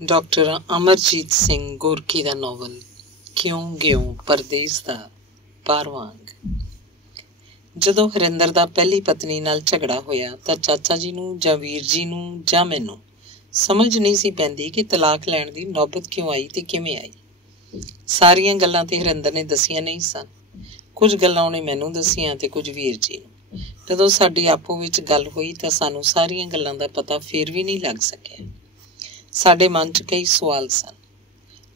Doctor Amarjit Singh Gorky ਦਾ novel ਕਿਉਂ ਗਿਉਂ ਪਰਦੇਸ ਦਾ 12ਵਾਂ ਅੰਗ। ਜਦੋਂ ਹਰਿੰਦਰ ਦਾ ਪਹਿਲੀ ਪਤਨੀ ਨਾਲ ਝਗੜਾ ਹੋਇਆ ਤਾਂ ਚਾਚਾ ਜੀ ਨੂੰ ਜਾਂ ਵੀਰ ਜੀ ਨੂੰ ਜਾਂ ਮੈਨੂੰ ਸਮਝ ਨਹੀਂ ਸੀ ਪੈਂਦੀ ਕਿ ਤਲਾਕ ਲੈਣ ਦੀ ਨੌਬਤ ਕਿਉਂ ਆਈ ਤੇ ਕਿਵੇਂ ਆਈ। ਸਾਰੀਆਂ ਗੱਲਾਂ ਤੇ ਹਰਿੰਦਰ ਨੇ ਦੱਸੀਆਂ ਨਹੀਂ ਸਨ। ਕੁਝ ਗੱਲਾਂ ਉਹਨੇ ਮੈਨੂੰ ਦੱਸੀਆਂ ਤੇ ਕੁਝ ਵੀਰ ਜੀ ਨੂੰ। ਜਦੋਂ ਸਾਡੀ ਆਪੋ ਵਿੱਚ ਗੱਲ ਹੋਈ ਤਾਂ ਸਾਨੂੰ ਸਾਰੀਆਂ ਗੱਲਾਂ ਦਾ ਪਤਾ ਫੇਰ ਵੀ ਨਹੀਂ ਲੱਗ ਸਕਿਆ। ਸਾਡੇ ਮਨ 'ਚ ਕਈ ਸਵਾਲ ਸਨ।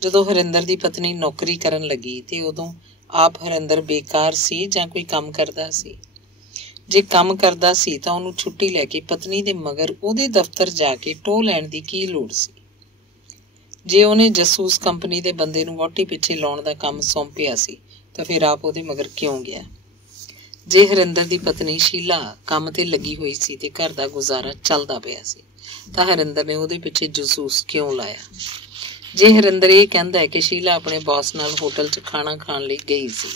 ਜਦੋਂ ਹਰਿੰਦਰ ਦੀ ਪਤਨੀ ਨੌਕਰੀ ਕਰਨ ਲੱਗੀ ਤੇ ਉਦੋਂ ਆਪ ਹਰਿੰਦਰ ਬੇਕਾਰ ਸੀ ਜਾਂ ਕੋਈ ਕੰਮ ਕਰਦਾ ਸੀ? ਜੇ ਕੰਮ ਕਰਦਾ ਸੀ ਤਾਂ ਉਹਨੂੰ ਛੁੱਟੀ ਲੈ ਕੇ ਪਤਨੀ ਦੇ ਮਗਰ ਉਹਦੇ ਦਫ਼ਤਰ ਜਾ ਕੇ ਟੋਹ ਲੈਣ ਦੀ ਕੀ ਲੋੜ ਸੀ? ਜੇ ਉਹਨੇ ਜਸੂਸ ਕੰਪਨੀ ਦੇ ਬੰਦੇ ਨੂੰ ਵਹੁਟੀ ਪਿੱਛੇ ਲਾਉਣ ਦਾ ਕੰਮ ਸੌਂਪਿਆ ਸੀ ਤਾਂ ਫਿਰ ਆਪ ਉਹਦੇ ਮਗਰ ਕਿਉਂ ਗਿਆ? ਜੇ ਹਰਿੰਦਰ ਦੀ ਪਤਨੀ ਸ਼ੀਲਾ ਕੰਮ ਤੇ ਲੱਗੀ ਹੋਈ ਸੀ ਤੇ ਘਰ ਦਾ ਗੁਜ਼ਾਰਾ ਚੱਲਦਾ ਪਿਆ ਸੀ ਤਾਂ ਹਰਿੰਦਰ ਨੇ ਉਹਦੇ ਪਿੱਛੇ ਜਸੂਸ ਕਿਉਂ ਲਾਇਆ? ਜੇ ਹਰਿੰਦਰ ਇਹ ਕਹਿੰਦਾ ਹੈ ਕਿ ਸ਼ੀਲਾ ਆਪਣੇ ਬੌਸ ਨਾਲ ਹੋਟਲ 'ਚ ਖਾਣਾ ਖਾਣ ਲਈ ਗਈ ਸੀ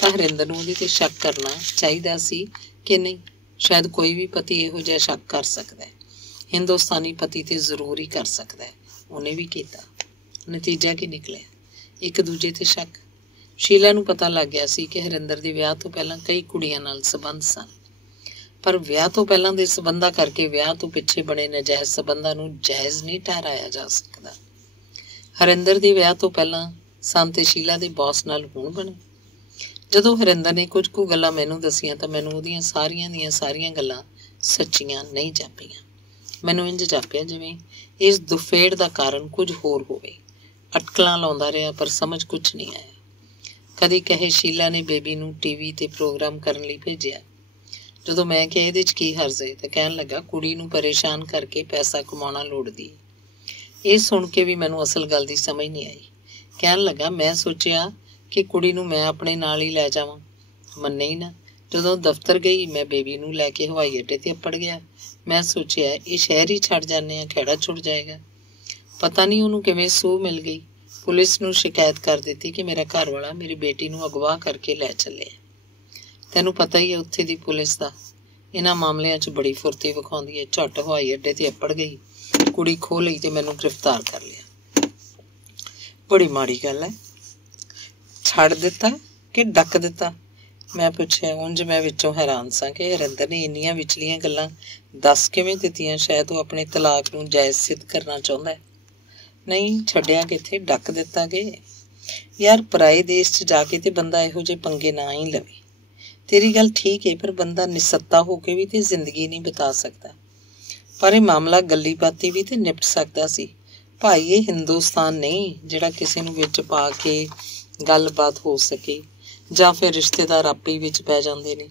ਤਾਂ ਹਰਿੰਦਰ ਨੂੰ ਉਹਦੇ ਤੇ ਸ਼ੱਕ ਕਰਨਾ ਚਾਹੀਦਾ ਸੀ ਕਿ ਨਹੀਂ? ਸ਼ਾਇਦ ਕੋਈ ਵੀ ਪਤੀ ਇਹੋ ਜਿਹਾ ਸ਼ੱਕ ਕਰ ਸਕਦਾ ਹੈ। ਹਿੰਦੁਸਤਾਨੀ ਪਤੀ ਤੇ ਜ਼ਰੂਰ ਹੀ ਕਰ ਸਕਦਾ ਹੈ। ਉਹਨੇ ਵੀ ਕੀਤਾ। ਨਤੀਜਾ ਕੀ ਨਿਕਲਿਆ? ਇੱਕ ਦੂਜੇ ਤੇ ਸ਼ੱਕ। ਸ਼ੀਲਾ ਨੂੰ ਪਤਾ ਲੱਗ ਗਿਆ ਸੀ ਕਿ ਹਰਿੰਦਰ ਦੇ ਵਿਆਹ ਤੋਂ ਪਹਿਲਾਂ ਕਈ ਕੁੜੀਆਂ ਨਾਲ ਸੰਬੰਧ ਸਨ, ਪਰ ਵਿਆਹ ਤੋਂ ਪਹਿਲਾਂ ਦੇ ਸੰਬੰਧਾਂ ਕਰਕੇ ਵਿਆਹ ਤੋਂ ਪਿੱਛੇ ਬਣੇ ਨਾਜਾਇਜ਼ ਸੰਬੰਧਾਂ ਨੂੰ ਜਾਇਜ਼ ਨਹੀਂ ਠਹਿਰਾਇਆ ਜਾ ਸਕਦਾ। ਹਰਿੰਦਰ ਦੇ ਵਿਆਹ ਤੋਂ ਪਹਿਲਾਂ ਸਨ ਤੇ ਸ਼ੀਲਾ ਦੇ ਬੌਸ ਨਾਲ ਹੁਣ ਬਣੇ। ਜਦੋਂ ਹਰਿੰਦਰ ਨੇ ਕੁਝ ਕੁ ਗੱਲਾਂ ਮੈਨੂੰ ਦੱਸੀਆਂ ਤਾਂ ਮੈਨੂੰ ਉਹਦੀਆਂ ਸਾਰੀਆਂ ਦੀਆਂ ਸਾਰੀਆਂ ਗੱਲਾਂ ਸੱਚੀਆਂ ਨਹੀਂ ਜਾਪੀਆਂ। ਮੈਨੂੰ ਇੰਝ ਜਾਪਿਆ ਜਿਵੇਂ ਇਸ ਦੁਫੇੜ ਦਾ ਕਾਰਨ ਕੁਝ ਹੋਰ ਹੋਵੇ। ਅਟਕਲਾਂ ਲਾਉਂਦਾ ਰਿਹਾ ਪਰ ਸਮਝ ਕੁਝ ਨਹੀਂ ਆਇਆ। ਕਦੀ ਕਹੇ ਸ਼ੀਲਾ ਨੇ ਬੇਬੀ ਨੂੰ ਟੀਵੀ ਤੇ ਪ੍ਰੋਗਰਾਮ ਕਰਨ ਲਈ ਭੇਜਿਆ। ਜਦੋਂ ਮੈਂ ਕਿਹਾ ਇਹਦੇ 'ਚ ਕੀ ਹਰਜ਼ ਹੈ ਤਾਂ ਕਹਿਣ ਲੱਗਾ ਕੁੜੀ ਨੂੰ ਪਰੇਸ਼ਾਨ ਕਰਕੇ ਪੈਸਾ ਕਮਾਉਣਾ ਲੋੜਦੀ। ਇਹ ਸੁਣ ਕੇ ਵੀ ਮੈਨੂੰ ਅਸਲ ਗੱਲ ਦੀ ਸਮਝ ਨਹੀਂ ਆਈ। ਕਹਿਣ ਲੱਗਾ ਮੈਂ ਸੋਚਿਆ ਕਿ ਕੁੜੀ ਨੂੰ ਮੈਂ ਆਪਣੇ ਨਾਲ ਹੀ ਲੈ ਜਾਵਾਂ। ਮੰਨੇ ਹੀ ਨਾ। ਜਦੋਂ ਦਫ਼ਤਰ ਗਈ ਮੈਂ ਬੇਬੀ ਨੂੰ ਲੈ ਕੇ ਹਵਾਈ ਅੱਡੇ ਤੇ ਅੱਪੜ ਗਿਆ। ਮੈਂ ਸੋਚਿਆ ਇਹ ਸ਼ਹਿਰ ਹੀ ਛੱਡ ਜਾਂਦੇ ਆ, ਖਹਿੜਾ ਛੁੱਟ ਜਾਏਗਾ। ਪਤਾ ਨਹੀਂ ਉਹਨੂੰ ਕਿਵੇਂ ਸੂਹ ਮਿਲ ਗਈ। ਪੁਲਿਸ ਨੂੰ ਸ਼ਿਕਾਇਤ ਕਰ ਦਿੱਤੀ ਕਿ ਮੇਰਾ ਘਰ ਵਾਲਾ ਮੇਰੀ ਬੇਟੀ ਨੂੰ ਅਗਵਾ ਕਰਕੇ ਲੈ ਚੱਲਿਆ। ਤੈਨੂੰ ਪਤਾ ਹੀ ਹੈ ਉੱਥੇ ਦੀ ਪੁਲਿਸ ਦਾ ਇਹਨਾਂ ਮਾਮਲਿਆਂ 'ਚ ਬੜੀ ਫੁਰਤੀ ਵਿਖਾਉਂਦੀ ਹੈ। ਝੱਟ ਹਵਾਈ ਅੱਡੇ ਤੇ ਅੱਪੜ ਗਈ, ਕੁੜੀ ਖੋਹ ਲਈ ਤੇ ਮੈਨੂੰ ਗ੍ਰਿਫਤਾਰ ਕਰ ਲਿਆ। ਬੜੀ ਮਾੜੀ ਗੱਲ ਹੈ। ਛੱਡ ਦਿੱਤਾ ਕਿ ਡੱਕ ਦਿੱਤਾ? ਮੈਂ ਪੁੱਛਿਆ। ਉਂਝ ਮੈਂ ਵਿੱਚੋਂ ਹੈਰਾਨ ਸਾਂ ਕਿ ਹਰਿੰਦਰ ਨੇ ਇੰਨੀਆਂ ਵਿਚਲੀਆਂ ਗੱਲਾਂ ਦੱਸ ਕਿਵੇਂ ਦਿੱਤੀਆਂ। ਸ਼ਾਇਦ ਉਹ ਆਪਣੇ ਤਲਾਕ ਨੂੰ ਜਾਇਜ਼ ਸਿੱਧ ਕਰਨਾ ਚਾਹੁੰਦਾ। ਨਹੀਂ, ਛੱਡਿਆ ਕਿੱਥੇ, ਡੱਕ ਦਿੱਤਾ ਕਿ। ਯਾਰ ਪਰਾਏ ਦੇਸ਼ 'ਚ ਜਾ ਕੇ ਤੇ ਬੰਦਾ ਇਹੋ ਜਿਹੇ ਪੰਗੇ ਨਾ ਹੀ ਲਵੇ। ਤੇਰੀ ਗੱਲ ਠੀਕ ਹੈ, ਪਰ ਬੰਦਾ ਨਿਸੱਤਾ ਹੋ ਕੇ ਵੀ ਤੇ ਜ਼ਿੰਦਗੀ ਨਹੀਂ ਬਿਤਾ ਸਕਦਾ। ਪਰ ਇਹ ਮਾਮਲਾ ਗੱਲੀ ਬਾਤੀ ਵੀ ਤੇ ਨਿਪਟ ਸਕਦਾ ਸੀ। ਭਾਈ ਇਹ ਹਿੰਦੁਸਤਾਨ ਨਹੀਂ ਜਿਹੜਾ ਕਿਸੇ ਨੂੰ ਵਿੱਚ ਪਾ ਕੇ ਗੱਲਬਾਤ ਹੋ ਸਕੇ, ਜਾਂ ਫਿਰ ਰਿਸ਼ਤੇਦਾਰ ਆਪੇ ਵਿੱਚ ਪੈ ਜਾਂਦੇ ਨੇ।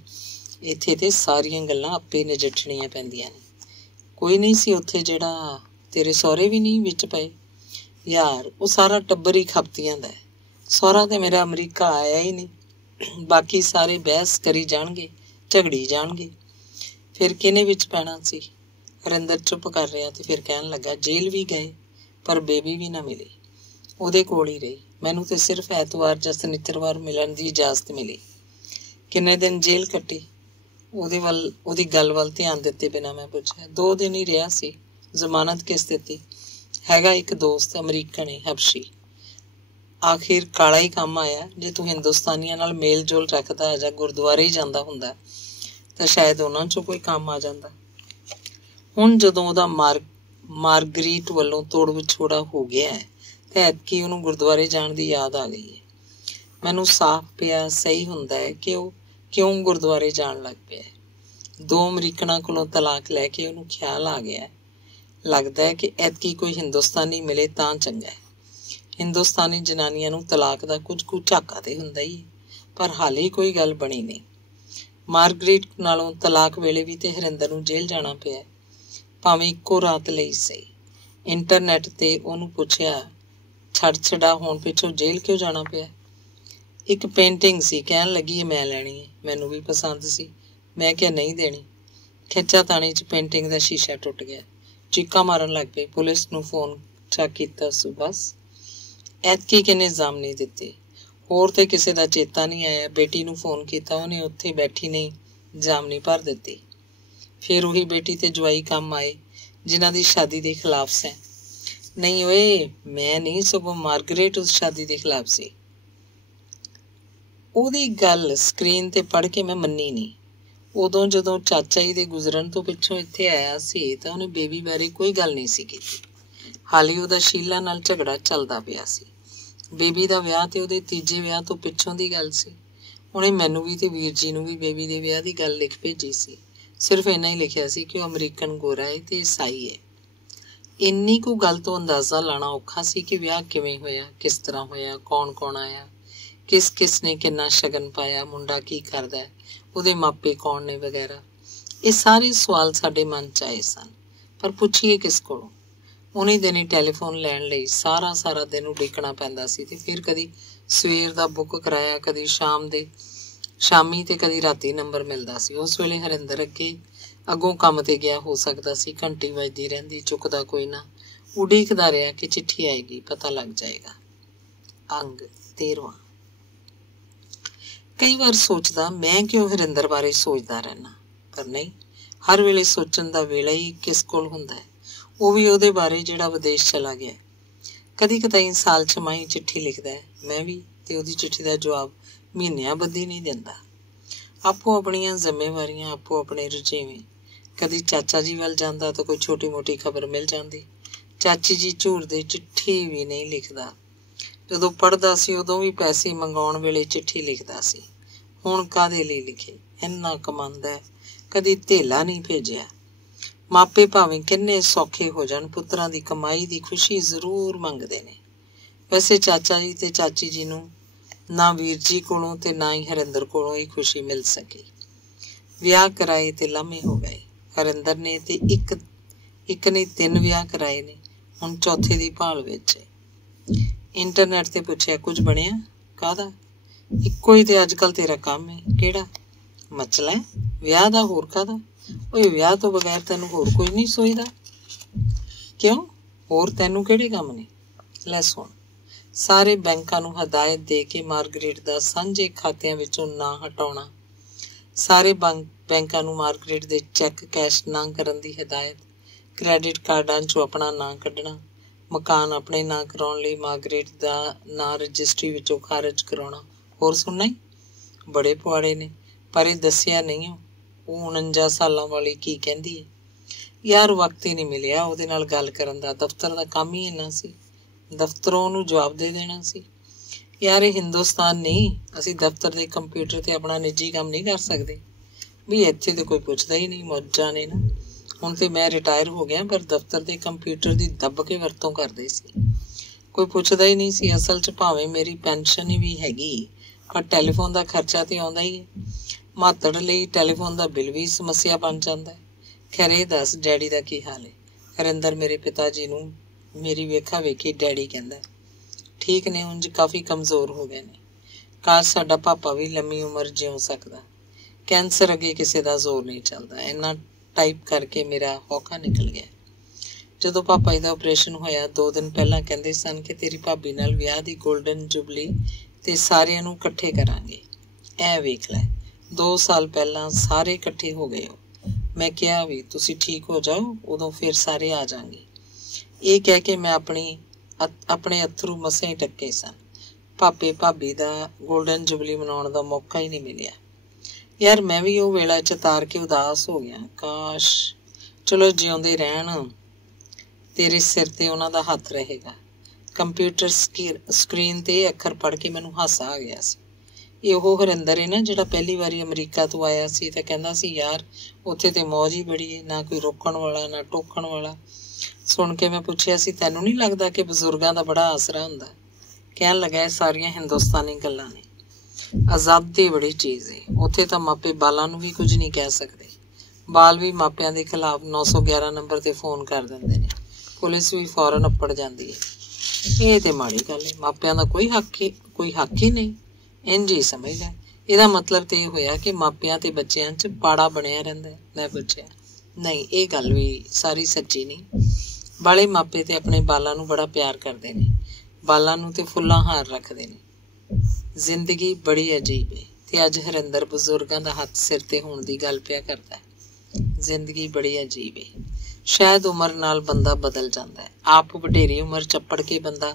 ਇੱਥੇ ਤੇ ਸਾਰੀਆਂ ਗੱਲਾਂ ਆਪੇ ਨਜਿੱਠਣੀਆਂ ਪੈਂਦੀਆਂ ਨੇ। ਕੋਈ ਨਹੀਂ ਸੀ ਉੱਥੇ ਜਿਹੜਾ ਤੇਰੇ ਸਹੁਰੇ ਵੀ ਨਹੀਂ ਵਿੱਚ ਪਏ। ਯਾਰ ਉਹ ਸਾਰਾ ਟੱਬਰ ਹੀ ਖਪਤੀਆਂ ਦਾ ਹੈ। ਸਹੁਰਾ ਤੇ ਮੇਰਾ ਅਮਰੀਕਾ ਆਇਆ ਹੀ ਨਹੀਂ। ਬਾਕੀ ਸਾਰੇ ਬਹਿਸ ਕਰੀ ਜਾਣਗੇ, ਝਗੜੀ ਜਾਣਗੇ। ਫਿਰ ਕਿਹਨੇ ਵਿੱਚ ਪੈਣਾ ਸੀ? ਹਰਿੰਦਰ ਚੁੱਪ ਕਰ ਰਿਹਾ ਤੇ ਫਿਰ ਕਹਿਣ ਲੱਗਾ ਜੇਲ੍ਹ ਵੀ ਗਏ ਪਰ ਬੇਬੀ ਵੀ ਨਾ ਮਿਲੀ। ਉਹਦੇ ਕੋਲ ਹੀ ਰਹੀ। ਮੈਨੂੰ ਤੇ ਸਿਰਫ ਐਤਵਾਰ ਜਾਂ ਸ਼ਨੀਚਰਵਾਰ ਮਿਲਣ ਦੀ ਇਜਾਜ਼ਤ ਮਿਲੀ। ਕਿੰਨੇ ਦਿਨ ਜੇਲ੍ਹ ਕੱਟੀ? ਉਹਦੀ ਗੱਲ ਵੱਲ ਧਿਆਨ ਦਿੱਤੇ ਬਿਨਾਂ ਮੈਂ ਪੁੱਛਿਆ। 2 ਦਿਨ ਹੀ ਰਿਹਾ ਸੀ। ਜ਼ਮਾਨਤ ਕਿਸ ਦਿੱਤੀ? ਹੈਗਾ ਇੱਕ ਦੋਸਤ ਅਮਰੀਕਨ ਹੈ, ਹਬਸ਼ੀ। ਆਖਿਰ ਕਾਲਾ ਹੀ ਕੰਮ ਆਇਆ। ਜੇ ਤੂੰ ਹਿੰਦੁਸਤਾਨੀਆਂ ਨਾਲ ਮੇਲ ਜੋਲ ਰੱਖਦਾ ਜਾਂ ਗੁਰਦੁਆਰੇ ਹੀ ਜਾਂਦਾ ਹੁੰਦਾ ਤਾਂ ਸ਼ਾਇਦ ਉਹਨਾਂ 'ਚੋਂ ਕੋਈ ਕੰਮ ਆ ਜਾਂਦਾ। ਹੁਣ ਜਦੋਂ ਉਹਦਾ ਮਾਰਗਰੀਟ ਵੱਲੋਂ ਤੋੜ ਵਿਛੋੜਾ ਹੋ ਗਿਆ ਹੈ ਤੇ ਐਤਕੀ ਉਹਨੂੰ ਗੁਰਦੁਆਰੇ ਜਾਣ ਦੀ ਯਾਦ ਆ ਗਈ ਹੈ। ਮੈਨੂੰ ਸਾਫ਼ ਪਿਆ ਸਹੀ ਹੁੰਦਾ ਹੈ ਕਿ ਉਹ ਕਿਉਂ ਗੁਰਦੁਆਰੇ ਜਾਣ ਲੱਗ ਪਿਆ। 2 ਅਮਰੀਕਨਾਂ ਕੋਲੋਂ ਤਲਾਕ ਲੈ ਕੇ ਉਹਨੂੰ ਖਿਆਲ ਆ ਗਿਆ। ਲੱਗਦਾ ਹੈ ਕਿ ਐਤਕੀ ਕੋਈ ਹਿੰਦੁਸਤਾਨੀ ਮਿਲੇ ਤਾਂ ਚੰਗਾ ਹੈ। ਹਿੰਦੁਸਤਾਨੀ ਜਨਾਨੀਆਂ ਨੂੰ ਤਲਾਕ ਦਾ ਕੁਝ ਕੁ ਝਾਕਾ ਤੇ ਹੁੰਦਾ ਹੀ, ਪਰ ਹਾਲੇ ਕੋਈ ਗੱਲ ਬਣੀ ਨਹੀਂ। ਮਾਰਗਰੀਟ ਨਾਲੋਂ ਤਲਾਕ ਵੇਲੇ ਵੀ ਤੇ ਹਰਿੰਦਰ ਨੂੰ ਜੇਲ੍ਹ ਜਾਣਾ ਪਿਆ, ਭਾਵੇਂ ਇੱਕੋ ਰਾਤ ਲਈ ਸਹੀ। ਇੰਟਰਨੈਟ ਤੇ ਉਹਨੂੰ ਪੁੱਛਿਆ ਛੱਡ ਛਡਾ ਹੋਣ ਪਿੱਛੋਂ ਜੇਲ੍ਹ ਕਿਉਂ ਜਾਣਾ ਪਿਆ? ਇੱਕ ਪੇਂਟਿੰਗ ਸੀ, ਕਹਿਣ ਲੱਗੀ ਹੈ ਮੈਂ ਲੈਣੀ ਹੈ। ਮੈਨੂੰ ਵੀ ਪਸੰਦ ਸੀ। ਮੈਂ ਕਿਹਾ ਨਹੀਂ ਦੇਣੀ। ਖਿੱਚਾ ਤਾਣੀ 'ਚ ਪੇਂਟਿੰਗ ਦਾ ਸ਼ੀਸ਼ਾ ਟੁੱਟ ਗਿਆ। ਚੀਕਾਂ ਮਾਰਨ ਲੱਗ ਪਈ। ਪੁਲਿਸ ਨੂੰ ਫੋਨ ਚੱਕ ਕੀਤਾ ਸੂ ਬਸ। ਐਤਕੀ ਕਿਹਨੇ ਇਲਜ਼ਾਮ ਨਹੀਂ ਦਿੱਤੇ। ਹੋਰ ਤੇ ਕਿਸੇ ਦਾ ਚੇਤਾ ਨਹੀਂ ਆਇਆ। ਬੇਟੀ ਨੂੰ ਫੋਨ ਕੀਤਾ, ਉਹਨੇ ਉੱਥੇ ਬੈਠੀ ਨਹੀਂ ਇਲਜ਼ਾਮਨੀ ਭਰ ਦਿੱਤੀ। ਫਿਰ ਉਹੀ ਬੇਟੀ ਤੇ ਜਵਾਈ ਕੰਮ ਆਏ ਜਿਨ੍ਹਾਂ ਦੀ ਸ਼ਾਦੀ ਦੇ ਖਿਲਾਫ ਸੈਂ। नहीं ओए, मैं नहीं, सगों मार्गरेट उस शादी के खिलाफ सी। ਉਹਦੀ ਗੱਲ ਸਕਰੀਨ ਤੇ ਪੜ੍ਹ ਕੇ ਮੈਂ ਮੰਨੀ ਨਹੀਂ। ਉਦੋਂ ਜਦੋਂ ਚਾਚਾ ਜੀ ਦੇ ਗੁਜ਼ਰਨ ਤੋਂ ਪਿੱਛੋਂ ਇੱਥੇ ਆਇਆ ਸੀ ਤਾਂ ਉਹਨੇ ਬੇਬੀ ਬਾਰੇ ਕੋਈ ਗੱਲ ਨਹੀਂ ਸੀ ਕੀਤੀ। ਹਾਲੇ ਉਹਦਾ ਸ਼ੀਲਾ ਨਾਲ ਝਗੜਾ ਚੱਲਦਾ ਪਿਆ ਸੀ। ਬੇਬੀ ਦਾ ਵਿਆਹ ਤੇ ਉਹਦੇ ਤੀਜੇ ਵਿਆਹ ਤੋਂ ਪਿੱਛੋਂ ਦੀ ਗੱਲ ਸੀ। ਉਹਨੇ ਮੈਨੂੰ ਵੀ ਤੇ ਵੀਰ ਜੀ ਨੂੰ ਵੀ ਬੇਬੀ ਦੇ ਵਿਆਹ ਦੀ ਗੱਲ ਲਿਖ ਭੇਜੀ ਸੀ। ਸਿਰਫ ਇੰਨਾ ਹੀ ਲਿਖਿਆ ਸੀ ਕਿ ਉਹ ਅਮਰੀਕਨ ਗੋਰਾ ਹੈ ਤੇ ਈਸਾਈ ਹੈ। ਇੰਨੀ ਕੁ ਗੱਲ ਤੋਂ ਅੰਦਾਜ਼ਾ ਲਾਣਾ ਔਖਾ ਸੀ ਕਿ ਵਿਆਹ ਕਿਵੇਂ ਹੋਇਆ, ਕਿਸ ਤਰ੍ਹਾਂ ਹੋਇਆ, ਕੌਣ ਕੌਣ ਆਇਆ, ਕਿਸ ਕਿਸ ਨੇ ਕਿੰਨਾ ਸ਼ਗਨ ਪਾਇਆ, ਮੁੰਡਾ ਕੀ ਕਰਦਾ ਹੈ, ਉਹਦੇ ਮਾਪੇ ਕੌਣ ਨੇ ਵਗੈਰਾ। ਇਹ ਸਾਰੇ ਸਵਾਲ ਸਾਡੇ ਮਨ 'ਚ ਆਏ ਸਨ, ਪਰ ਪੁੱਛੀਏ ਕਿਸ ਕੋਲੋਂ। ਉਹਨੇ ਦਿਨੇ ਟੈਲੀਫੋਨ ਲੈਣ ਲਈ ਸਾਰਾ ਦਿਨ ਉਡੀਕਣਾ ਪੈਂਦਾ ਸੀ ਤੇ ਫਿਰ ਕਦੀ ਸਵੇਰ ਦਾ ਬੁੱਕ ਕਰਾਇਆ, ਕਦੀ ਸ਼ਾਮੀ ਤੇ ਕਦੀ ਰਾਤੀ ਨੰਬਰ ਮਿਲਦਾ ਸੀ। ਉਸ ਵੇਲੇ ਹਰਿੰਦਰ ਅੱਗੋਂ ਕੰਮ ਤੇ ਗਿਆ ਹੋ ਸਕਦਾ ਸੀ। ਘੰਟੀ ਵੱਜਦੀ ਰਹਿੰਦੀ, ਚੁੱਕਦਾ ਕੋਈ ਨਾ। ਉਡੀਕਦਾ ਰਿਹਾ ਕਿ ਚਿੱਠੀ ਆਏਗੀ, ਪਤਾ ਲੱਗ ਜਾਏਗਾ। ਅੰਗ 13। ਕਈ ਵਾਰ ਸੋਚਦਾ ਮੈਂ ਕਿਉਂ ਹਰਿੰਦਰ ਬਾਰੇ ਸੋਚਦਾ ਰਹਿਣਾ, ਪਰ ਨਹੀਂ, ਹਰ ਵੇਲੇ ਸੋਚਣ ਦਾ ਵੇਲਾ ਹੀ ਕਿਸ ਕੋਲ ਹੁੰਦਾ ਹੈ, ਉਹ ਵੀ ਉਹਦੇ ਬਾਰੇ ਜਿਹੜਾ ਵਿਦੇਸ਼ ਚਲਾ ਗਿਆ। ਕਦੀ ਕਦਾਈ ਸਾਲ 'ਚ ਮਾਈ ਚਿੱਠੀ ਲਿਖਦਾ ਹੈ, ਮੈਂ ਵੀ, ਤੇ ਉਹਦੀ ਚਿੱਠੀ ਦਾ ਜਵਾਬ ਮਹੀਨਿਆਂ ਬੱਧੀ ਨਹੀਂ ਦਿੰਦਾ। ਆਪੋ ਆਪਣੀਆਂ ਜ਼ਿੰਮੇਵਾਰੀਆਂ, ਆਪੋ ਆਪਣੇ ਰੁਝੇਵੇਂ। ਕਦੀ ਚਾਚਾ ਜੀ ਵੱਲ ਜਾਂਦਾ ਤਾਂ ਕੋਈ ਛੋਟੀ ਮੋਟੀ ਖਬਰ ਮਿਲ ਜਾਂਦੀ। ਚਾਚੀ ਜੀ ਝੂਰਦੇ, ਚਿੱਠੀ ਵੀ ਨਹੀਂ ਲਿਖਦਾ। ਜਦੋਂ ਪੜ੍ਹਦਾ ਸੀ ਉਦੋਂ ਵੀ ਪੈਸੇ ਮੰਗਾਉਣ ਵੇਲੇ ਚਿੱਠੀ ਲਿਖਦਾ ਸੀ। ਹੁਣ ਕਾਹਦੇ ਲਈ ਲਿਖੇ, ਇੰਨਾ ਕਮਾਉਂਦਾ, ਕਦੀ ਧੇਲਾ ਨਹੀਂ ਭੇਜਿਆ। ਮਾਪੇ ਭਾਵੇਂ ਕਿੰਨੇ ਸੌਖੇ ਹੋ ਜਾਣ, ਪੁੱਤਰਾਂ ਦੀ ਕਮਾਈ ਦੀ ਖੁਸ਼ੀ ਜ਼ਰੂਰ ਮੰਗਦੇ ਨੇ। ਵੈਸੇ ਚਾਚਾ ਜੀ ਤੇ ਚਾਚੀ ਜੀ ਨੂੰ ਨਾ ਵੀਰ ਜੀ ਕੋਲੋਂ ਤੇ ਨਾ ਹੀ ਹਰਿੰਦਰ ਕੋਲੋਂ ਇਹ ਖੁਸ਼ੀ ਮਿਲ ਸਕੀ। ਵਿਆਹ ਕਰਾਏ ਤੇ ਲਾਮੇ ਹੋ ਗਏ। ਹਰਿੰਦਰ ਨੇ ਤੇ ਇੱਕ ਨੇ 3 ਵਿਆਹ ਕਰਾਏ ਨੇ, ਹੁਣ ਚੌਥੇ ਦੀ ਭਾਲ ਵਿੱਚ ਹੈ। ਇੰਟਰਨੈਟ ਤੇ ਪੁੱਛਿਆ, ਕੁਝ ਬਣਿਆ? ਕਾਹਦਾ? ਇੱਕੋ ਹੀ ਤੇ ਅੱਜ ਕੱਲ੍ਹ ਤੇਰਾ ਕੰਮ ਹੈ। ਕਿਹੜਾ? ਮਚਲਾ ਵਿਆਹ ਦਾ, ਹੋਰ ਕਾਹਦਾ? ਉਹ ਵਿਆਹ ਤੋਂ ਬਗੈਰ ਤੈਨੂੰ ਹੋਰ ਕੋਈ ਨਹੀਂ ਸੋਚਦਾ? ਕਿਉਂ, ਹੋਰ ਤੈਨੂੰ ਕਿਹੜੇ ਕੰਮ ਨੇ? ਲੈ ਸੁਣ, ਸਾਰੇ ਬੈਂਕਾਂ ਨੂੰ ਹਦਾਇਤ ਦੇ ਕੇ ਮਾਰਗਰੇਟ ਦਾ ਸਾਂਝੇ ਖਾਤਿਆਂ ਵਿੱਚੋਂ ਨਾਂ ਹਟਾਉਣਾ, ਸਾਰੇ ਬੈਂਕਾਂ ਨੂੰ ਮਾਰਗਰੇਟ ਦੇ ਚੈੱਕ ਕੈਸ਼ ਨਾ ਕਰਨ ਦੀ ਹਦਾਇਤ, ਕ੍ਰੈਡਿਟ ਕਾਰਡਾਂ 'ਚੋਂ ਆਪਣਾ ਨਾਂ ਕੱਢਣਾ, ਮਕਾਨ ਆਪਣੇ ਨਾਂ ਕਰਾਉਣ ਲਈ ਮਾਰਗਰੇਟ ਦਾ ਨਾਂ ਰਜਿਸਟਰੀ ਵਿੱਚੋਂ ਖਾਰਜ ਕਰਾਉਣਾ। ਹੋਰ ਸੁਣਨਾ ਹੀ? ਬੜੇ ਪੁਆੜੇ ਨੇ, ਪਰ ਇਹ ਦੱਸਿਆ ਨਹੀਂ ਉਹ 49 ਸਾਲਾਂ ਵਾਲੀ ਕੀ ਕਹਿੰਦੀ ਹੈ। ਯਾਰ ਵਕਤ ਹੀ ਨਹੀਂ ਮਿਲਿਆ ਉਹਦੇ ਨਾਲ ਗੱਲ ਕਰਨ ਦਾ, ਦਫ਼ਤਰ ਦਾ ਕੰਮ ਹੀ ਇੰਨਾ ਸੀ, ਦਫ਼ਤਰੋਂ ਉਹਨੂੰ ਜਵਾਬ ਦੇ ਦੇਣਾ ਸੀ। ਯਾਰ ਇਹ ਹਿੰਦੁਸਤਾਨ ਨਹੀਂ, ਅਸੀਂ ਦਫ਼ਤਰ ਦੇ ਕੰਪਿਊਟਰ ਤੇ ਆਪਣਾ ਨਿੱਜੀ ਕੰਮ ਨਹੀਂ ਕਰ ਸਕਦੇ। ਵੀ ਇੱਥੇ ਤੇ ਕੋਈ ਪੁੱਛਦਾ ਹੀ ਨਹੀਂ, ਮੌਜਾਂ ਨੇ ਨਾ। ਹੁਣ ਤੇ ਮੈਂ ਰਿਟਾਇਰ ਹੋ ਗਿਆ, ਪਰ ਦਫ਼ਤਰ ਦੇ ਕੰਪਿਊਟਰ ਦੀ ਦੱਬ ਕੇ ਵਰਤੋਂ ਕਰਦੇ ਸੀ, ਕੋਈ ਪੁੱਛਦਾ ਹੀ ਨਹੀਂ ਸੀ। ਅਸਲ 'ਚ ਭਾਵੇਂ ਮੇਰੀ ਪੈਨਸ਼ਨ ਵੀ ਹੈਗੀ, ਪਰ ਟੈਲੀਫੋਨ ਦਾ ਖਰਚਾ ਤੇ ਆਉਂਦਾ ਹੀ ਹੈ। ਮਾਤੜ ਲਈ ਟੈਲੀਫੋਨ ਦਾ ਬਿੱਲ ਵੀ ਸਮੱਸਿਆ ਬਣ ਜਾਂਦਾ। ਖੈਰ ਇਹ ਦੱਸ, ਡੈਡੀ ਦਾ ਕੀ ਹਾਲ ਹੈ? ਹਰਿੰਦਰ ਮੇਰੇ ਪਿਤਾ ਜੀ ਨੂੰ ਮੇਰੀ ਵੇਖਾ ਵੇਖੀ ਡੈਡੀ ਕਹਿੰਦਾ। ਠੀਕ ਨੇ, ਉਂਝ ਕਾਫੀ ਕਮਜ਼ੋਰ ਹੋ ਗਏ ਨੇ। ਕਾਸ਼ ਸਾਡਾ ਪਾਪਾ ਵੀ ਲੰਮੀ ਉਮਰ ਜਿਉ ਸਕਦਾ। ਕੈਂਸਰ ਅੱਗੇ ਕਿਸੇ ਦਾ ਜ਼ੋਰ ਨਹੀਂ ਚੱਲਦਾ। ਇੰਨਾ ਟਾਈਪ ਕਰਕੇ ਮੇਰਾ ਹੌਕਾ ਨਿਕਲ ਗਿਆ। ਜਦੋਂ ਪਾਪਾ ਜੀ ਦਾ ਆਪਰੇਸ਼ਨ ਹੋਇਆ 2 ਦਿਨ ਪਹਿਲਾਂ ਕਹਿੰਦੇ ਸਨ ਕਿ ਤੇਰੀ ਭਾਬੀ ਨਾਲ ਵਿਆਹ ਦੀ ਗੋਲਡਨ ਜੁਬਲੀ ਤੇ ਸਾਰਿਆਂ ਨੂੰ ਇਕੱਠੇ ਕਰਾਂਗੇ। ਐ ਵੇਖ ਲੈ, 2 ਸਾਲ ਪਹਿਲਾਂ ਸਾਰੇ ਇਕੱਠੇ ਹੋ ਗਏ ਹੋ। ਮੈਂ ਕਿਹਾ ਵੀ ਤੁਸੀਂ ਠੀਕ ਹੋ ਜਾਓ, ਉਦੋਂ ਫਿਰ ਸਾਰੇ ਆ ਜਾਣਗੇ। ਇਹ ਕਹਿ ਕੇ ਮੈਂ ਆਪਣੇ ਅਥਰੂ ਮਸਾਂ ਹੀ ਟੱਕੇ ਸਨ। ਭਾਪੇ ਭਾਬੀ ਦਾ ਗੋਲਡਨ ਜੁਬਲੀ ਮਨਾਉਣ ਦਾ ਮੌਕਾ ਹੀ ਨਹੀਂ ਮਿਲਿਆ। ਯਾਰ ਮੈਂ ਵੀ ਉਹ ਵੇਲਾ 'ਚ ਤਾਰ ਕੇ ਉਦਾਸ ਹੋ ਗਿਆ। ਕਾਸ਼ ਚਲੋ ਜਿਉਂਦੇ ਰਹਿਣ, ਤੇਰੇ ਸਿਰ ਤੇ ਉਹਨਾਂ ਦਾ ਹੱਥ ਰਹੇਗਾ। ਕੰਪਿਊਟਰ ਸਕਰੀਨ ਤੇ ਅੱਖਰ ਪੜ੍ਹ ਕੇ ਮੈਨੂੰ ਹਾਸਾ ਆ ਗਿਆ ਸੀ। ਇਹ ਉਹ ਹਰਿੰਦਰ ਹੈ ਨਾ ਜਿਹੜਾ ਪਹਿਲੀ ਵਾਰੀ ਅਮਰੀਕਾ ਤੋਂ ਆਇਆ ਸੀ ਤੇ ਕਹਿੰਦਾ ਸੀ ਯਾਰ ਉੱਥੇ ਤੇ ਮੌਜ ਹੀ ਬੜੀ ਹੈ, ਨਾ ਕੋਈ ਰੋਕਣ ਵਾਲਾ ਨਾ ਟੋਕਣ ਵਾਲਾ। ਸੁਣ ਕੇ ਮੈਂ ਪੁੱਛਿਆ ਸੀ, ਤੈਨੂੰ ਨਹੀਂ ਲੱਗਦਾ ਕਿ ਬਜ਼ੁਰਗਾਂ ਦਾ ਬੜਾ ਆਸਰਾ ਹੁੰਦਾ? ਕਹਿਣ ਲੱਗਾ, ਇਹ ਸਾਰੀਆਂ ਹਿੰਦੁਸਤਾਨੀ ਗੱਲਾਂ ਨੇ, ਆਜ਼ਾਦੀ ਬੜੀ ਚੀਜ਼ ਹੈ। ਉੱਥੇ ਤਾਂ ਮਾਪੇ ਬਾਲਾਂ ਨੂੰ ਵੀ ਕੁਝ ਨਹੀਂ ਕਹਿ ਸਕਦੇ। ਬਾਲ ਵੀ ਮਾਪਿਆਂ ਦੇ ਖਿਲਾਫ 911 ਨੰਬਰ ਤੇ ਫੋਨ ਕਰ ਦਿੰਦੇ ਨੇ, ਪੁਲਿਸ ਵੀ ਫੌਰਨ ਅੱਪੜ ਜਾਂਦੀ ਹੈ। ਇਹ ਤੇ ਮਾੜੀ ਗੱਲ ਹੈ, ਮਾਪਿਆਂ ਦਾ ਕੋਈ ਹੱਕ ਹੀ ਨਹੀਂ। ਇੰਝ ਹੀ ਸਮਝ ਲੈ। ਇਹਦਾ ਮਤਲਬ ਤੇ ਇਹ ਹੋਇਆ ਕਿ ਮਾਪਿਆਂ ਤੇ ਬੱਚਿਆਂ 'ਚ ਪਾੜਾ ਬਣਿਆ ਰਹਿੰਦਾ। ਮੈਂ ਪੁੱਛਿਆ, ਨਹੀਂ ਇਹ ਗੱਲ ਵੀ ਸਾਰੀ ਸੱਚੀ ਨਹੀਂ। ਬਾਲੇ ਮਾਪੇ ਤੇ ਆਪਣੇ ਬਾਲਾਂ ਨੂੰ ਬੜਾ ਪਿਆਰ ਕਰਦੇ ਨੇ, ਬਾਲਾਂ ਨੂੰ ਤੇ ਫੁੱਲਾਂ ਹਾਰ ਰੱਖਦੇ ਨੇ। ਜ਼ਿੰਦਗੀ ਬੜੀ ਅਜੀਬ ਹੈ। ਤੇ ਅੱਜ ਹਰਿੰਦਰ ਬਜ਼ੁਰਗਾਂ ਦਾ ਹੱਥ ਸਿਰ ਤੇ ਹੋਣ ਦੀ ਗੱਲ ਪਿਆ ਕਰਦਾ। ਜ਼ਿੰਦਗੀ ਬੜੀ ਅਜੀਬ ਹੈ। शायद उम्र नाल बंदा बदल जाता है। आप वडेरी उम्र चप्पड़ के बंदा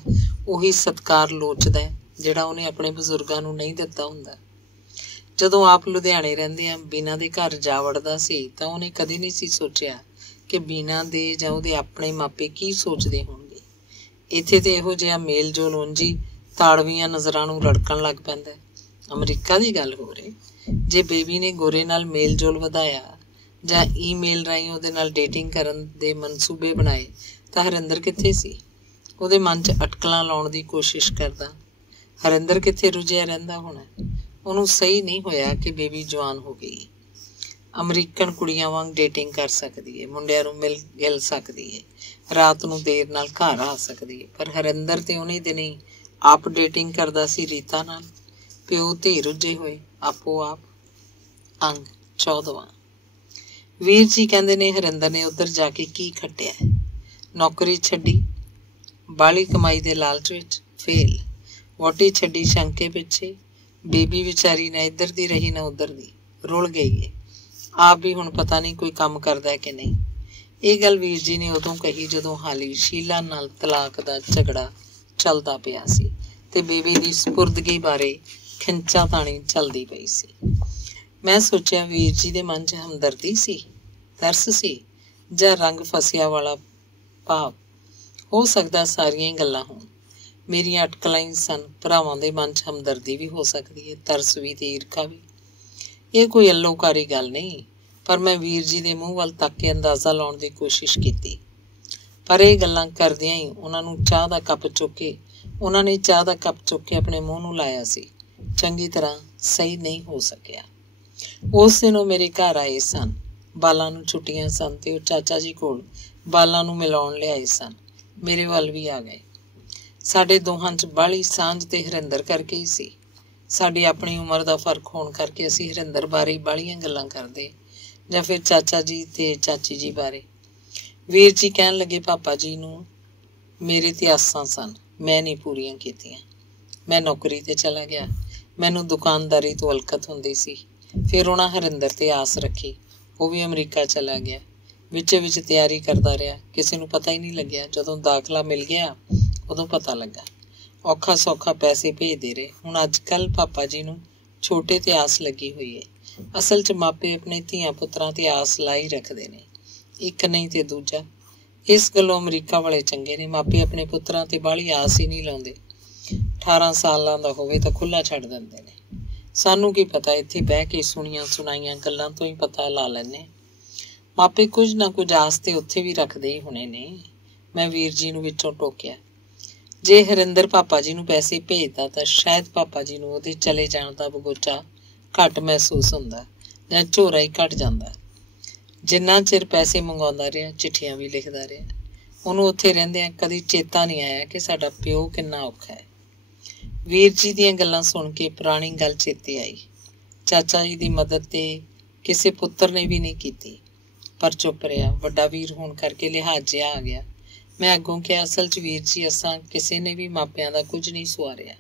उही सत्कार लोचदा है जिहड़ा उहने अपने बजुर्गां नूं नहीं दिता हुंदा। जदों आप लुधियाणे रहिंदियां बीना दे घर जा वड़दा सी तां उहने कदी नहीं सी सोचिया कि बीना दे जां उहदे अपने मापे की सोचदे होणगे। इत्थे ते इहो जिहा मेल जोल उंजी ताड़वीआं नज़रां नूं रड़कण लग पैंदा है। अमरीका की गल हो रही, जे बेबी ने गोरे नाल मेल जोल वधाया जां ईमेल राहीं उहदे नाल डेटिंग करन दे मनसूबे बनाए तां हरिंदर कित्थे सी? उहदे मन च अटकलां लाउण दी कोशिश करदा हरिंदर कित्थे रुझिया रहिंदा होना। उहनूं सही नहीं होया कि बेबी जवान हो गई। अमरीकन कुड़ियां वांग डेटिंग कर सकदी है, मुंडियां नूं मिल गिल सकदी है, रात नूं देर नाल घर आ सकदी है, पर हरिंदर ते उन्हीं दिनीं आप डेटिंग करदा सी रीता नाल। प्यो धी रुझे होए आपो आप। अंग 14वां। वीर जी कहंदे ने हरिंदर ने उधर जाके की खट्टिया है। नौकरी छड्डी, बाली कमाई दे लालच विच फेल, वोटी छड्डी शंके पिछे, बेबी विचारी ना इधर दी रही ना उधर दी, रुल गई है। आप भी हुण पता नहीं कोई काम करदा है कि नहीं। ये गल वीर जी ने उदों कही जदों हाली शीला नाल तलाक दा झगड़ा चलदा पिया सी ते बेबी दी सपुर्दगी बारे खिंचा ताणी चलदी पई सी। मैं सोचिया वीर जी दे मन च हमदर्दी सी, तरस सी जां रंग फसिया वाला भाव। हो सकदा सारियां ही गल्लां होण। मेरियां अटकलां ही सन। भरावां दे मन च हमदर्दी भी हो सकदी है, तरस भी ते ईरखा भी। ये कोई अल्लोकारी गल नहीं, पर मैं वीर जी दे मूँह वल तक के अंदाजा लाउण दी कोशिश कीती। पर ये गल्लां करदियां ही उन्हां नूं चाह दा कप चुक के उन्हां ने चाह दा कप चुक के अपने मूँह नूं लाया सी। चंगी तरह सही नहीं हो सकिया। उस दिन वो मेरे घर आए सन। बालां नूं छुट्टियां सन ते वो चाचा जी कोल बालां नूं मिलाउण लिआए सन। मेरे वल भी आ गए। साडे दोहां च बाहली सांझ ते हरिंदर करके ही सी। साडी अपनी उम्र दा फर्क होण करके असीं हरिंदर बारे बाहलियां गल्लां करदे जां फिर चाचा जी ते चाची जी बारे। वीर जी कहण लगे पापा जी नूं मेरे ते आसां सन, मैं नहीं पूरीआं कीतियां। मैं नौकरी ते चला गया। मैनूं दुकानदारी तो अलकत हुंदी सी। फिर उन्हां हरिंदर ते आस रखी। वो भी अमरीका चला गया। विचे विच तैयारी करदा रहा। किसी नूं पता ही नहीं लग्या। जदों दाखला मिल गया उदों पता लगा। औखा सौखा पैसे भेजदे रहे। हुण अजकल पापा जी नूं छोटे ते आस लगी हुई है। असल च मापे अपने धीआं पुत्रां ते आस लाई रखदे ने, एक नहीं ते दूजा। इस गल्लों अमरीका वाले चंगे ने। मापे अपने पुत्रां ते बाहली आस ही नहीं लाउंदे। 18 सालां दा होवे तां खुला छड्ड दिंदे ने। सानू की पता, इत्थे बह के सुनियां सुनाइयां गल्लां तो ही पता ला लैने। मापे कुछ ना कुछ आस ते उत्थे भी रखदे ही होने ने। मैं वीर जी नूं विचों टोकिया। जे हरिंदर पापा जी नूं पैसे भेजदा तां शायद पापा जी नूं ਉਹਦੇ चले जाण दा बगोचा घट महसूस हुंदा जां झोरा ही घट जांदा। जिन्ना चिर पैसे मंगाउंदा ਰਿਹਾ, चिट्ठियां भी लिखदा ਰਿਹਾ, ਉਹਨੂੰ ਉੱਥੇ ਰਹਿੰਦਿਆਂ कदी चेता नहीं आया कि साडा प्यो किन्ना औखा है। वीर जी दीयां गल्लां सुन के पुरानी गल चेते आई। चाचा जी दी मदद ते किसी पुत्र ने भी नहीं कीती, पर चुप रहा। वड्डा वीर होण करके लिहाज जिहा आ गया। मैं अगों क्या असल च वीर जी असां किसी ने भी मापियां दा कुछ नहीं सुआरिया।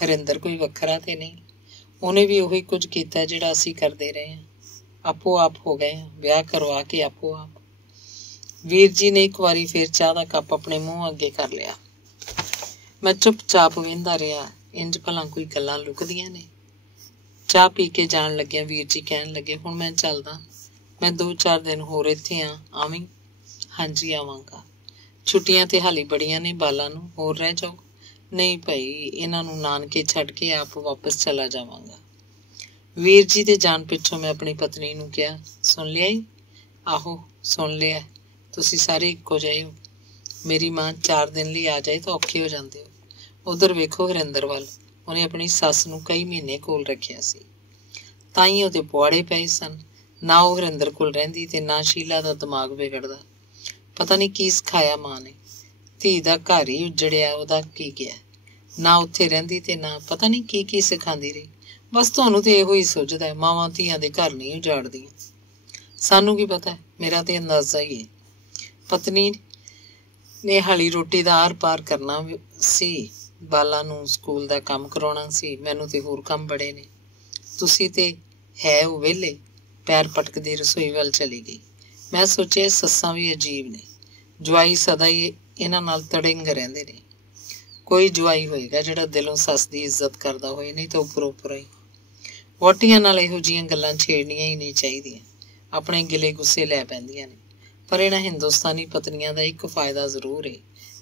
हरिंदर कोई वखरा ते नहीं, उन्हें भी उही कुछ कीता जिहड़ा असीं करदे रहे हैं। आपो आप हो गए हैं, ब्याह करवा के आपो आप। वीर जी ने एक बारी फिर चाह दा कप अपने मूँह अगे कर लिया। मैं चुपचाप वेंदा रहा। इंज भला कोई गल्लां लुकदियां ने। चाह पी के जान लग्या वीर जी कहण लगे, हुण मैं चलदा। मैं 2-4 दिन होर इत्थे आवीं? हाँ जी आवांगा। छुट्टियां ते हाली बड़ियां ने बालां नूं, होर रह जाओ। नहीं भाई, इन्हां नूं नानके छड्ड के आप वापस चला जावांगा। वीर जी दे जान पिछों मैं अपनी पत्नी नूं कहा, सुन लिया ही? आहो सुन लिया। तुसीं सारे इक्को जिहे हो। मेरी मां 4 दिन लई आ जाए तो औखे हो जांदे हो। उधर वेखो हरिंदर वल, उन्हें अपनी सੱਸ नूं कई महीने कोल रखिया सी। ताईं ਉਹਦੇ ਪੁਆੜੇ ਪਏ ਸਨ। ना ਉਹ हरिंदर कोल रहिंदी ते ना शीला दा दिमाग विगड़दा। पता नहीं की सिखाया मां ने। धी दा घर ही उजड़िया, ਉਹਦਾ की गया। ना उत्थे रहिंदी ते ना पता नहीं की सिखांदी रही। बस तुहानूं ते इहो ही सुझदा है, मावां धीआं दे घर नहीं उजाड़दियां। सानू की पता है, मेरा ते अंदाजा ही है। पत्नी ने हाली रोटी दा आर पार करना सी, बालां नूं स्कूल दा काम कराउणा सी, मैनूं ते होर काम बड़े ने। तुसीं ते है ਉਹ ਵੇਲੇ। पैर पटकदी रसोई वल चली गई। मैं सोचिया सस्सां भी अजीब ने, जवाई सदा ही इन्हां नाल तड़िंग रहिंदे ने। कोई जवाई होएगा जिहड़ा दिलों सस दी इज्जत करदा होए, नहीं तो उपरों उपरों ही। वोटियां नाल इहो जिहियां गल्लां छेड़नियां ही नहीं चाहीदियां, अपने गिले गुस्से लै पैंदियां ने। पर इन्हां हिंदुस्तानी पत्नियां दा एक फायदा जरूर है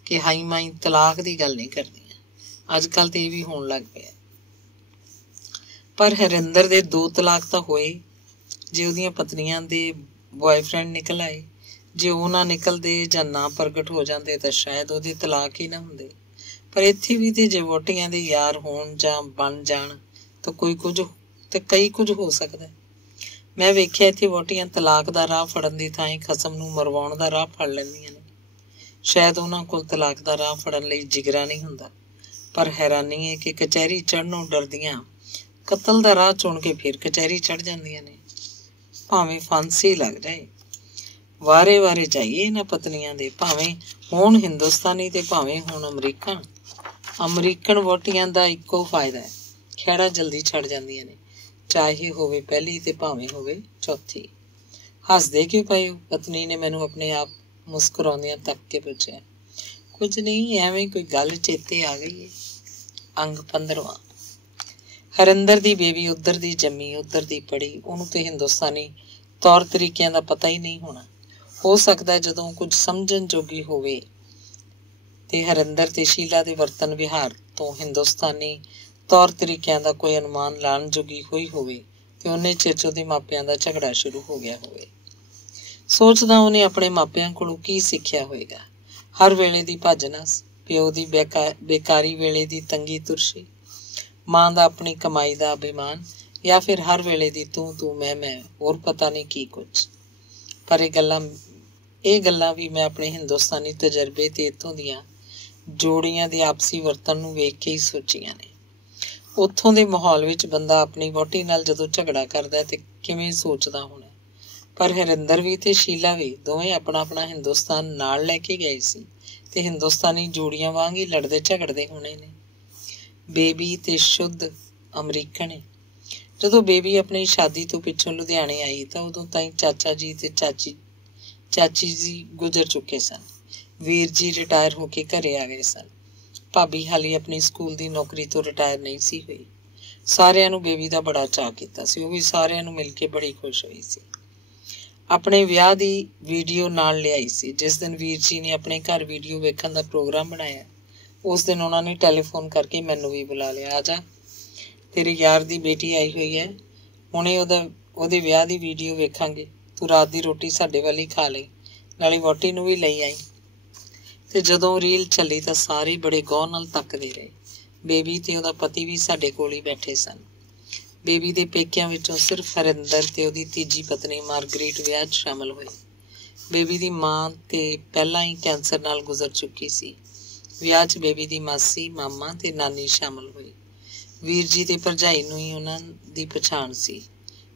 कि हाई माई तलाक की गल नहीं करदियां। अजकल तो यह भी होण लग पिया। पर हरिंदर दे 2 तलाक तो होए। जे उहदियां पत्नियां दे बॉयफ्रेंड निकल आए, जे वो ना निकलते जां ना प्रगट हो जाते तो शायद उहदे तलाक ही ना हुंदे। पर इत्थे भी ते जे वोटियां दे यार होण जां बन जाण तो कई कुछ हो सकदा है। मैं वेख्या इत्थे वोटियां तलाक दा राह फड़न दी थां खसम नूं मरवाउण दा राह फड़ लैंदियां ने। शायद उन्हां कोल तलाक दा राह फड़न लई जिगरा नहीं हुंदा। पर हैरानी है कि कचहरी चढ़नों डरदियां कतल दा राह चुन के फिर कचहरी चढ़ जांदियां ने, भावें फांसी लग जाए। वारे वारे जाइए इन्हां पत्नियां दे, भावें होण हिंदुस्तानी ते भावें होण अमरीकन वोटियां दा इक्को फायदा है, खैड़ा जल्दी छड़ जांदियां ने, चाहे होवे पहली ते भावें होवे चौथी। हसदे क्यों पए हो? पत्नी ने मैनू अपने आप मुस्कुराउंदियां तक के पुछया। कुछ नहीं, एवें कोई गल चेते आ गई है। अंग 15वां। हरिंदर दी बेबी उधर दी जम्मी उधर दी पढ़ी, उन्होंने तो हिंदुस्तानी तौर तरीकों का पता ही नहीं होना। हो सकता जदों कुछ समझण जोगी होवे ते हरिंदर ते शीला दे वर्तन विहार तो हिंदुस्तानी तौर तरीकों का कोई अनुमान लाण जोगी हुई होवे ते उन्हें चिर च उहदे मापियां दा झगड़ा शुरू हो गया होवे। सोचदा उन्हें अपने मापियां कोलों की सिੱਖਿਆ होएगा। हर वेले दी भज नस, प्यो दी बेकारी वेले दी तंगी तुरशी, मां दा अपनी कमाई दा अभिमान, या फिर हर वेले दी तू मैं और पता नहीं की कुछ। पर ਇਹ ਗੱਲਾਂ भी मैं अपने हिंदुस्तानी तजर्बे ते इत्थों दियां जोड़ियां दी आपसी वर्तन नूं वेख के ही सोचियां ने। उत्थों दे माहौल विच बंदा अपनी वोटी नाल जदों झगड़ा करदा ते किवें सोचदा होना। पर हरिंदर भी ते शीला भी दोवें अपना अपना हिंदुस्तान नाल लैके गए सी ते हिंदुस्तानी जोड़ियां वांग ही लड़दे झगड़दे होने ने। बेबी ते शुद्ध अमरीकन है। जदों बेबी अपनी शादी तो पिछों लुधियाने आई तो उदों ताईं चाचा जी ते चाची जी गुजर चुके सन। वीर जी रिटायर होके घरे आ गए सन। भाभी हाली अपनी स्कूल दी नौकरी तो रिटायर नहीं सी हुई। सारियां नूं बेबी दा बड़ा चाਅ कीता सी, ओह भी सारियां नूं मिल के बड़ी खुश हुई सी। अपने विआह दी वीडियो नाल लिआई सी। जिस दिन वीर जी ने अपने घर वीडियो वेखण दा प्रोग्राम बनाया, उस दिन उन्होंने टेलीफोन करके मैनू भी बुला लिया। आजा, तेरे यार दी बेटी आई हुई है, हुणे ओहदे विआह दी वीडियो वेखांगे, तू रात दी रोटी साडे वाल ही खा लई, नाले वोटी नूं भी लई आई। ते जदों रील चली तां सारे बड़े गौर नाल तकदे रहे। बेबी ते ओहदा पति भी साडे कोल ही बैठे सन। बेबी दे पेकियां विचों सिर्फ हरिंदर ते ओहदी तीजी पत्नी मारगरीट विआह च शामिल होए। बेबी दी मां ते पहलां ही कैंसर नाल गुजर चुकी सी। विआह च बेबी दी मासी, मामा ते नानी शामिल होए। वीर जी ते भरजाई नूं ही उन्हां दी पछाण सी।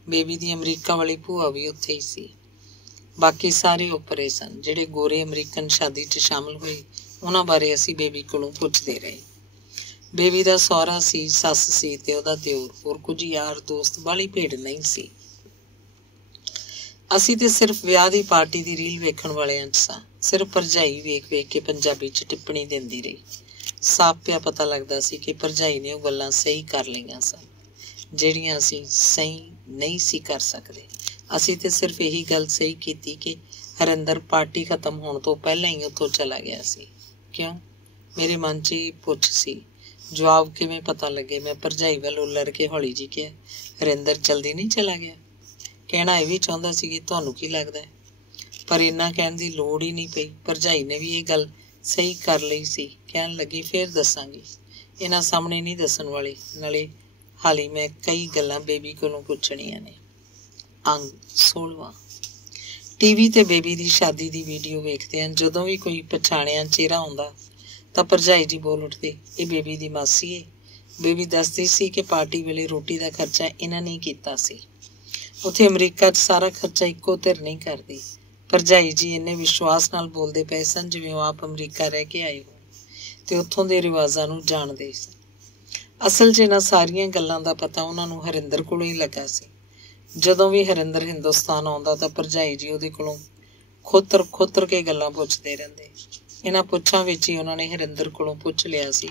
बेबी दी अमरीका वाली भूआ भी उत्थे ही सी। बाकी सारे उपरे सन। ਜਿਹੜੇ गोरे अमरीकन शादी च शामिल होए, उन्हां बारे असीं बेबी कोलों पुछदे रहे। बेबी दा सौहरा सी, सस सी ते ओहदा दिओर, होर कुछ यार दोस्त बाली भीड़ नहीं सी। असीं ते सिर्फ विआह दी पार्टी दी रील वेखण वालियां च सां। सिर्फ भरजाई वेख के पंजाबी च टिप्पणी दिंदी रही। साफ पिया पता लगदा सी कि भरजाई ने ओह गल्लां सही कर लईआं सन ਜਿਹੜੀਆਂ असीं सही नहीं सी कर सकदे। असीं ते सिर्फ यही गल सही कीती कि हरिंदर पार्टी खत्म होने तो पहला ही उत्थों चला गया सी। क्यों? मेरे मन च ही पुछ सी। जवाब किवें पता लगे? मैं भरजाई वाल उलर के हौली जी कहा, हरिंदर जल्दी नहीं चला गया? कहना यह भी चाहुंदा सी कि तुहानूं की लगदा है? पर इन्ना कहण दी लोड़ ही नहीं पई। भरजाई ने भी ये गल सही कर लई सी। कहण लगी, फिर दसांगी, इन्हां सामने नहीं दसन वाली, नाले हाली मैं कई गल्लां बेबी कोलों पुछणियां ने। अंग 16वां। टीवी ते बेबी दी शादी दी वीडियो वेखदे हैं। जदों भी कोई पछाणिया चेहरा आउंदा तां भरजाई जी बोल उठदी, ये बेबी दी मासी है। बेबी दसदी सी कि पार्टी वेले रोटी दा खर्चा इन्हां ने कीता सी। उत्थे अमरीका च सारा खर्चा इक्को धिर नहीं करदी। भरजाई जी इन्ने विश्वास नाल बोलदे पए सन जिवें ओह आप अमरीका रह के आए हो ते उत्थों दे रिवाजां नूं जाणदे सन। असल च इन्हां सारियां गल्लां दा पता उन्हां नूं हरिंदर कोलों ही लगा सी। जदों भी हरिंदर हिंदुस्तान आउंदा तां भरजाई जी ਉਹਦੇ ਕੋਲੋਂ ਖੋਤਰ ਖੋਤਰ ਕੇ ਗੱਲਾਂ ਪੁੱਛਦੇ ਰਹਿੰਦੇ। ਇਹਨਾਂ ਪੁੱਛਾਂ ਵਿੱਚ ਹੀ ਉਹਨਾਂ ਨੇ ਹਰਿੰਦਰ ਕੋਲੋਂ ਪੁੱਛ ਲਿਆ ਸੀ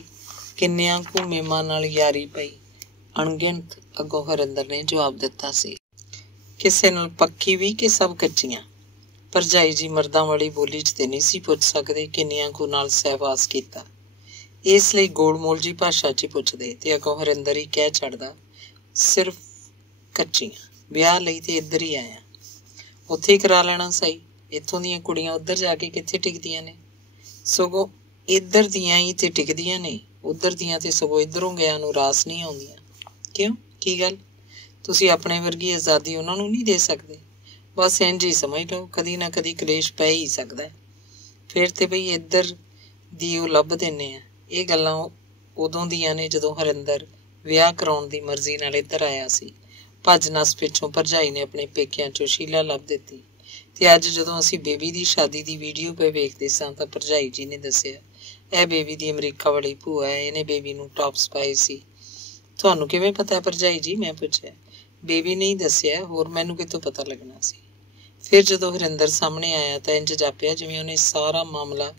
ਕਿੰਨਿਆਂ ਕੁ ਮੇਮਾਂ ਨਾਲ ਯਾਰੀ ਪਈ। ਅਣਗਿਣਤ। ਅੱਗੋਂ ਹਰਿੰਦਰ ਨੇ ਜਵਾਬ ਦਿੱਤਾ ਸੀ, ਕਿਸੇ ਨਾਲ ਪੱਕੀ ਵੀ ਕਿ ਸਭ ਕੱਚੀਆਂ। ਭਰਜਾਈ ਜੀ ਮਰਦਾਂ ਵਾਲੀ ਬੋਲੀ 'ਚ ਤੇ ਨਹੀਂ ਸੀ ਪੁੱਛ ਸਕਦੇ ਕਿੰਨਿਆਂ ਕੁ ਨਾਲ ਸਹਿਵਾਸ ਕੀਤਾ, ਇਸ ਲਈ ਗੋਲਮੋਲ ਜੀ ਭਾਸ਼ਾ 'ਚ ਪੁੱਛਦੇ। ਤੇ ਅੱਗੋਂ ਹਰਿੰਦਰ ਹੀ ਕਹਿ ਛੱਡਦਾ, ਸਿਰਫ ਕੱਚੀਆਂ। ਵਿਆਹ ਲਈ ਤੇ ਇੱਧਰ ਹੀ ਆਇਆ, ਉੱਥੇ ਹੀ ਕਰਾ ਲੈਣਾ ਸਹੀ। ਇੱਥੋਂ ਦੀਆਂ ਕੁੜੀਆਂ ਉੱਧਰ ਜਾ ਕੇ ਕਿੱਥੇ ਟਿਕਦੀਆਂ ਨੇ, ਸਗੋਂ ਇੱਧਰ ਦੀਆਂ ਹੀ ਤੇ ਟਿਕਦੀਆਂ ਨੇ, ਉੱਧਰ ਦੀਆਂ ਤੇ ਸਗੋਂ ਇੱਧਰੋਂ ਗਿਆ ਨੂੰ ਰਾਸ ਨਹੀਂ ਆਉਂਦੀਆਂ। ਕਿਉਂ, ਕੀ ਗੱਲ? ਤੁਸੀਂ ਆਪਣੇ ਵਰਗੀ ਆਜ਼ਾਦੀ ਉਹਨਾਂ ਨੂੰ ਨਹੀਂ ਦੇ ਸਕਦੇ? ਬਸ ਇੰਝ ਹੀ ਸਮਝ ਲਓ, ਕਦੀ ਨਾ ਕਦੀ ਕਲੇਸ਼ ਪੈ ਹੀ ਸਕਦਾ। ਫਿਰ ਤੇ ਬਈ ਇੱਧਰ ਦੀ ਉਹ ਲੱਭ ਦਿੰਦੇ ਆ। ਇਹ ਗੱਲਾਂ ਉਦੋਂ ਦੀਆਂ ਨੇ ਜਦੋਂ ਹਰਿੰਦਰ ਵਿਆਹ ਕਰਾਉਣ ਦੀ ਮਰਜ਼ੀ ਨਾਲ ਇੱਧਰ ਆਇਆ ਸੀ। ਭੱਜ ਨੱਸ ਪਿੱਛੋਂ ਭਰਜਾਈ ਨੇ ਆਪਣੇ ਪੇਕਿਆਂ 'ਚੋਂ ਸ਼ੀਲਾ ਲੱਭ ਦਿੱਤੀ। ਤੇ ਅੱਜ ਜਦੋਂ ਅਸੀਂ ਬੇਬੀ ਦੀ ਸ਼ਾਦੀ ਦੀ ਵੀਡੀਓ ਪੇ ਵੇਖਦੇ ਸਾਂ ਤਾਂ ਭਰਜਾਈ ਜੀ ਨੇ ਦੱਸਿਆ, ਇਹ ਬੇਬੀ ਦੀ ਅਮਰੀਕਾ ਵਾਲੀ ਭੂਆ ਹੈ, ਇਹਨੇ ਬੇਬੀ ਨੂੰ ਟੌਪਸ ਪਾਏ ਸੀ। ਤੁਹਾਨੂੰ ਕਿਵੇਂ ਪਤਾ ਭਰਜਾਈ ਜੀ? ਮੈਂ ਪੁੱਛਿਆ। ਬੇਬੀ ਨੇ ਹੀ ਦੱਸਿਆ, ਹੋਰ ਮੈਨੂੰ ਕਿਤੋਂ ਪਤਾ ਲੱਗਣਾ ਸੀ। ਫਿਰ ਜਦੋਂ ਹਰਿੰਦਰ ਸਾਹਮਣੇ ਆਇਆ ਤਾਂ ਇੰਝ ਜਾਪਿਆ ਜਿਵੇਂ ਉਹਨੇ ਸਾਰਾ ਮਾਮਲਾ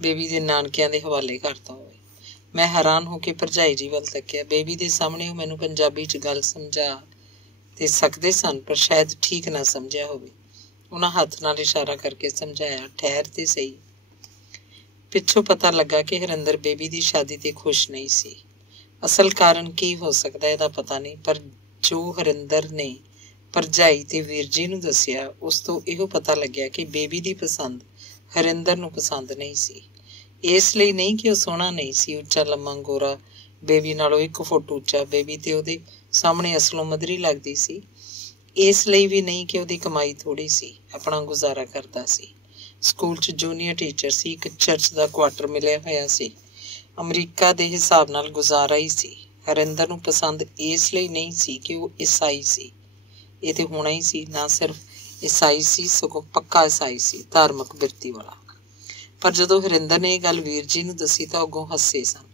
ਬੇਬੀ ਦੇ ਨਾਨਕਿਆਂ ਦੇ ਹਵਾਲੇ ਕਰਤਾ ਹੋਵੇ। ਮੈਂ ਹੈਰਾਨ ਹੋ ਕੇ ਭਰਜਾਈ ਜੀ ਵੱਲ ਤੱਕਿਆ। ਬੇਬੀ ਦੇ ਸਾਹਮਣੇ ਉਹ ਮੈਨੂੰ ਪੰਜਾਬੀ 'ਚ ਗੱਲ ਸਮਝਾ ਤੇ ਸਕਦੇ ਸਨ, ਪਰ ਸ਼ਾਇਦ ਠੀਕ ਨਾ ਸਮਝਿਆ ਹੋਵੇ। ਉਹਨਾਂ ਹੱਥ ਨਾਲ ਇਸ਼ਾਰਾ ਕਰਕੇ ਸਮਝਾਇਆ, ਠਹਿਰ ਤੇ ਸਹੀ। ਪਿੱਛੋਂ ਪਤਾ ਲੱਗਾ ਕਿ ਹਰਿੰਦਰ ਬੇਬੀ ਦੀ ਸ਼ਾਦੀ ਤੇ ਖੁਸ਼ ਨਹੀਂ ਸੀ। ਅਸਲ ਕਾਰਨ ਕੀ ਹੋ ਸਕਦਾ ਇਹਦਾ ਪਤਾ ਨਹੀਂ, ਪਰ ਜੋ ਹਰਿੰਦਰ ਨੇ ਭਰਜਾਈ ਤੇ ਵੀਰ ਜੀ ਨੂੰ ਦੱਸਿਆ ਉਸ ਤੋਂ ਇਹੋ ਪਤਾ ਲੱਗਿਆ ਕਿ ਬੇਬੀ ਦੀ ਪਸੰਦ ਹਰਿੰਦਰ ਨੂੰ ਪਸੰਦ ਨਹੀਂ ਸੀ। ਇਸ ਲਈ ਨਹੀਂ ਕਿ ਉਹ ਸੋਹਣਾ ਨਹੀਂ ਸੀ, ਉੱਚਾ ਲੰਮਾ ਗੋਰਾ, ਬੇਬੀ ਨਾਲੋਂ 1 ਫੁੱਟ ਉੱਚਾ। ਬੇਬੀ ਤੇ ਉਹਦੇ ਸਾਹਮਣੇ ਅਸਲੋਂ ਮਧਰੀ ਲੱਗਦੀ ਸੀ। ਇਸ ਲਈ ਵੀ ਨਹੀਂ ਕਿ ਉਹਦੀ ਕਮਾਈ ਥੋੜ੍ਹੀ ਸੀ, ਆਪਣਾ ਗੁਜ਼ਾਰਾ ਕਰਦਾ ਸੀ। ਸਕੂਲ 'ਚ ਜੂਨੀਅਰ ਟੀਚਰ ਸੀ, ਇੱਕ ਚਰਚ ਦਾ ਕੁਆਟਰ ਮਿਲਿਆ ਹੋਇਆ ਸੀ। ਅਮਰੀਕਾ ਦੇ ਹਿਸਾਬ ਨਾਲ ਗੁਜ਼ਾਰਾ ਹੀ ਸੀ। ਹਰਿੰਦਰ ਨੂੰ ਪਸੰਦ ਇਸ ਲਈ ਨਹੀਂ ਸੀ ਕਿ ਉਹ ਈਸਾਈ ਸੀ। ਇਹ ਤੇ ਹੋਣਾ ਹੀ ਸੀ, ਨਾ ਸਿਰਫ ਈਸਾਈ ਸੀ ਸਗੋਂ ਪੱਕਾ ਈਸਾਈ ਸੀ, ਧਾਰਮਿਕ ਬਿਰਤੀ ਵਾਲਾ। ਪਰ ਜਦੋਂ ਹਰਿੰਦਰ ਨੇ ਇਹ ਗੱਲ ਵੀਰ ਜੀ ਨੂੰ ਦੱਸੀ ਤਾਂ ਅੱਗੋਂ ਹੱਸੇ ਸਨ।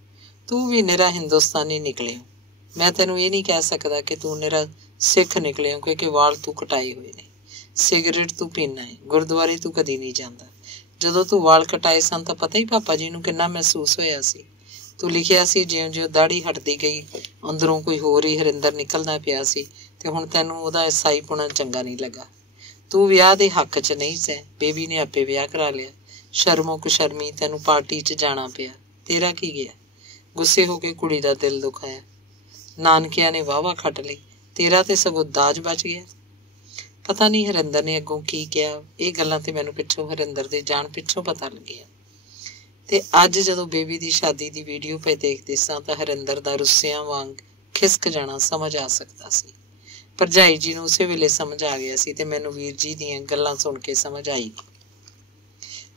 ਤੂੰ ਵੀ ਨਿਰਾ ਹਿੰਦੁਸਤਾਨੀ ਨਿਕਲਿਆ। ਮੈਂ ਤੈਨੂੰ ਇਹ ਨਹੀਂ ਕਹਿ ਸਕਦਾ ਕਿ ਤੂੰ ਨਿਰਾ ਸਿੱਖ ਨਿਕਲਿਆ, ਕਿਉਂਕਿ ਵਾਲ ਤੂੰ ਕਟਾਏ ਹੋਏ ਨੇ, ਸਿਗਰਟ ਤੂੰ ਪੀਂਦਾ ਹੈ, ਗੁਰਦੁਆਰੇ ਤੂੰ ਕਦੀ ਨਹੀਂ ਜਾਂਦਾ। ਜਦੋਂ ਤੂੰ ਵਾਲ ਕਟਾਏ ਸਨ ਤਾਂ ਪਤਾ ਹੀ ਪਾਪਾ ਜੀ ਨੂੰ ਕਿੰਨਾ ਮਹਿਸੂਸ ਹੋਇਆ ਸੀ। ਤੂੰ ਲਿਖਿਆ ਸੀ ਜਿਉਂ-ਜਿਉਂ ਦਾੜੀ ਹਟਦੀ ਗਈ ਅੰਦਰੋਂ ਕੋਈ ਹੋਰ ਹੀ ਹਰਿੰਦਰ ਨਿਕਲਦਾ ਪਿਆ ਸੀ, ਤੇ ਹੁਣ ਤੈਨੂੰ ਉਹਦਾ ਈਸਾਈਪੁਣਾ ਚੰਗਾ ਨਹੀਂ ਲੱਗਾ। ਤੂੰ ਵਿਆਹ ਦੇ ਹੱਕ 'ਚ ਨਹੀਂ ਸੈਂ। ਬੇਬੀ ਨੇ ਆਪੇ ਵਿਆਹ ਕਰਾ ਲਿਆ। ਸ਼ਰਮੋ ਕੁਸ਼ਰਮੀ ਤੈਨੂੰ ਪਾਰਟੀ 'ਚ ਜਾਣਾ ਪਿਆ। ਤੇਰਾ ਕੀ ਗਿਆ? ਗੁੱਸੇ ਹੋ ਕੇ ਕੁੜੀ ਦਾ ਦਿਲ ਦੁਖਾਇਆ। ਨਾਨਕਿਆਂ ਨੇ ਵਾਹਵਾ ਖੱਟ ਲਈ, ਤੇਰਾ ਤੇ ਸਗੋਂ ਦਾਜ ਬਚ ਗਿਆ। ਪਤਾ ਨਹੀਂ ਹਰਿੰਦਰ ਨੇ ਅੱਗੋਂ ਕੀ ਕਿਹਾ। ਇਹ ਗੱਲਾਂ ਤੇ ਮੈਨੂੰ ਪਿੱਛੋਂ ਹਰਿੰਦਰ ਦੇ ਜਾਣ ਪਿੱਛੋਂ ਪਤਾ ਲੱਗਿਆ। ਤੇ ਅੱਜ ਜਦੋਂ ਬੇਬੀ ਦੀ ਸ਼ਾਦੀ ਦੀ ਵੀਡੀਓ ਪੇ ਦੇਖਦੇ ਸਾਂ ਤਾਂ ਹਰਿੰਦਰ ਦਾ ਰੁੱਸਿਆਂ ਵਾਂਗ ਖਿਸਕ ਜਾਣਾ ਸਮਝ ਆ ਸਕਦਾ ਸੀ। ਭਰਜਾਈ ਜੀ ਨੂੰ ਉਸੇ ਵੇਲੇ ਸਮਝ ਆ ਗਿਆ ਸੀ ਤੇ ਮੈਨੂੰ ਵੀਰ ਜੀ ਦੀਆਂ ਗੱਲਾਂ ਸੁਣ ਕੇ ਸਮਝ ਆਈ।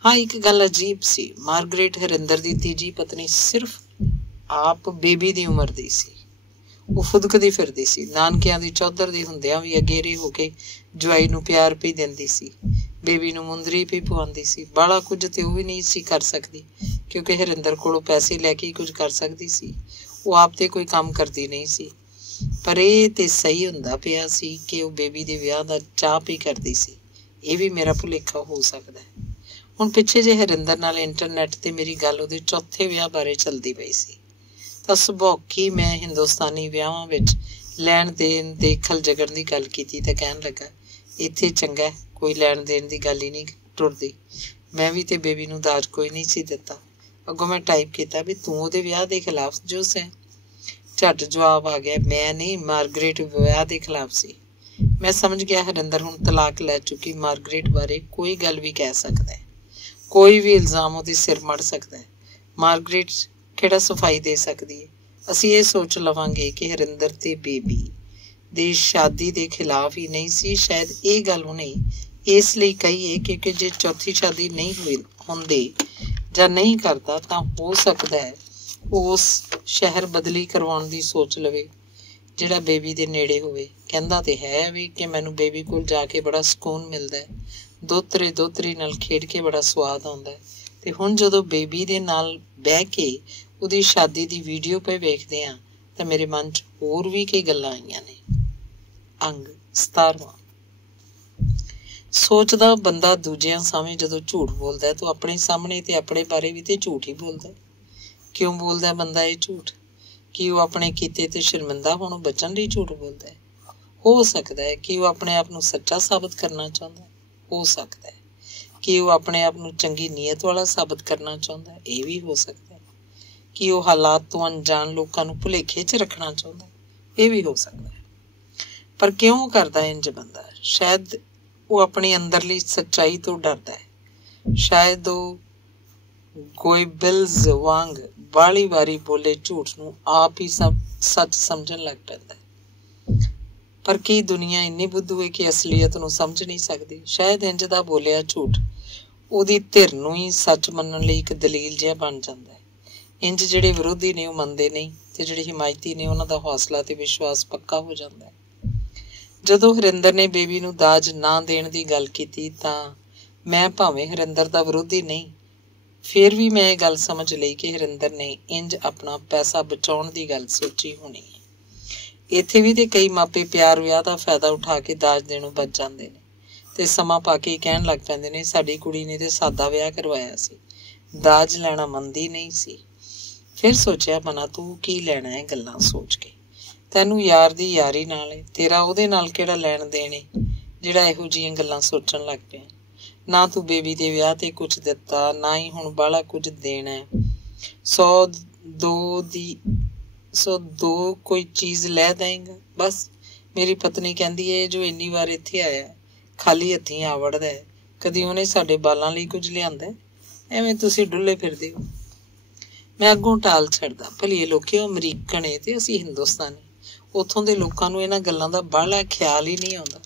ਹਾਂ, ਇੱਕ ਗੱਲ ਅਜੀਬ ਸੀ। ਮਾਰਗਰੇਟ ਹਰਿੰਦਰ ਦੀ ਤੀਜੀ ਪਤਨੀ ਸਿਰਫ ਆਪ ਬੇਬੀ ਦੀ ਉਮਰ ਦੀ ਸੀ। ਉਹ ਫੁਦਕਦੀ ਫਿਰਦੀ ਸੀ। ਨਾਨਕਿਆਂ ਦੀ ਚੌਧਰ ਦੀ ਹੁੰਦਿਆਂ ਵੀ ਅਗੇਰੀ ਹੋ ਕੇ ਜਵਾਈ ਨੂੰ ਪਿਆਰ ਵੀ ਦਿੰਦੀ ਸੀ, ਬੇਬੀ ਨੂੰ ਮੁੰਦਰੀ ਵੀ ਪਵਾਉਂਦੀ ਸੀ। ਬਾਹਲਾ ਕੁਝ ਤੇ ਉਹ ਵੀ ਨਹੀਂ ਸੀ ਕਰ ਸਕਦੀ, ਕਿਉਂਕਿ ਹਰਿੰਦਰ ਕੋਲੋਂ ਪੈਸੇ ਲੈ ਕੇ ਹੀ ਕੁਝ ਕਰ ਸਕਦੀ ਸੀ। ਉਹ ਆਪ ਤੇ ਕੋਈ ਕੰਮ ਕਰਦੀ ਨਹੀਂ ਸੀ। ਪਰ ਇਹ ਤੇ ਸਹੀ ਹੁੰਦਾ ਪਿਆ ਸੀ ਕਿ ਉਹ ਬੇਬੀ ਦੇ ਵਿਆਹ ਦਾ ਚਾਅ ਵੀ ਕਰਦੀ ਸੀ। ਇਹ ਵੀ ਮੇਰਾ ਭੁਲੇਖਾ ਹੋ ਸਕਦਾ ਹੈ। ਹੁਣ ਪਿੱਛੇ ਜੇ ਹਰਿੰਦਰ ਨਾਲ ਇੰਟਰਨੈਟ ਤੇ ਮੇਰੀ ਗੱਲ ਉਹਦੇ ਚੌਥੇ ਵਿਆਹ ਬਾਰੇ ਚੱਲਦੀ ਪਈ ਸੀ ਤਾਂ ਸੁਭਾਉਕੀ ਮੈਂ ਹਿੰਦੁਸਤਾਨੀ ਵਿਆਹਾਂ ਵਿੱਚ ਲੈਣ ਦੇਣ ਦੇ ਖਲਜਗਣ ਦੀ ਗੱਲ ਕੀਤੀ ਤਾਂ ਕਹਿਣ ਲੱਗਾ, ਇੱਥੇ ਚੰਗਾ, ਕੋਈ ਲੈਣ ਦੇਣ ਦੀ ਗੱਲ ਹੀ ਨਹੀਂ ਟੁਰਦੀ। ਮੈਂ ਵੀ ਤੇ ਬੇਬੀ ਨੂੰ ਦਾਜ ਕੋਈ ਨਹੀਂ ਸੀ ਦਿੱਤਾ। ਅੱਗੋਂ ਮੈਂ ਟਾਈਪ ਕੀਤਾ ਵੀ ਤੂੰ ਉਹਦੇ ਵਿਆਹ ਦੇ ਖਿਲਾਫ ਜੋ ਸੈਂ। ਝੱਟ ਜਵਾਬ ਆ ਗਿਆ, ਮੈਂ ਨਹੀਂ, ਮਾਰਗਰੇਟ ਵਿਆਹ ਦੇ ਖਿਲਾਫ ਸੀ। ਮੈਂ ਸਮਝ ਗਿਆ ਹਰਿੰਦਰ ਹੁਣ ਤਲਾਕ ਲੈ ਚੁੱਕੀ ਮਾਰਗਰੇਟ ਬਾਰੇ ਕੋਈ ਗੱਲ ਵੀ ਕਹਿ ਸਕਦਾ ਹੈ, ਕੋਈ ਵੀ ਇਲਜ਼ਾਮ ਉਹਦੇ ਸਿਰ ਮੜ ਸਕਦਾ ਹੈ। ਮਾਰਗਰੇਟ ਕਿਹੜਾ ਸਫਾਈ ਦੇ ਸਕਦੀ ਹੈ? ਅਸੀਂ ਇਹ ਸੋਚ ਲਵਾਂਗੇ ਕਿ ਹਰਿੰਦਰ ਤੇ ਬੇਬੀ ਦੀ ਸ਼ਾਦੀ ਦੇ ਖਿਲਾਫ ਹੀ ਨਹੀਂ ਸੀ। ਸ਼ਾਇਦ ਇਹ ਗੱਲ ਉਹਨੇ ਇਸ ਲਈ ਕਹੀ ਹੈ ਕਿਉਂਕਿ ਜੇ ਚੌਥੀ ਸ਼ਾਦੀ ਨਹੀਂ ਹੁੰਦੀ ਜਾਂ ਨਹੀਂ ਕਰਦਾ ਤਾਂ ਹੋ ਸਕਦਾ ਹੈ ਉਸ ਸ਼ਹਿਰ ਬਦਲੀ ਕਰਵਾਉਣ ਦੀ ਸੋਚ ਲਵੇ ਜਿਹੜਾ ਬੇਬੀ ਦੇ ਨੇੜੇ ਹੋਵੇ। ਕਹਿੰਦਾ ਤੇ ਹੈ ਵੀ ਕਿ ਮੈਨੂੰ ਬੇਬੀ ਕੋਲ ਜਾ ਕੇ ਬੜਾ ਸਕੂਨ ਮਿਲਦਾ ਹੈ, ਦੋਤਰੀ ਨਾਲ ਖੇਡ ਕੇ ਬੜਾ ਸਵਾਦ ਆਉਂਦਾ ਹੈ। ਤੇ ਹੁਣ ਜਦੋਂ ਬੇਬੀ ਦੇ ਨਾਲ ਬਹਿ ਕੇ ਉਹਦੀ ਸ਼ਾਦੀ ਦੀ ਵੀਡੀਓ ਪੇ ਵੇਖਦੇ ਹਾਂ ਤਾਂ ਮੇਰੇ ਮਨ 'ਚ ਹੋਰ ਵੀ ਕਈ ਗੱਲਾਂ ਆਈਆਂ ਨੇ। ਅੰਗ 17ਵਾਂ। ਸੋਚਦਾ ਬੰਦਾ ਦੂਜਿਆਂ ਸਾਹਮਣੇ ਜਦੋਂ ਝੂਠ ਬੋਲਦਾ ਤਾਂ ਆਪਣੇ ਸਾਹਮਣੇ ਤੇ ਆਪਣੇ ਬਾਰੇ ਵੀ ਤੇ ਝੂਠ ਹੀ ਬੋਲਦਾ। ਕਿਉਂ ਬੋਲਦਾ ਬੰਦਾ ਇਹ ਝੂਠ? ਕਿ ਉਹ ਆਪਣੇ ਕੀਤੇ ਤੇ ਸ਼ਰਮਿੰਦਾ ਹੋਣੋਂ ਬਚਣ ਲਈ ਝੂਠ ਬੋਲਦਾ ਹੈ। ਹੋ ਸਕਦਾ ਹੈ ਕਿ ਉਹ ਆਪਣੇ ਆਪ ਨੂੰ ਸੱਚਾ ਸਾਬਤ ਕਰਨਾ ਚਾਹੁੰਦਾ। ਹੋ ਸਕਦਾ ਹੈ ਕਿ ਉਹ ਆਪਣੇ ਆਪ ਨੂੰ ਚੰਗੀ ਨੀਅਤ ਵਾਲਾ ਸਾਬਤ ਕਰਨਾ ਚਾਹੁੰਦਾ। ਇਹ ਵੀ ਹੋ ਸਕਦਾ ਹੈ ਕਿ ਉਹ ਹਾਲਾਤ ਤੋਂ ਅਣਜਾਣ ਲੋਕਾਂ ਨੂੰ ਭੁਲੇਖੇ 'ਚ ਰੱਖਣਾ ਚਾਹੁੰਦਾ। ਇਹ ਵੀ ਹੋ ਸਕਦਾ ਹੈ। ਪਰ ਕਿਉਂ ਕਰਦਾ ਇੰਝ ਬੰਦਾ? ਸ਼ਾਇਦ ਉਹ ਆਪਣੀ ਅੰਦਰਲੀ ਸੱਚਾਈ ਤੋਂ ਡਰਦਾ ਹੈ। ਸ਼ਾਇਦ ਉਹ ਗੋਇਬਲਜ਼ ਵਾਂਗ ਬਾਹਲੀ ਵਾਰੀ ਬੋਲੇ ਝੂਠ ਨੂੰ ਆਪ ਹੀ ਸੱਚ ਸਮਝਣ ਲੱਗ ਪੈਂਦਾ ਹੈ। ਪਰ ਕੀ ਦੁਨੀਆ ਇੰਨੀ ਬੁੱਧੂ ਹੈ ਕਿ ਅਸਲੀਅਤ ਨੂੰ ਸਮਝ ਨਹੀਂ ਸਕਦੀ? ਸ਼ਾਇਦ ਇੰਝ ਦਾ ਬੋਲਿਆ ਝੂਠ ਉਹਦੀ ਧਿਰ ਨੂੰ ਹੀ ਸੱਚ ਮੰਨਣ ਲਈ ਇੱਕ ਦਲੀਲ ਜਿਹਾ ਬਣ ਜਾਂਦਾ ਹੈ। ਇੰਝ ਜਿਹੜੇ ਵਿਰੋਧੀ ਨੇ ਉਹ ਮੰਨਦੇ ਨਹੀਂ ਤੇ ਜਿਹੜੇ ਹਿਮਾਇਤੀ ਨੇ ਉਹਨਾਂ ਦਾ ਹੌਸਲਾ ਤੇ ਵਿਸ਼ਵਾਸ ਪੱਕਾ ਹੋ ਜਾਂਦਾ ਹੈ। ਜਦੋਂ ਹਰਿੰਦਰ ਨੇ ਬੇਬੀ ਨੂੰ ਦਾਜ ਨਾ ਦੇਣ ਦੀ ਗੱਲ ਕੀਤੀ ਤਾਂ ਮੈਂ ਭਾਵੇਂ ਹਰਿੰਦਰ ਦਾ ਵਿਰੋਧੀ ਨਹੀਂ, ਫਿਰ ਵੀ ਮੈਂ ਇਹ ਗੱਲ ਸਮਝ ਲਈ ਕਿ ਹਰਿੰਦਰ ਨੇ ਇੰਝ ਆਪਣਾ ਪੈਸਾ ਬਚਾਉਣ ਦੀ ਗੱਲ ਸੋਚੀ ਹੋਣੀ ਹੈ। ਇੱਥੇ ਵੀ ਤੇ ਕਈ ਮਾਪੇ ਪਿਆਰ ਵਿਆਹ ਦਾ ਫਾਇਦਾ ਉਠਾ ਕੇ ਦਾਜ ਦੇਣੋਂ ਬਚ ਜਾਂਦੇ ਨੇ ਤੇ ਸਮਾਂ ਪਾ ਕੇ ਕਹਿਣ ਲੱਗ ਪੈਂਦੇ ਨੇ ਸਾਡੀ ਕੁੜੀ ਨੇ ਤੇ ਸਾਦਾ ਵਿਆਹ ਕਰਵਾਇਆ ਸੀ, ਦਾਜ ਲੈਣਾ ਮੰਨਦੀ ਨਹੀਂ ਸੀ। ਫਿਰ ਸੋਚਿਆ ਮਨਾ ਤੂੰ ਕੀ ਲੈਣਾ ਹੈ ਗੱਲਾਂ ਸੋਚ ਕੇ? ਤੈਨੂੰ ਯਾਰ ਦੀ ਯਾਰੀ ਨਾਲ ਹੈ, ਤੇਰਾ ਉਹਦੇ ਨਾਲ ਕਿਹੜਾ ਲੈਣ ਦੇਣ ਹੈ ਜਿਹੜਾ ਇਹੋ ਜਿਹੀਆਂ ਗੱਲਾਂ ਸੋਚਣ ਲੱਗ ਪਿਆ। ਨਾ ਤੂੰ ਬੇਬੀ ਦੇ ਵਿਆਹ ਤੇ ਕੁਝ ਦਿੱਤਾ, ਨਾ ਹੀ ਹੁਣ ਬਾਹਲਾ ਕੁਝ ਦੇਣਾ ਹੈ। 100-2 ਕੋਈ ਚੀਜ਼ ਲੈ ਦੇਂਗਾ ਬਸ। ਮੇਰੀ ਪਤਨੀ ਕਹਿੰਦੀ ਹੈ ਜੋ ਇੰਨੀ ਵਾਰ ਇੱਥੇ ਆਇਆ ਖਾਲੀ ਹੱਥੀਂ ਆ ਵੜਦਾ ਹੈ, ਕਦੀ ਉਹਨੇ ਸਾਡੇ ਬਾਲਾਂ ਲਈ ਕੁਝ ਲਿਆਂਦਾ? ਐਵੇਂ ਤੁਸੀਂ ਡੁੱਲੇ ਫਿਰਦੇ ਹੋ। ਮੈਂ ਅੱਗੋਂ ਟਾਲ ਛੱਡਦਾ, ਭਲੀਏ ਲੋਕੀ ਉਹ ਅਮਰੀਕਨ ਏ ਤੇ ਅਸੀਂ ਹਿੰਦੁਸਤਾਨੀ। ਉੱਥੋਂ ਦੇ ਲੋਕਾਂ ਨੂੰ ਇਹਨਾਂ ਗੱਲਾਂ ਦਾ ਬਾਹਲਾ ਖਿਆਲ ਹੀ ਨਹੀਂ ਆਉਂਦਾ।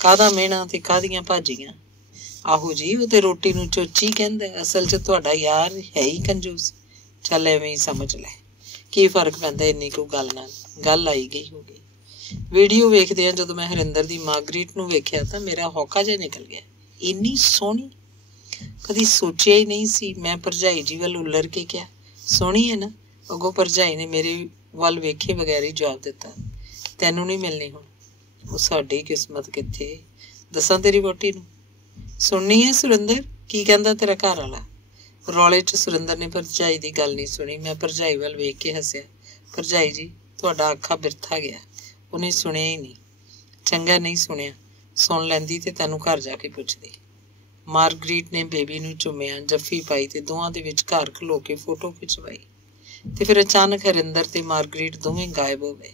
ਕਾਹਦਾ ਮਿਹਣਾ ਤੇ ਕਾਹਦੀਆਂ ਭਾਜੀਆਂ। ਆਹੋ ਜੀ ਉਹ ਤੇ ਰੋਟੀ ਨੂੰ ਚੋਚੀ ਕਹਿੰਦਾ, ਅਸਲ 'ਚ ਤੁਹਾਡਾ ਯਾਰ ਹੈ ਹੀ ਕੰਜੂਸ। ਚੱਲ ਐਵੇਂ ਹੀ ਸਮਝ ਲੈ, ਕੀ ਫਰਕ ਪੈਂਦਾ ਇੰਨੀ ਕੁ ਗੱਲ ਨਾਲ। ਗੱਲ ਆਈ ਗਈ ਹੋ ਗਈ। ਵੀਡੀਓ ਵੇਖਦੇ ਆ ਜਦੋਂ ਮੈਂ ਹਰਿੰਦਰ ਦੀ ਮਾਰਗਰੀਟ ਨੂੰ ਵੇਖਿਆ ਤਾਂ ਮੇਰਾ ਹੌਕਾ ਜਿਹਾ ਨਿਕਲ ਗਿਆ। ਇੰਨੀ ਸੋਹਣੀ ਕਦੀ ਸੋਚਿਆ ਹੀ ਨਹੀਂ ਸੀ। ਮੈਂ ਭਰਜਾਈ ਜੀ ਵੱਲ ਉੱਲਰ ਕੇ ਕਿਹਾ ਸੋਹਣੀ ਹੈ ਨਾ? ਅੱਗੋਂ ਭਰਜਾਈ ਨੇ ਮੇਰੇ ਵੱਲ ਵੇਖੇ ਬਗੈਰ ਹੀ ਜਵਾਬ ਦਿੱਤਾ ਤੈਨੂੰ ਨਹੀਂ ਮਿਲਣੀ ਹੁਣ। ਉਹ ਸਾਡੀ ਕਿਸਮਤ ਕਿੱਥੇ, ਦੱਸਾਂ ਤੇਰੀ ਵਹੁਟੀ ਨੂੰ? ਸੁਣਨੀ ਹੈ ਸੁਰਿੰਦਰ? ਕੀ ਕਹਿੰਦਾ ਤੇਰਾ ਘਰ ਵਾਲਾ? ਰੌਲੇ 'ਚ ਸੁਰਿੰਦਰ ਨੇ ਭਰਜਾਈ ਦੀ ਗੱਲ ਨਹੀਂ ਸੁਣੀ। ਮੈਂ ਭਰਜਾਈ ਵੱਲ ਵੇਖ ਕੇ ਹੱਸਿਆ। ਭਰਜਾਈ ਜੀ ਤੁਹਾਡਾ ਅੱਖਾਂ ਬਿਰਥਾ ਗਿਆ। ਉਹਨੇ ਸੁਣਿਆ ਹੀ ਨਹੀਂ। ਚੰਗਾ ਨਹੀਂ ਸੁਣਿਆ, ਸੁਣ ਲੈਂਦੀ ਤੇ ਤੈਨੂੰ ਘਰ ਜਾ ਕੇ ਪੁੱਛਦੀ। ਮਾਰਗਰੀਟ ਨੇ ਬੇਬੀ ਨੂੰ ਚੁੰਮਿਆ, ਜੱਫੀ ਪਾਈ ਤੇ ਦੋਵਾਂ ਦੇ ਵਿੱਚ ਘਰ ਖਲੋ ਕੇ ਫੋਟੋ ਖਿਚਵਾਈ ਤੇ ਫਿਰ ਅਚਾਨਕ ਹਰਿੰਦਰ ਤੇ ਮਾਰਗਰੀਟ ਦੋਵੇਂ ਗਾਇਬ ਹੋ ਗਏ।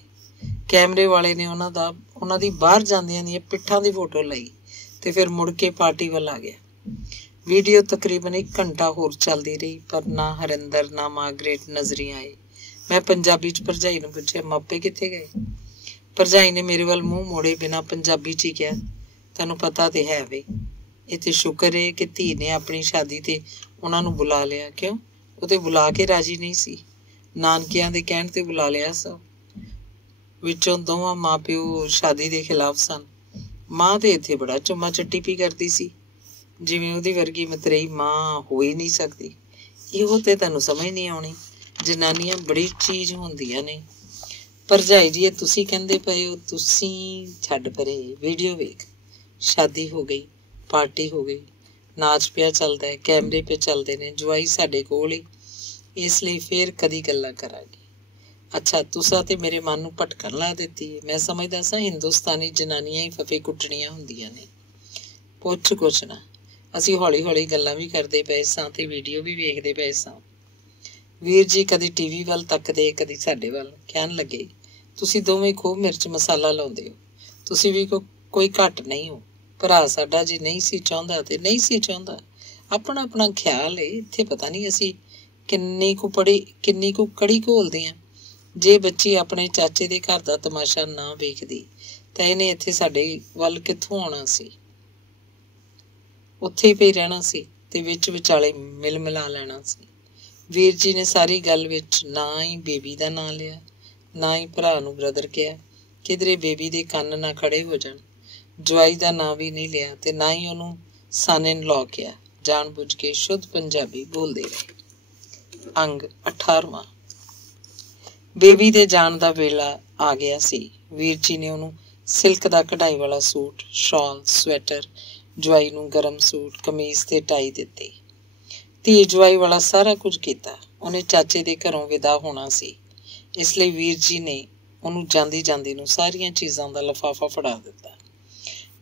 ਕੈਮਰੇ ਵਾਲੇ ਨੇ ਉਹਨਾਂ ਦੀ ਬਾਹਰ ਜਾਂਦਿਆਂ ਦੀਆਂ ਪਿੱਠਾਂ ਦੀ ਫੋਟੋ ਲਈ ਤੇ ਫਿਰ ਮੁੜ ਕੇ ਪਾਰਟੀ ਵੱਲ ਆ ਗਿਆ। ਵੀਡੀਓ ਤਕਰੀਬਨ 1 ਘੰਟਾ ਹੋਰ ਚੱਲਦੀ ਰਹੀ ਪਰ ਨਾ ਹਰਿੰਦਰ ਨਾ ਮਾਰਗਰੀਟ ਨਜ਼ਰੀ ਆਏ। ਮੈਂ ਪੰਜਾਬੀ 'ਚ ਭਰਜਾਈ ਨੂੰ ਪੁੱਛਿਆ ਮਾਪੇ ਕਿੱਥੇ ਗਏ? ਭਰਜਾਈ ਨੇ ਮੇਰੇ ਵੱਲ ਮੂੰਹ ਮੋੜੇ ਬਿਨਾਂ ਪੰਜਾਬੀ 'ਚ ਹੀ ਕਿਹਾ ਤੈਨੂੰ ਪਤਾ ਤੇ ਹੈ ਵੇ। ਇਹ ਤੇ ਸ਼ੁਕਰ ਏ ਕਿ ਧੀ ਨੇ ਆਪਣੀ ਸ਼ਾਦੀ ਤੇ ਉਹਨਾਂ ਨੂੰ ਬੁਲਾ ਲਿਆ। ਕਿਉਂ? ਉਹ ਤੇ ਬੁਲਾ ਕੇ ਰਾਜੀ ਨਹੀਂ ਸੀ, ਨਾਨਕਿਆਂ ਦੇ ਕਹਿਣ ਤੇ ਬੁਲਾ ਲਿਆ ਸਭ। ਵਿੱਚੋਂ ਦੋਵਾਂ ਮਾਂ ਪਿਓ ਸ਼ਾਦੀ ਦੇ ਖਿਲਾਫ ਸਨ। ਮਾਂ ਤੇ ਇੱਥੇ ਬੜਾ ਚੁੰਮਾ ਚੱਟੀ ਪੀ ਕਰਦੀ ਸੀ, ਜਿਵੇਂ ਉਹਦੀ ਵਰਗੀ ਮਤਰੇਈ ਮਾਂ ਹੋ ਹੀ ਨਹੀਂ ਸਕਦੀ। ਇਹੋ ਤੇ ਤੁਹਾਨੂੰ ਸਮਝ ਨਹੀਂ ਆਉਣੀ। ਜਨਾਨੀਆਂ ਬੜੀ ਚੀਜ਼ ਹੁੰਦੀਆਂ ਨੇ। ਭਰਜਾਈ ਜੀ ਇਹ ਤੁਸੀਂ ਕਹਿੰਦੇ ਪਏ ਹੋ, ਤੁਸੀਂ ਛੱਡ ਪਰੇ, ਵੀਡੀਓ ਵੇਖ। ਸ਼ਾਦੀ ਹੋ ਗਈ, ਪਾਰਟੀ ਹੋ ਗਈ, ਨਾਚ ਪਿਆ ਚੱਲਦਾ ਹੈ, ਕੈਮਰੇ ਪੇ ਚੱਲਦੇ ਨੇ, ਜਵਾਈ ਸਾਡੇ ਕੋਲ ਹੀ, ਇਸ ਲਈ ਫੇਰ ਕਦੀ ਗੱਲਾਂ ਕਰਾਂਗੇ। ਅੱਛਾ ਤੁਸਾਂ ਤੇ ਮੇਰੇ ਮਨ ਨੂੰ ਭਟਕਣ ਲਾ ਦਿੱਤੀ ਹੈ। ਮੈਂ ਸਮਝਦਾ ਸਾਂ ਹਿੰਦੁਸਤਾਨੀ ਜਨਾਨੀਆਂ ਹੀ ਫਫੇ ਕੁੱਟਣੀਆਂ ਹੁੰਦੀਆਂ ਨੇ। ਪੁੱਛ ਕੁਛ ਨਾ, ਅਸੀਂ ਹੌਲੀ ਹੌਲੀ ਗੱਲਾਂ ਵੀ ਕਰਦੇ ਪਏ ਸਾਂ ਤੇ ਵੀਡੀਓ ਵੀ ਵੇਖਦੇ ਪਏ ਸਾਂ। ਵੀਰ ਜੀ ਕਦੀ ਟੀਵੀ ਵੱਲ ਤੱਕਦੇ ਕਦੀ ਸਾਡੇ ਵੱਲ। ਕਹਿਣ ਲੱਗੇ ਤੁਸੀਂ ਦੋਵੇਂ ਖੂਬ ਮਿਰਚ ਮਸਾਲਾ ਲਾਉਂਦੇ ਹੋ, ਤੁਸੀਂ ਵੀ ਕੋਈ ਘੱਟ ਨਹੀਂ ਹੋ। ਭਰਾ ਸਾਡਾ ਜੇ ਨਹੀਂ ਸੀ ਚਾਹੁੰਦਾ ਤੇ ਨਹੀਂ ਸੀ ਚਾਹੁੰਦਾ, ਆਪਣਾ ਆਪਣਾ ਖਿਆਲ ਏ। ਇੱਥੇ ਪਤਾ ਨਹੀਂ ਅਸੀਂ ਕਿੰਨੀ ਕੁ ਕੜੀ ਘੋਲਦੇ ਹਾਂ। ਜੇ ਬੱਚੀ ਆਪਣੇ ਚਾਚੇ ਦੇ ਘਰ ਦਾ ਤਮਾਸ਼ਾ ਨਾ ਵੇਖਦੀ ਤਾਂ ਇਹਨੇ ਇੱਥੇ ਸਾਡੇ ਵੱਲ ਕਿੱਥੋਂ ਆਉਣਾ ਸੀ? ਉੱਥੇ ਹੀ ਪਈ ਰਹਿਣਾ ਸੀ ਤੇ ਵਿੱਚ ਵਿਚਾਲੇ ਮਿਲ ਮਿਲਾ ਲੈਣਾ ਸੀ। ਵੀਰ ਜੀ ਨੇ ਸਾਰੀ ਗੱਲ ਵਿੱਚ ਨਾ ਹੀ ਬੇਬੀ ਦਾ ਨਾਂ ਲਿਆ, ਨਾ ਹੀ ਭਰਾ ਨੂੰ ਬ੍ਰਦਰ ਕਿਹਾ। ਕਿਧਰੇ ਬੇਬੀ ਦੇ ਕੰਨ ਨਾ ਖੜੇ ਹੋ ਜਾਣ। ਜਵਾਈ ਦਾ ਨਾਂ ਵੀ ਨਹੀਂ ਲਿਆ ਤੇ ਨਾ ਹੀ ਉਹਨੂੰ ਸਨ ਇਨ ਲਾਅ ਕਿਹਾ। ਜਾਣ ਬੁੱਝ ਕੇ ਸ਼ੁੱਧ ਪੰਜਾਬੀ ਬੋਲਦੇ ਰਹੇ। ਅੰਗ 18ਵਾਂ। ਬੇਬੀ ਦੇ ਜਾਣ ਦਾ ਵੇਲਾ ਆ ਗਿਆ ਸੀ। ਵੀਰ ਜੀ ਨੇ ਉਹਨੂੰ ਸਿਲਕ ਦਾ ਕਢਾਈ ਵਾਲਾ ਸੂਟ, ਸ਼ਾਲ, ਸਵੈਟਰ, ਜਵਾਈ ਨੂੰ ਗਰਮ ਸੂਟ, ਕਮੀਜ਼ ਤੇ ਟਾਈ ਦਿੱਤੀ। ਧੀ ਜਵਾਈ ਵਾਲਾ ਸਾਰਾ ਕੁਝ ਕੀਤਾ। ਉਹਨੇ ਚਾਚੇ ਦੇ ਘਰੋਂ ਵਿਦਾ ਹੋਣਾ ਸੀ, ਇਸ ਲਈ ਵੀਰ ਜੀ ਨੇ ਉਹਨੂੰ ਜਾਂਦੀ ਜਾਂਦੀ ਨੂੰ ਸਾਰੀਆਂ ਚੀਜ਼ਾਂ ਦਾ ਲਿਫਾਫਾ ਫੜਾ ਦਿੱਤਾ।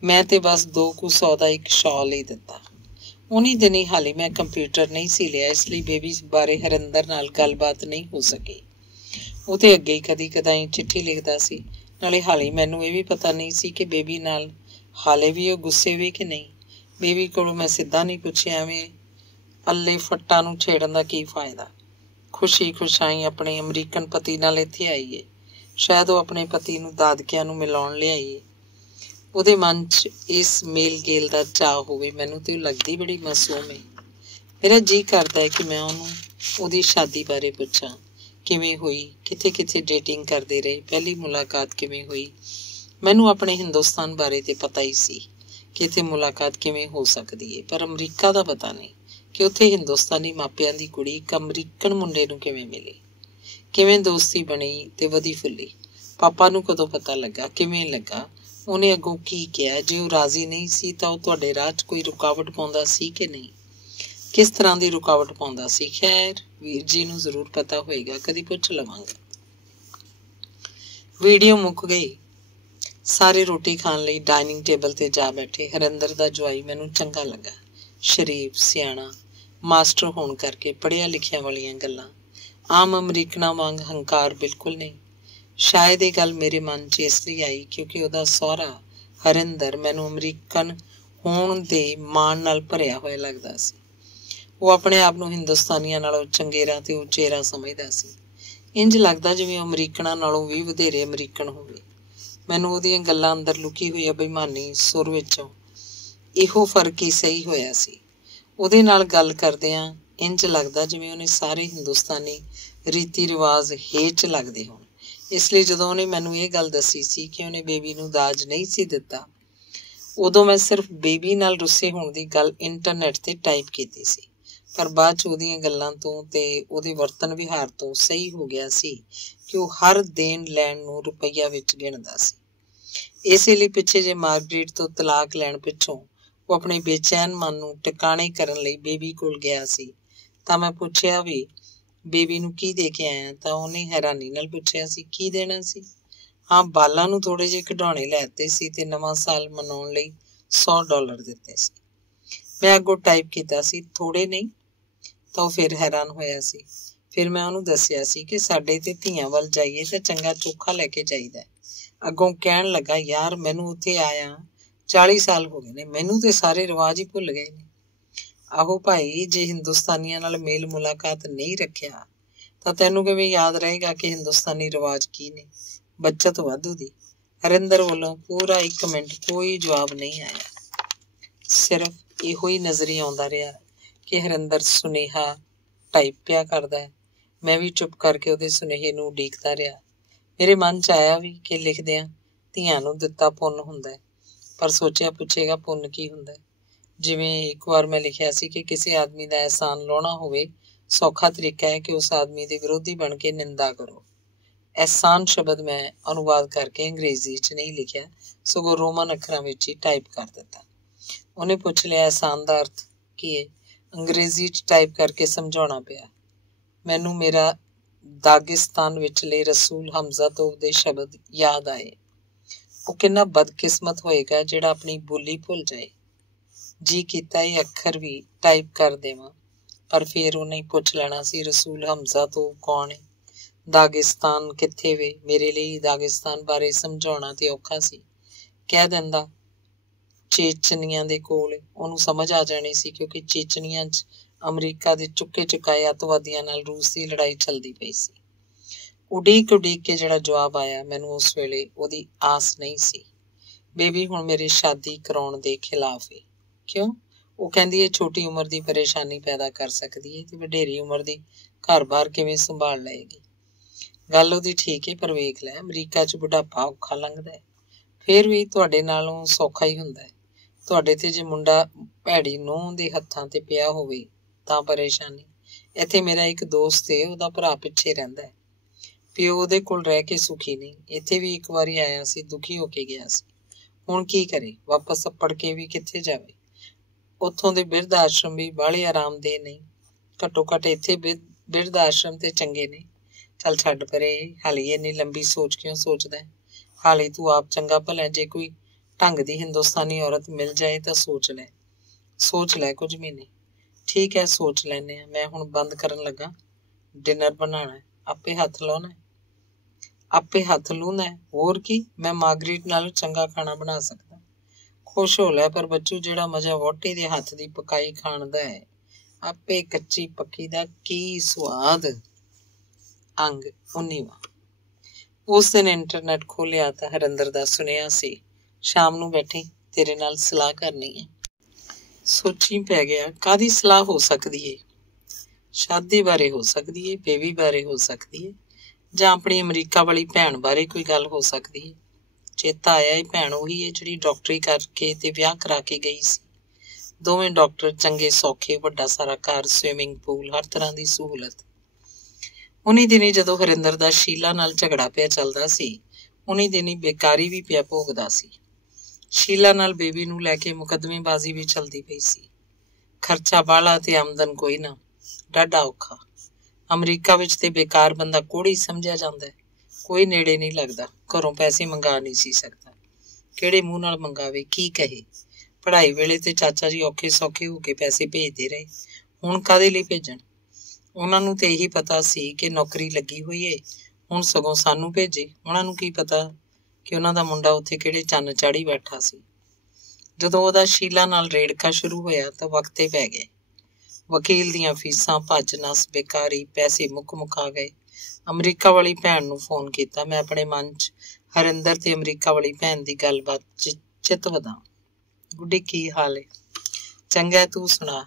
ਮੈਂ ਤੇ ਬਸ 2 ਕੁ ਸੌ ਦਾ ਇੱਕ ਸ਼ਾਲ ਹੀ ਦਿੱਤਾ। ਉਨੀ ਦਿਨੀ ਹਾਲੇ ਮੈਂ ਕੰਪਿਊਟਰ ਨਹੀਂ ਸੀ ਲਿਆ, ਇਸ ਲਈ ਬੇਬੀ ਬਾਰੇ ਹਰਿੰਦਰ ਨਾਲ ਗੱਲਬਾਤ ਨਹੀਂ ਹੋ ਸਕੀ। ਉਹ ਤੇ ਅੱਗੇ ਹੀ ਕਦੀ ਕਦਾਈ ਚਿੱਠੀ ਲਿਖਦਾ ਸੀ। ਨਾਲੇ ਹਾਲੇ ਮੈਨੂੰ ਇਹ ਵੀ ਪਤਾ ਨਹੀਂ ਸੀ ਕਿ ਬੇਬੀ ਨਾਲ ਹਾਲੇ ਵੀ ਉਹ ਗੁੱਸੇ ਵੀ ਕਿ ਨਹੀਂ। ਬੇਬੀ ਕੋਲੋਂ ਮੈਂ ਸਿੱਧਾ ਨਹੀਂ ਪੁੱਛਿਆ, ਐਵੇਂ ਅੱਲੇ ਫੱਟਾਂ ਨੂੰ ਛੇੜਨ ਦਾ ਕੀ ਫਾਇਦਾ। ਖੁਸ਼ੀ ਖੁਸ਼ਾਈ ਆਪਣੇ ਅਮਰੀਕਨ ਪਤੀ ਨਾਲ ਇੱਥੇ ਆਈ ਏ। ਸ਼ਾਇਦ ਉਹ ਆਪਣੇ ਪਤੀ ਨੂੰ ਦਾਦਕਿਆਂ ਨੂੰ ਮਿਲਾਉਣ ਲਿਆਈ ਏ। ਉਹਦੇ ਮਨ 'ਚ ਇਸ ਮੇਲ ਗੇਲ ਦਾ ਚਾਅ ਹੋਵੇ। ਮੈਨੂੰ ਤੇ ਉਹ ਲੱਗਦੀ ਬੜੀ ਮਾਸੂਮ ਏ। ਮੇਰਾ ਜੀਅ ਕਰਦਾ ਹੈ ਕਿ ਮੈਂ ਉਹਨੂੰ ਉਹਦੀ ਸ਼ਾਦੀ ਬਾਰੇ ਪੁੱਛਾਂ, ਕਿਵੇਂ ਹੋਈ, ਕਿੱਥੇ ਕਿੱਥੇ ਡੇਟਿੰਗ ਕਰਦੇ ਰਹੇ, ਪਹਿਲੀ ਮੁਲਾਕਾਤ ਕਿਵੇਂ ਹੋਈ। ਮੈਨੂੰ ਆਪਣੇ ਹਿੰਦੁਸਤਾਨ ਬਾਰੇ ਤੇ ਪਤਾ ਹੀ ਸੀ ਕਿ ਇੱਥੇ ਮੁਲਾਕਾਤ ਕਿਵੇਂ ਹੋ ਸਕਦੀ ਹੈ, ਪਰ ਅਮਰੀਕਾ ਦਾ ਪਤਾ ਨਹੀਂ ਕਿ ਉੱਥੇ ਹਿੰਦੁਸਤਾਨੀ ਮਾਪਿਆਂ ਦੀ ਕੁੜੀ ਇੱਕ ਅਮਰੀਕਨ ਮੁੰਡੇ ਨੂੰ ਕਿਵੇਂ ਮਿਲੀ, ਕਿਵੇਂ ਦੋਸਤੀ ਬਣੀ ਤੇ ਵਧੀ ਫੁੱਲੀ। ਪਾਪਾ ਨੂੰ ਕਦੋਂ ਪਤਾ ਲੱਗਾ, ਕਿਵੇਂ ਲੱਗਾ, ਉਹਨੇ ਅੱਗੋਂ ਕੀ ਕਿਹਾ। ਜੇ ਉਹ ਰਾਜ਼ੀ ਨਹੀਂ ਸੀ ਤਾਂ ਉਹ ਤੁਹਾਡੇ ਰਾਹ 'ਚ ਕੋਈ ਰੁਕਾਵਟ ਪਾਉਂਦਾ ਸੀ ਕਿ ਨਹੀਂ, ਕਿਸ ਤਰ੍ਹਾਂ ਦੀ ਰੁਕਾਵਟ ਪਾਉਂਦਾ ਸੀ। ਖੈਰ ਵੀਰ ਜੀ ਨੂੰ ਜ਼ਰੂਰ ਪਤਾ ਹੋਏਗਾ, ਕਦੀ ਪੁੱਛ ਲਵਾਂਗਾ। ਵੀਡੀਓ ਮੁੱਕ ਗਈ। ਸਾਰੇ ਰੋਟੀ ਖਾਣ ਲਈ ਡਾਈਨਿੰਗ ਟੇਬਲ ਤੇ ਜਾ ਬੈਠੇ। ਹਰਿੰਦਰ ਦਾ ਜਵਾਈ ਮੈਨੂੰ ਚੰਗਾ ਲੱਗਾ। ਸ਼ਰੀਫ, ਸਿਆਣਾ, ਮਾਸਟਰ ਹੋਣ ਕਰਕੇ ਪੜ੍ਹਿਆ ਲਿਖਿਆ ਵਾਲੀਆਂ ਗੱਲਾਂ। ਆਮ ਅਮਰੀਕਨਾਂ ਵਾਂਗ ਹੰਕਾਰ ਬਿਲਕੁਲ ਨਹੀਂ। ਸ਼ਾਇਦ ਇਹ ਗੱਲ ਮੇਰੇ ਮਨ 'ਚ ਇਸ ਲਈ ਆਈ ਕਿਉਂਕਿ ਉਹਦਾ ਸਹੁਰਾ ਹਰਿੰਦਰ ਮੈਨੂੰ ਅਮਰੀਕਨ ਹੋਣ ਦੇ ਮਾਣ ਨਾਲ ਭਰਿਆ ਹੋਇਆ ਲੱਗਦਾ ਸੀ। ਉਹ ਆਪਣੇ ਆਪ ਨੂੰ ਹਿੰਦੁਸਤਾਨੀਆਂ ਨਾਲੋਂ ਚੰਗੇਰਾ ਤੇ ਉਚੇਰਾ ਸਮਝਦਾ ਸੀ। ਇੰਝ ਲੱਗਦਾ ਜਿਵੇਂ ਅਮਰੀਕਨਾਂ ਨਾਲੋਂ ਵੀ ਵਧੇਰੇ ਅਮਰੀਕਨ ਹੋਵੇ। ਮੈਨੂੰ ਉਹਦੀਆਂ ਗੱਲਾਂ ਅੰਦਰ ਲੁਕੀ ਹੋਈ ਬੇਈਮਾਨੀ ਸੁਰ ਵਿੱਚੋਂ ਇਹੋ ਫਰਕ ਹੀ ਸਹੀ ਹੋਇਆ ਸੀ। ਉਹਦੇ ਨਾਲ ਗੱਲ ਕਰਦਿਆਂ ਇੰਝ ਲੱਗਦਾ ਜਿਵੇਂ ਉਹਨੇ ਸਾਰੇ ਹਿੰਦੁਸਤਾਨੀ ਰੀਤੀ ਰਿਵਾਜ ਹੇਠ ਲੱਗਦੇ ਹੋਣ। ਇਸ ਲਈ ਜਦੋਂ ਉਹਨੇ ਮੈਨੂੰ ਇਹ ਗੱਲ ਦੱਸੀ ਸੀ ਕਿ ਉਹਨੇ ਬੇਬੀ ਨੂੰ ਦਾਜ ਨਹੀਂ ਸੀ ਦਿੱਤਾ, ਉਦੋਂ ਮੈਂ ਸਿਰਫ ਬੇਬੀ ਨਾਲ ਰੁੱਸੇ ਹੋਣ ਦੀ ਗੱਲ ਇੰਟਰਨੈਟ ਤੇ ਟਾਈਪ ਕੀਤੀ ਸੀ, ਪਰ ਬਾਅਦ 'ਚ ਉਹਦੀਆਂ ਗੱਲਾਂ ਤੋਂ ਤੇ ਉਹਦੇ ਵਰਤਨ ਵਿਹਾਰ ਤੋਂ ਸਹੀ ਹੋ ਗਿਆ ਸੀ ਕਿ ਉਹ ਹਰ ਦੇਣ ਲੈਣ ਨੂੰ ਰੁਪਈਆ ਵਿੱਚ ਗਿਣਦਾ ਸੀ। ਇਸੇ ਲਈ ਪਿੱਛੇ ਜੇ ਮਾਰਗਰੀਟ ਤੋਂ ਤਲਾਕ ਲੈਣ ਪਿੱਛੋਂ ਉਹ ਆਪਣੇ ਬੇਚੈਨ ਮਨ ਨੂੰ ਟਿਕਾਣੇ ਕਰਨ ਲਈ ਬੇਬੀ ਕੋਲ ਗਿਆ ਸੀ ਤਾਂ ਮੈਂ ਪੁੱਛਿਆ ਵੀ ਬੇਬੀ ਨੂੰ ਕੀ ਦੇ ਕੇ ਆਇਆ, ਤਾਂ ਉਹਨੇ ਹੈਰਾਨੀ ਨਾਲ ਪੁੱਛਿਆ ਸੀ ਕੀ ਦੇਣਾ ਸੀ। ਹਾਂ, ਬਾਲਾਂ ਨੂੰ ਥੋੜੇ ਜਿਹੇ ਖਿਡੌਣੇ ਲੈ ਦਿੱਤੇ ਸੀ ਤੇ ਨਵਾਂ ਸਾਲ ਮਨਾਉਣ ਲਈ $100 ਦਿੱਤੇ ਸੀ। ਮੈਂ ਅੱਗੋਂ ਟਾਈਪ ਕੀਤਾ ਸੀ ਥੋੜੇ ਨਹੀਂ, ਤਾਂ ਉਹ ਫਿਰ ਹੈਰਾਨ ਹੋਇਆ ਸੀ। ਫਿਰ ਮੈਂ ਉਹਨੂੰ ਦੱਸਿਆ ਸੀ ਕਿ ਸਾਡੇ ਤੇ ਧੀਆਂ ਵੱਲ ਜਾਈਏ ਤਾਂ ਚੰਗਾ ਚੋਖਾ ਲੈ ਕੇ ਜਾਈਦਾ। ਅੱਗੋਂ ਕਹਿਣ ਲੱਗਾ, ਯਾਰ ਮੈਨੂੰ ਉੱਥੇ ਆਇਆ 40 ਸਾਲ ਹੋ ਗਏ ਨੇ, ਮੈਨੂੰ ਤੇ ਸਾਰੇ ਰਿਵਾਜ ਹੀ ਭੁੱਲ ਗਏ ਨੇ। ਆਹੋ ਭਾਈ, ਜੇ ਹਿੰਦੁਸਤਾਨੀਆਂ ਨਾਲ ਮੇਲ ਮੁਲਾਕਾਤ ਨਹੀਂ ਰੱਖਿਆ ਤਾਂ ਤੈਨੂੰ ਕਿਵੇਂ ਯਾਦ ਰਹੇਗਾ ਕਿ ਹਿੰਦੁਸਤਾਨੀ ਰਿਵਾਜ ਕੀ ਨੇ। ਬੱਚਤ ਵਾਧੂ ਦੀ। ਹਰਿੰਦਰ ਵੱਲੋਂ ਪੂਰਾ 1 ਮਿੰਟ ਕੋਈ ਜਵਾਬ ਨਹੀਂ ਆਇਆ। ਸਿਰਫ ਇਹੋ ਹੀ ਨਜ਼ਰੀ ਆਉਂਦਾ ਰਿਹਾ ਕਿ ਹਰਿੰਦਰ ਸੁਨੇਹਾ ਟਾਈਪ ਪਿਆ ਕਰਦਾ ਹੈ। ਮੈਂ ਵੀ ਚੁੱਪ ਕਰਕੇ ਉਹਦੇ ਸੁਨੇਹੇ ਨੂੰ ਉਡੀਕਦਾ ਰਿਹਾ। ਮੇਰੇ ਮਨ 'ਚ ਆਇਆ ਵੀ ਕਿ ਲਿਖਦਿਆਂ ਧੀਆਂ ਨੂੰ ਦਿੱਤਾ ਪੁੰਨ ਹੁੰਦਾ, ਪਰ ਸੋਚਿਆ ਪੁੱਛੇਗਾ ਪੁੰਨ ਕੀ ਹੁੰਦਾ। ਜਿਵੇਂ ਇੱਕ ਵਾਰ ਮੈਂ ਲਿਖਿਆ ਸੀ ਕਿ ਕਿਸੇ ਆਦਮੀ ਦਾ ਅਹਿਸਾਨ ਲਾਉਣਾ ਹੋਵੇ, ਸੌਖਾ ਤਰੀਕਾ ਹੈ ਕਿ ਉਸ ਆਦਮੀ ਦੇ ਵਿਰੋਧੀ ਬਣ ਕੇ ਨਿੰਦਾ ਕਰੋ। ਅਹਿਸਾਨ ਸ਼ਬਦ ਮੈਂ ਅਨੁਵਾਦ ਕਰਕੇ ਅੰਗਰੇਜ਼ੀ 'ਚ ਨਹੀਂ ਲਿਖਿਆ, ਸਗੋਂ ਰੋਮਨ ਅੱਖਰਾਂ ਵਿੱਚ ਹੀ ਟਾਈਪ ਕਰ ਦਿੱਤਾ। ਉਹਨੇ ਪੁੱਛ ਲਿਆ, ਅਹਿਸਾਨ ਦਾ ਅਰਥ ਕੀ ਹੈ? ਅੰਗਰੇਜ਼ੀ 'ਚ ਟਾਈਪ ਕਰਕੇ ਸਮਝਾਉਣਾ ਪਿਆ। ਮੈਨੂੰ ਮੇਰਾ ਦਾਗਿਸਤਾਨ ਵਿਚਲੇ ਰਸੂਲ ਹਮਜ਼ਾ ਤੋਂ ਉਹਦੇ ਸ਼ਬਦ ਯਾਦ ਆਏ। ਉਹ ਕਿੰਨਾ ਬਦਕਿਸਮਤ ਹੋਏਗਾ ਜਿਹੜਾ ਆਪਣੀ ਬੋਲੀ ਭੁੱਲ ਜਾਏ। ਜੀ ਕੀਤਾ ਇਹ ਅੱਖਰ ਵੀ ਟਾਈਪ ਕਰ ਦੇਵਾਂ, ਪਰ ਫਿਰ ਉਹਨੇ ਪੁੱਛ ਲੈਣਾ ਸੀ ਰਸੂਲ ਹਮਜ਼ਾ ਤੋਂ ਕੌਣ ਹੈ, ਦਾਗਿਸਤਾਨ ਕਿੱਥੇ ਵੇ। ਮੇਰੇ ਲਈ ਦਾਗਿਸਤਾਨ ਬਾਰੇ ਸਮਝਾਉਣਾ ਤੇ ਔਖਾ ਸੀ। ਕਹਿ ਦਿੰਦਾ ਚੇਚਨੀਆਂ ਦੇ ਕੋਲ। ਉਹਨੂੰ ਸਮਝ ਆ ਜਾਣੀ ਸੀ ਕਿਉਂਕਿ ਚੇਚਨੀਆਂ 'ਚ ਅਮਰੀਕਾ ਦੇ ਚੁੱਕੇ ਚੁਕਾਏ ਅੱਤਵਾਦੀਆਂ ਨਾਲ ਰੂਸ ਦੀ ਲੜਾਈ ਚੱਲਦੀ ਪਈ ਸੀ। ਉਡੀਕ ਕੇ ਜਿਹੜਾ ਜਵਾਬ ਆਇਆ, ਮੈਨੂੰ ਉਸ ਵੇਲੇ ਉਹਦੀ ਆਸ ਨਹੀਂ ਸੀ। ਬੇਬੀ ਹੁਣ ਮੇਰੀ ਸ਼ਾਦੀ ਕਰਾਉਣ ਦੇ ਖਿਲਾਫ ਏ। ਕਿਉਂ? ਉਹ ਕਹਿੰਦੀ ਇਹ ਛੋਟੀ ਉਮਰ ਦੀ ਪਰੇਸ਼ਾਨੀ ਪੈਦਾ ਕਰ ਸਕਦੀ ਹੈ ਤੇ ਵਡੇਰੀ ਉਮਰ ਦੀ ਘਰ-ਬਾਰ ਕਿਵੇਂ ਸੰਭਾਲ ਲਏਗੀ। ਗੱਲ ਉਹਦੀ ਠੀਕ ਹੈ, ਪਰ ਵੇਖ ਲੈ ਅਮਰੀਕਾ 'ਚ ਬੁਢਾਪਾ ਔਖਾ ਲੰਘਦਾ ਹੈ। ਫਿਰ ਵੀ ਤੁਹਾਡੇ ਨਾਲੋਂ ਸੌਖਾ ਹੀ ਹੁੰਦਾ ਹੈ। ਤੁਹਾਡੇ ਤੇ ਜੇ ਮੁੰਡਾ ਭੈੜੀ ਨੂੰਹ ਦੇ ਹੱਥਾਂ ਤੇ ਪਿਆ ਹੋਵੇ ਤਾਂ ਪਰੇਸ਼ਾਨੀ। ਇੱਥੇ ਮੇਰਾ ਇੱਕ ਦੋਸਤ ਏ, ਉਹਦਾ ਭਰਾ ਪਿੱਛੇ ਰਹਿੰਦਾ ਹੈ। ਪਿਓ ਉਹਦੇ ਕੋਲ ਰਹਿ ਕੇ ਸੁਖੀ ਨਹੀਂ। ਇੱਥੇ ਵੀ 1 ਵਾਰੀ ਆਇਆ ਸੀ, ਦੁਖੀ ਹੋ ਕੇ ਗਿਆ ਸੀ। ਹੁਣ ਕੀ ਕਰੇ? ਵਾਪਸ ਅੱਪੜ ਕੇ ਵੀ ਕਿੱਥੇ ਜਾਵੇ? ਉੱਥੋਂ ਦੇ ਬਿਰਧ ਆਸ਼ਰਮ ਵੀ ਬਾਹਲੇ ਆਰਾਮਦੇਹ ਨਹੀਂ। ਘੱਟੋ ਘੱਟ ਇੱਥੇ ਬਿਰਧ ਆਸ਼ਰਮ ਤੇ ਚੰਗੇ ਨੇ। ਚੱਲ ਛੱਡ ਪਰੇ, ਹਾਲੀ ਇੰਨੀ ਲੰਬੀ ਸੋਚ ਕਿਉਂ ਸੋਚਦਾ? ਹਾਲੀ ਤੂੰ ਆਪ ਚੰਗਾ ਭਲਾ। ਜੇ ਕੋਈ ਢੰਗ ਦੀ ਹਿੰਦੁਸਤਾਨੀ ਔਰਤ ਮਿਲ ਜਾਏ ਤਾਂ ਸੋਚ ਲੈ ਕੁਝ ਮਹੀਨੇ। ਠੀਕ ਹੈ, ਸੋਚ ਲੈਂਦੇ ਹਾਂ। ਮੈਂ ਹੁਣ ਬੰਦ ਕਰਨ ਲੱਗਾ। ਡਿਨਰ ਬਣਾਉਣਾ। ਆਪੇ ਹੱਥ ਲਾਉਣਾ। ਹੋਰ ਕੀ, ਮੈਂ ਮਾਰਗਰੀਟ ਨਾਲੋਂ ਚੰਗਾ ਖਾਣਾ ਬਣਾ ਸਕਦਾ। ਖੁਸ਼ ਹੋ ਲੈ, ਪਰ ਬੱਚੂ ਜਿਹੜਾ ਮਜ਼ਾ ਵਹੁਟੀ ਦੇ ਹੱਥ ਦੀ ਪਕਾਈ ਖਾਣ ਦਾ ਹੈ, ਆਪੇ ਕੱਚੀ ਪੱਕੀ ਦਾ ਕੀ ਸਵਾਦ। ਅੰਗ 19ਵਾਂ। ਉਸ ਦਿਨ ਇੰਟਰਨੈਟ ਖੋਲਿਆ ਤਾਂ ਹਰਿੰਦਰ ਦਾ ਸੁਨੇਹਾ ਸੀ, ਸ਼ਾਮ ਨੂੰ ਬੈਠੀ, ਤੇਰੇ ਨਾਲ ਸਲਾਹ ਕਰਨੀ ਹੈ। ਸੋਚੀ ਪੈ ਗਿਆ, ਕਾਹਦੀ ਸਲਾਹ ਹੋ ਸਕਦੀ ਏ? ਸ਼ਾਦੀ ਬਾਰੇ ਹੋ ਸਕਦੀ ਏ, ਬੇਬੀ ਬਾਰੇ ਹੋ ਸਕਦੀ ਏ, ਜਾਂ ਆਪਣੀ ਅਮਰੀਕਾ ਵਾਲੀ ਭੈਣ ਬਾਰੇ ਕੋਈ ਗੱਲ ਹੋ ਸਕਦੀ ਏ। ਚੇਤਾ ਆਇਆ, ਇਹ ਭੈਣ ਉਹੀ ਹੈ ਜਿਹੜੀ ਡਾਕਟਰੀ ਕਰਕੇ ਤੇ ਵਿਆਹ ਕਰਾ ਕੇ ਗਈ ਸੀ। ਦੋਵੇਂ ਡਾਕਟਰ, ਚੰਗੇ ਸੌਖੇ, ਵੱਡਾ ਸਾਰਾ ਘਰ, ਸਵਿਮਿੰਗ ਪੂਲ, ਹਰ ਤਰ੍ਹਾਂ ਦੀ ਸਹੂਲਤ। ਉਨੀ ਦਿਨੀ ਜਦੋਂ ਹਰਿੰਦਰ ਦਾ ਸ਼ੀਲਾ ਨਾਲ ਝਗੜਾ ਪਿਆ ਚੱਲਦਾ ਸੀ, ਉਨੀ ਦਿਨੀ ਬੇਕਾਰੀ ਵੀ ਪਿਆ ਭੋਗਦਾ ਸੀ। ਸ਼ੀਲਾ ਨਾਲ ਬੇਬੀ ਨੂੰ ਲੈ ਕੇ ਮੁਕੱਦਮੇਬਾਜ਼ੀ ਵੀ ਚੱਲਦੀ ਪਈ ਸੀ। ਖਰਚਾ ਬਾਹਲਾ ਤੇ ਆਮਦਨ ਕੋਈ ਨਾ, ਡਾਢਾ ਔਖਾ। ਅਮਰੀਕਾ ਵਿੱਚ ਤੇ ਬੇਕਾਰ ਬੰਦਾ ਕੋਹੜੀ ਸਮਝਿਆ ਜਾਂਦਾ ਹੈ। ਕੋਈ ਨੇੜੇ ਨਹੀਂ ਲੱਗਦਾ। ਘਰੋਂ ਪੈਸੇ ਮੰਗਾ ਨਹੀਂ ਸੀ ਸਕਦਾ। ਕਿਹੜੇ ਮੂੰਹ ਨਾਲ ਮੰਗਾਵੇ, ਕੀ ਕਹੇ? ਪੜ੍ਹਾਈ ਵੇਲੇ ਤੇ ਚਾਚਾ ਜੀ ਔਖੇ ਸੌਖੇ ਹੋ ਕੇ ਪੈਸੇ ਭੇਜਦੇ ਰਹੇ, ਹੁਣ ਕਾਹਦੇ ਲਈ ਭੇਜਣ? ਉਹਨਾਂ ਨੂੰ ਤੇ ਇਹੀ ਪਤਾ ਸੀ ਕਿ ਨੌਕਰੀ ਲੱਗੀ ਹੋਈ ਏ, ਹੁਣ ਸਗੋਂ ਸਾਨੂੰ ਭੇਜੇ। ਉਹਨਾਂ ਨੂੰ ਕੀ ਪਤਾ ਕਿ ਉਹਨਾਂ ਦਾ ਮੁੰਡਾ ਉੱਥੇ ਕਿਹੜੇ ਚੰਨ ਚਾੜੀ ਬੈਠਾ ਸੀ। ਜਦੋਂ ਉਹਦਾ ਸ਼ੀਲਾ ਨਾਲ ਰੇੜਕਾ ਸ਼ੁਰੂ ਹੋਇਆ ਤਾਂ ਵਕਤੇ ਪੈ ਗਏ। ਵਕੀਲ ਦੀਆਂ ਫੀਸਾਂ, ਭੱਜ ਨੱਸ, ਬੇਕਾਰੀ, ਪੈਸੇ ਮੁੱਕਾ ਗਏ। ਅਮਰੀਕਾ ਵਾਲੀ ਭੈਣ ਨੂੰ ਫੋਨ ਕੀਤਾ। ਮੈਂ ਆਪਣੇ ਮਨ 'ਚ ਹਰਿੰਦਰ ਤੇ ਅਮਰੀਕਾ ਵਾਲੀ ਭੈਣ ਦੀ ਗੱਲਬਾਤ ਚਿੱਤ ਵਧਾਂ। ਗੁੱਡੀ, ਕੀ ਹਾਲ ਏ? ਚੰਗਾ, ਤੂੰ ਸੁਣਾ?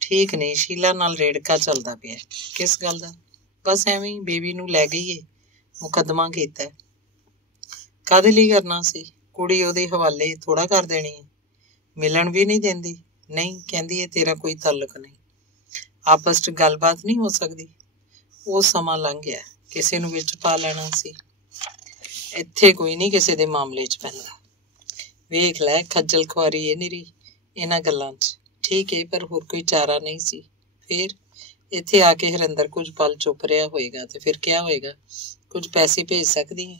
ਠੀਕ ਨਹੀਂ, ਸ਼ੀਲਾ ਨਾਲ ਰੇੜਕਾ ਚੱਲਦਾ ਪਿਆ। ਕਿਸ ਗੱਲ ਦਾ? ਬਸ ਐਵੇਂ ਹੀ, ਬੇਬੀ ਨੂੰ ਲੈ ਗਈ ਏ, ਮੁਕੱਦਮਾ ਕੀਤਾ। ਕਾਹਦੇ ਲਈ ਕਰਨਾ ਸੀ? ਕੁੜੀ ਉਹਦੇ ਹਵਾਲੇ ਥੋੜਾ ਕਰ ਦੇਣੀ ਹੈ। ਮਿਲਣ ਵੀ ਨਹੀਂ ਦਿੰਦੀ। ਨਹੀਂ, ਕਹਿੰਦੀ ਹੈ ਤੇਰਾ ਕੋਈ ਤਾਲੁਕ ਨਹੀਂ, ਆਪਸ 'ਚ ਗੱਲਬਾਤ ਨਹੀਂ ਹੋ ਸਕਦੀ। ਉਹ ਸਮਾਂ ਲੰਘ ਗਿਆ, ਕਿਸੇ ਨੂੰ ਵਿੱਚ ਪਾ ਲੈਣਾ ਸੀ। ਇੱਥੇ ਕੋਈ ਨਹੀਂ ਕਿਸੇ ਦੇ ਮਾਮਲੇ 'ਚ ਪੈਂਦਾ। ਵੇਖ ਲੈ, ਖੱਜਲ ਖੁਆਰੀ ਇਹ ਨਿਰੀ ਇਹਨਾਂ ਗੱਲਾਂ 'ਚ। ਠੀਕ ਏ, ਪਰ ਹੋਰ ਕੋਈ ਚਾਰਾ ਨਹੀਂ ਸੀ। ਫਿਰ ਇੱਥੇ ਆ ਕੇ ਹਰਿੰਦਰ ਕੁਝ ਪਲ ਚੁੱਪ ਰਿਹਾ ਹੋਏਗਾ ਤੇ ਫਿਰ ਕਿਹਾ ਹੋਏਗਾ, ਕੁਝ ਪੈਸੇ ਭੇਜ ਸਕਦੀ ਹੈ?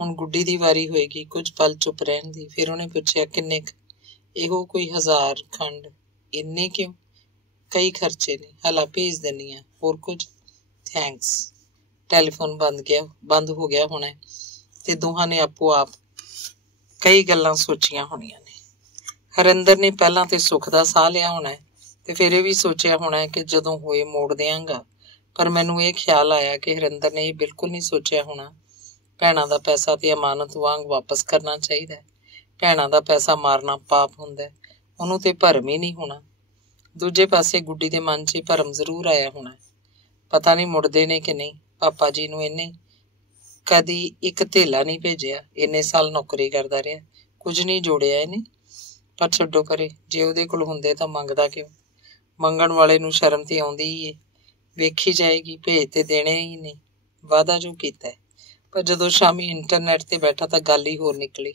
ਹੁਣ ਗੁੱਡੀ ਦੀ ਵਾਰੀ ਹੋਏਗੀ ਕੁਝ ਪਲ ਚੁੱਪ ਰਹਿਣ ਦੀ। ਫਿਰ ਉਹਨੇ ਪੁੱਛਿਆ, ਕਿੰਨੇ ਕੁ? ਇਹੋ ਕੋਈ 1000 ਖੰਡ। ਇੰਨੇ ਕਿਉਂ? ਕਈ ਖਰਚੇ ਨੇ, ਹਾਲਾ ਭੇਜ ਦਿੰਦੀ ਹਾਂ। ਹੋਰ ਕੁਝ? ਥੈਂਕਸ। ਟੈਲੀਫੋਨ ਬੰਦ ਹੋ ਗਿਆ ਹੋਣਾ ਤੇ ਦੋਹਾਂ ਨੇ ਆਪੋ ਆਪ ਕਈ ਗੱਲਾਂ ਸੋਚੀਆਂ ਹੋਣੀਆਂ ਨੇ। ਹਰਿੰਦਰ ਨੇ ਪਹਿਲਾਂ ਤੇ ਸੁੱਖ ਦਾ ਸਾਹ ਲਿਆ ਹੋਣਾ ਤੇ ਫਿਰ ਇਹ ਵੀ ਸੋਚਿਆ ਹੋਣਾ ਕਿ ਜਦੋਂ ਹੋਏ ਮੋੜ ਦਿਆਂਗਾ। ਪਰ ਮੈਨੂੰ ਇਹ ਖਿਆਲ ਆਇਆ ਕਿ ਹਰਿੰਦਰ ਨੇ ਇਹ ਬਿਲਕੁਲ ਨਹੀਂ ਸੋਚਿਆ ਹੋਣਾ ਭੈਣਾਂ ਦਾ ਪੈਸਾ ਤੇ ਅਮਾਨਤ ਵਾਂਗ ਵਾਪਸ ਕਰਨਾ ਚਾਹੀਦਾ। ਭੈਣਾਂ ਦਾ ਪੈਸਾ ਮਾਰਨਾ ਪਾਪ ਹੁੰਦਾ, ਉਹਨੂੰ ਤੇ ਭਰਮ ਹੀ ਨਹੀਂ ਹੋਣਾ। ਦੂਜੇ ਪਾਸੇ ਗੁੱਡੀ ਦੇ ਮਨ 'ਚ ਹੀ ਭਰਮ ਜ਼ਰੂਰ ਆਇਆ ਹੋਣਾ, ਪਤਾ ਨਹੀਂ ਮੁੜਦੇ ਨੇ ਕਿ ਨਹੀਂ। ਪਾਪਾ ਜੀ ਨੂੰ ਇਹਨੇ ਕਦੀ ਇੱਕ ਧੇਲਾ ਨਹੀਂ ਭੇਜਿਆ। ਇੰਨੇ ਸਾਲ ਨੌਕਰੀ ਕਰਦਾ ਰਿਹਾ, ਕੁਝ ਨਹੀਂ ਜੋੜਿਆ ਇਹਨੇ। ਪਰ ਛੱਡੋ ਪਰੇ, ਜੇ ਉਹਦੇ ਕੋਲ ਹੁੰਦੇ ਤਾਂ ਮੰਗਦਾ ਕਿਉਂ? ਮੰਗਣ ਵਾਲੇ ਨੂੰ ਸ਼ਰਮ ਤੇ ਆਉਂਦੀ ਹੀ ਏ। ਵੇਖੀ ਜਾਏਗੀ, ਭੇਜ ਤੇ ਦੇਣੇ ਹੀ ਨੇ, ਵਾਅਦਾ ਜੋ ਕੀਤਾ। ਪਰ ਜਦੋਂ ਸ਼ਾਮੀ ਇੰਟਰਨੈਟ ਤੇ ਬੈਠਾ ਤਾਂ ਗੱਲ ਹੀ ਹੋਰ ਨਿਕਲੀ।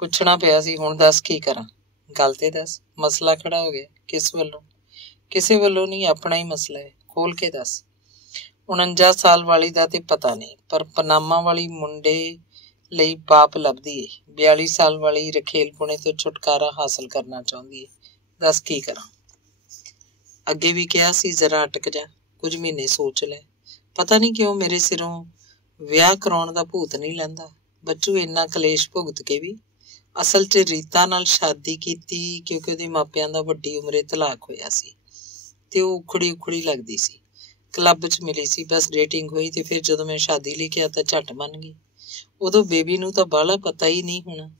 ਪੁੱਛਣਾ ਪਿਆ ਸੀ, ਹੁਣ ਦੱਸ ਕੀ ਕਰਾਂ? ਗੱਲ ਤੇ ਦੱਸ। ਮਸਲਾ ਖੜਾ ਹੋ ਗਿਆ। ਕਿਸ ਵੱਲੋਂ? ਕਿਸੇ ਵੱਲੋਂ ਨਹੀਂ, ਆਪਣਾ ਹੀ ਮਸਲਾ ਹੈ, ਖੋਲ ਕੇ ਦੱਸ। 49 ਸਾਲ ਵਾਲੀ ਦਾ ਤੇ ਪਤਾ ਨਹੀਂ, ਪਰ ਪਨਾਮਾ ਵਾਲੀ ਮੁੰਡੇ ਲਈ ਬਾਪ ਲੱਭਦੀ ਏ। 42 ਸਾਲ ਵਾਲੀ ਰਖੇਲਪੁਣੇ ਤੋਂ ਛੁਟਕਾਰਾ ਹਾਸਲ ਕਰਨਾ ਚਾਹੁੰਦੀ ਏ। ਦੱਸ ਕੀ ਕਰਾਂ? ਅੱਗੇ ਵੀ ਕਿਹਾ ਸੀ ਜ਼ਰਾ ਅਟਕ ਜਾ, ਕੁਝ ਮਹੀਨੇ ਸੋਚ ਲੈ। ਪਤਾ ਨਹੀਂ ਕਿਉਂ ਮੇਰੇ ਸਿਰੋਂ ਵਿਆਹ ਕਰਾਉਣ ਦਾ ਭੂਤ ਨਹੀਂ ਲੈਂਦਾ। ਬੱਚੂ, ਇੰਨਾ ਕਲੇਸ਼ ਭੁਗਤ ਕੇ ਵੀ ਅਸਲ 'ਚ ਰੀਤਾ ਨਾਲ ਸ਼ਾਦੀ ਕੀਤੀ ਕਿਉਂਕਿ ਉਹਦੇ ਮਾਪਿਆਂ ਦਾ ਵੱਡੀ ਉਮਰੇ ਤਲਾਕ ਹੋਇਆ ਸੀ ਤੇ ਉਹ ਉਖੜੀ ਲੱਗਦੀ ਸੀ। ਕਲੱਬ 'ਚ ਮਿਲੀ ਸੀ, ਬਸ ਡੇਟਿੰਗ ਹੋਈ ਤੇ ਫਿਰ ਜਦੋਂ ਮੈਂ ਸ਼ਾਦੀ ਲਈ ਕਿਹਾ ਤਾਂ ਝੱਟ ਮੰਨ ਗਈ। ਉਦੋਂ ਬੇਬੀ ਨੂੰ ਤਾਂ ਬਾਹਲਾ ਪਤਾ ਹੀ ਨਹੀਂ ਹੋਣਾ।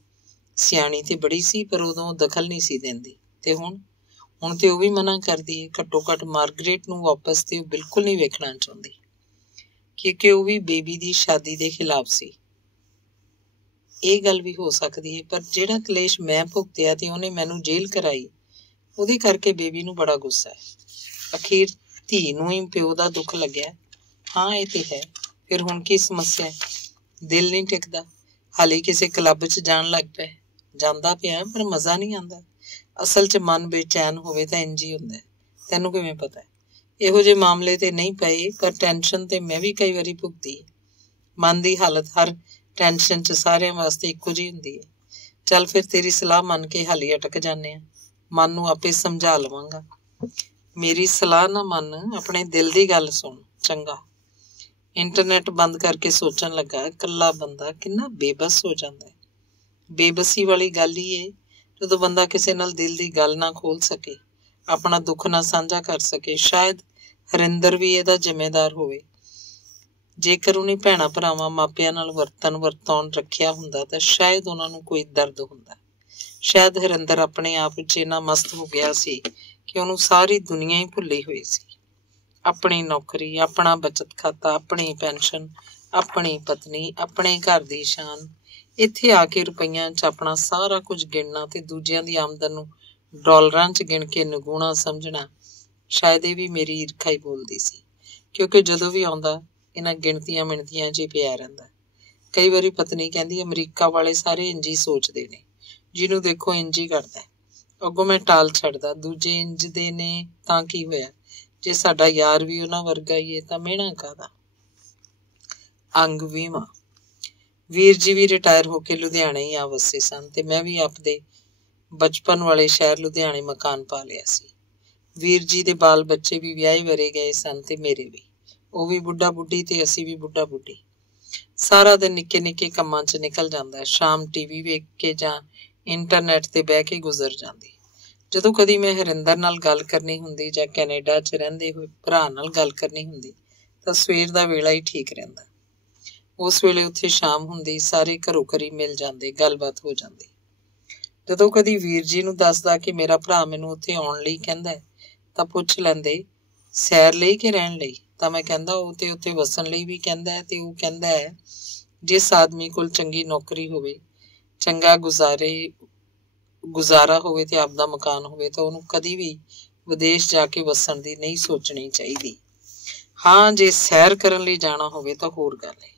ਸਿਆਣੀ ਤੇ ਬੜੀ ਸੀ, ਪਰ ਉਦੋਂ ਦਖਲ ਨਹੀਂ ਸੀ ਦਿੰਦੀ। ਤੇ ਹੁਣ ਤੇ ਉਹ ਵੀ ਮਨਾ ਕਰਦੀ ਹੈ। ਘੱਟੋ ਘੱਟ ਮਾਰਗਰੇਟ ਨੂੰ ਵਾਪਸ ਤੇ ਉਹ ਬਿਲਕੁਲ ਨਹੀਂ ਵੇਖਣਾ ਚਾਹੁੰਦੀ, ਕਿਉਂਕਿ ਉਹ ਵੀ ਬੇਬੀ ਦੀ ਸ਼ਾਦੀ ਦੇ ਖਿਲਾਫ ਸੀ। ਇਹ ਗੱਲ ਵੀ ਹੋ ਸਕਦੀ ਹੈ, ਪਰ ਜਿਹੜਾ ਕਲੇਸ਼ ਮੈਂ ਭੁਗਤਿਆ ਤੇ ਉਹਨੇ ਮੈਨੂੰ ਜੇਲ੍ਹ ਕਰਾਈ, ਉਹਦੇ ਕਰਕੇ ਬੇਬੀ ਨੂੰ ਬੜਾ ਗੁੱਸਾ ਹੈ। ਅਖੀਰ ਧੀ ਨੂੰ ਹੀ ਪਿਓ ਦਾ ਦੁੱਖ ਲੱਗਿਆ। ਹਾਂ, ਇਹ ਤੇ ਹੈ। ਫਿਰ ਹੁਣ ਕੀ ਸਮੱਸਿਆ ਹੈ? ਦਿਲ ਨਹੀਂ ਟਿਕਦਾ। ਹਾਲੇ ਕਿਸੇ ਕਲੱਬ 'ਚ ਜਾਣ ਲੱਗ ਪਿਆ। ਜਾਂਦਾ ਪਿਆ, ਪਰ ਮਜ਼ਾ ਨਹੀਂ ਆਉਂਦਾ। ਅਸਲ 'ਚ ਮਨ ਬੇਚੈਨ ਹੋਵੇ ਤਾਂ ਇੰਝ ਹੀ ਹੁੰਦਾ। ਤੈਨੂੰ ਕਿਵੇਂ ਪਤਾ? ਇਹੋ ਜਿਹੇ ਮਾਮਲੇ ਤੇ ਨਹੀਂ ਪਏ, ਪਰ ਟੈਨਸ਼ਨ ਤੇ ਮੈਂ ਵੀ ਕਈ ਵਾਰੀ ਭੁਗਤੀ ਹੈ। ਮਨ ਦੀ ਹਾਲਤ ਹਰ ਟੈਨਸ਼ਨ 'ਚ ਸਾਰਿਆਂ ਵਾਸਤੇ ਇੱਕੋ ਜਿਹੀ ਹੁੰਦੀ ਹੈ। ਚੱਲ ਫਿਰ ਤੇਰੀ ਸਲਾਹ ਮੰਨ ਕੇ ਹਾਲੀ ਅਟਕ ਜਾਂਦੇ ਹਾਂ। ਮਨ ਨੂੰ ਆਪੇ ਸਮਝਾ ਲਵਾਂਗਾ। ਮੇਰੀ ਸਲਾਹ ਨਾ ਮੰਨ, ਆਪਣੇ ਦਿਲ ਦੀ ਗੱਲ ਸੁਣ। ਚੰਗਾ। ਇੰਟਰਨੈਟ ਬੰਦ ਕਰਕੇ ਸੋਚਣ ਲੱਗਾ, ਇਕੱਲਾ ਬੰਦਾ ਕਿੰਨਾ ਬੇਬਸ ਹੋ ਜਾਂਦਾ ਹੈ। ਬੇਬਸੀ ਵਾਲੀ ਗੱਲ ਹੀ ਏ ਜਦੋਂ ਬੰਦਾ ਕਿਸੇ ਨਾਲ ਦਿਲ ਦੀ ਗੱਲ ਨਾ ਖੋਲ ਸਕੇ, ਆਪਣਾ ਦੁੱਖ ਨਾ ਸਾਂਝਾ ਕਰ ਸਕੇ। ਸ਼ਾਇਦ ਹਰਿੰਦਰ ਵੀ ਇਹਦਾ ਜ਼ਿੰਮੇਦਾਰ ਹੋਵੇ। ਜੇਕਰ ਉਹਨੇ ਭੈਣਾਂ ਭਰਾਵਾਂ ਮਾਪਿਆਂ ਨਾਲ ਵਰਤਾਉਣ ਰੱਖਿਆ ਹੁੰਦਾ ਤਾਂ ਸ਼ਾਇਦ ਉਹਨਾਂ ਨੂੰ ਕੋਈ ਦਰਦ ਹੁੰਦਾ। ਸ਼ਾਇਦ ਹਰਿੰਦਰ ਆਪਣੇ ਆਪ ਵਿੱਚ ਇੰਨਾ ਮਸਤ ਹੋ ਗਿਆ ਸੀ ਕਿ ਉਹਨੂੰ ਸਾਰੀ ਦੁਨੀਆ ਹੀ ਭੁੱਲੀ ਹੋਈ ਸੀ। ਆਪਣੀ ਨੌਕਰੀ, ਆਪਣਾ ਬਚਤ ਖਾਤਾ, ਆਪਣੀ ਪੈਨਸ਼ਨ, ਆਪਣੀ ਪਤਨੀ, ਆਪਣੇ ਘਰ ਦੀ ਸ਼ਾਨ। ਇੱਥੇ ਆ ਕੇ ਰੁਪਈਆਂ 'ਚ ਆਪਣਾ ਸਾਰਾ ਕੁਝ ਗਿਣਨਾ ਤੇ ਦੂਜਿਆਂ ਦੀ ਆਮਦਨ ਨੂੰ ਡਾਲਰਾਂ 'ਚ ਗਿਣ ਕੇ ਨਿਗੂਣਾ ਸਮਝਣਾ। ਸ਼ਾਇਦ ਇਹ ਵੀ ਮੇਰੀ ਈਰਖਾ ਹੀ ਬੋਲਦੀ ਸੀ, ਕਿਉਂਕਿ ਜਦੋਂ ਵੀ ਆਉਂਦਾ ਇਹਨਾਂ ਗਿਣਤੀਆਂ ਮਿਣਤੀਆਂ 'ਚ ਹੀ ਪਿਆ ਰਹਿੰਦਾ। ਕਈ ਵਾਰੀ ਪਤਨੀ ਕਹਿੰਦੀ, ਅਮਰੀਕਾ ਵਾਲੇ ਸਾਰੇ ਇੰਝ ਹੀ ਸੋਚਦੇ ਨੇ, ਜਿਹਨੂੰ ਦੇਖੋ ਇੰਝ ਹੀ ਕਰਦਾ। ਅੱਗੋਂ ਮੈਂ ਟਾਲ ਛੱਡਦਾ, ਦੂਜੇ ਇੰਝ ਦੇ ਨੇ ਤਾਂ ਕੀ ਹੋਇਆ, ਜੇ ਸਾਡਾ ਯਾਰ ਵੀ ਉਹਨਾਂ ਵਰਗਾ ਹੀ ਹੈ ਤਾਂ ਮਿਹਣਾ ਕਾਹਦਾ। ਅੰਗ 20ਵਾਂ। ਵੀਰ ਜੀ ਵੀ ਰਿਟਾਇਰ ਹੋ ਕੇ ਲੁਧਿਆਣੇ ਹੀ ਆ ਵਸੇ ਸਨ ਤੇ ਮੈਂ ਵੀ ਆਪਦੇ ਬਚਪਨ ਵਾਲੇ ਸ਼ਹਿਰ ਲੁਧਿਆਣੇ ਮਕਾਨ ਪਾ ਲਿਆ ਸੀ। ਵੀਰ ਜੀ ਦੇ ਬਾਲ ਬੱਚੇ ਵੀ ਵਿਆਹੇ ਵਰੇ ਗਏ ਸਨ ਤੇ ਮੇਰੇ ਵੀ। ਉਹ ਵੀ ਬੁੱਢਾ ਬੁੱਢੀ ਤੇ ਅਸੀਂ ਵੀ ਬੁੱਢਾ ਬੁੱਢੀ। ਸਾਰਾ ਦਿਨ ਨਿੱਕੇ ਨਿੱਕੇ ਕੰਮਾਂ 'ਚ ਨਿਕਲ ਜਾਂਦਾ। ਸ਼ਾਮ ਟੀਵੀ ਵੇਖ ਕੇ ਜਾਂ ਇੰਟਰਨੈਟ ਤੇ ਬਹਿ ਕੇ ਗੁਜ਼ਰ ਜਾਂਦੀ। ਜਦੋਂ ਕਦੀ ਮੈਂ ਹਰਿੰਦਰ ਨਾਲ ਗੱਲ ਕਰਨੀ ਹੁੰਦੀ ਜਾਂ ਕੈਨੇਡਾ 'ਚ ਰਹਿੰਦੇ ਹੋਏ ਭਰਾ ਨਾਲ ਗੱਲ ਕਰਨੀ ਹੁੰਦੀ ਤਾਂ ਸਵੇਰ ਦਾ ਵੇਲਾ ਹੀ ਠੀਕ ਰਹਿੰਦਾ। ਉਸ ਵੇਲੇ ਉੱਥੇ ਸ਼ਾਮ ਹੁੰਦੀ, ਸਾਰੇ ਘਰੋਂ ਘਰੀ ਮਿਲ ਜਾਂਦੇ, ਗੱਲਬਾਤ ਹੋ ਜਾਂਦੀ। ਜਦੋਂ ਕਦੀ ਵੀਰ ਜੀ ਨੂੰ ਦੱਸਦਾ ਕਿ ਮੇਰਾ ਭਰਾ ਮੈਨੂੰ ਉੱਥੇ ਆਉਣ ਲਈ ਕਹਿੰਦਾ ਹੈ ਤਾਂ ਪੁੱਛ ਲੈਂਦੇ, ਸੈਰ ਲਈ ਕਿ ਰਹਿਣ ਲਈ? ਤਾਂ ਮੈਂ ਕਹਿੰਦਾ, ਉਹ ਤੇ ਉੱਥੇ ਵਸਣ ਲਈ ਵੀ ਕਹਿੰਦਾ ਹੈ ਤੇ ਉਹ ਕਹਿੰਦਾ ਹੈ ਜਿਸ ਆਦਮੀ ਕੋਲ ਚੰਗੀ ਨੌਕਰੀ ਹੋਵੇ, ਚੰਗਾ ਗੁਜ਼ਾਰਾ ਹੋਵੇ ਤੇ ਆਪਦਾ ਮਕਾਨ ਹੋਵੇ ਤਾਂ ਉਹਨੂੰ ਕਦੀ ਵੀ ਵਿਦੇਸ਼ ਜਾ ਕੇ ਵਸਣ ਦੀ ਨਹੀਂ ਸੋਚਣੀ ਚਾਹੀਦੀ। ਹਾਂ, ਜੇ ਸੈਰ ਕਰਨ ਲਈ ਜਾਣਾ ਹੋਵੇ ਤਾਂ ਹੋਰ ਗੱਲ ਹੈ,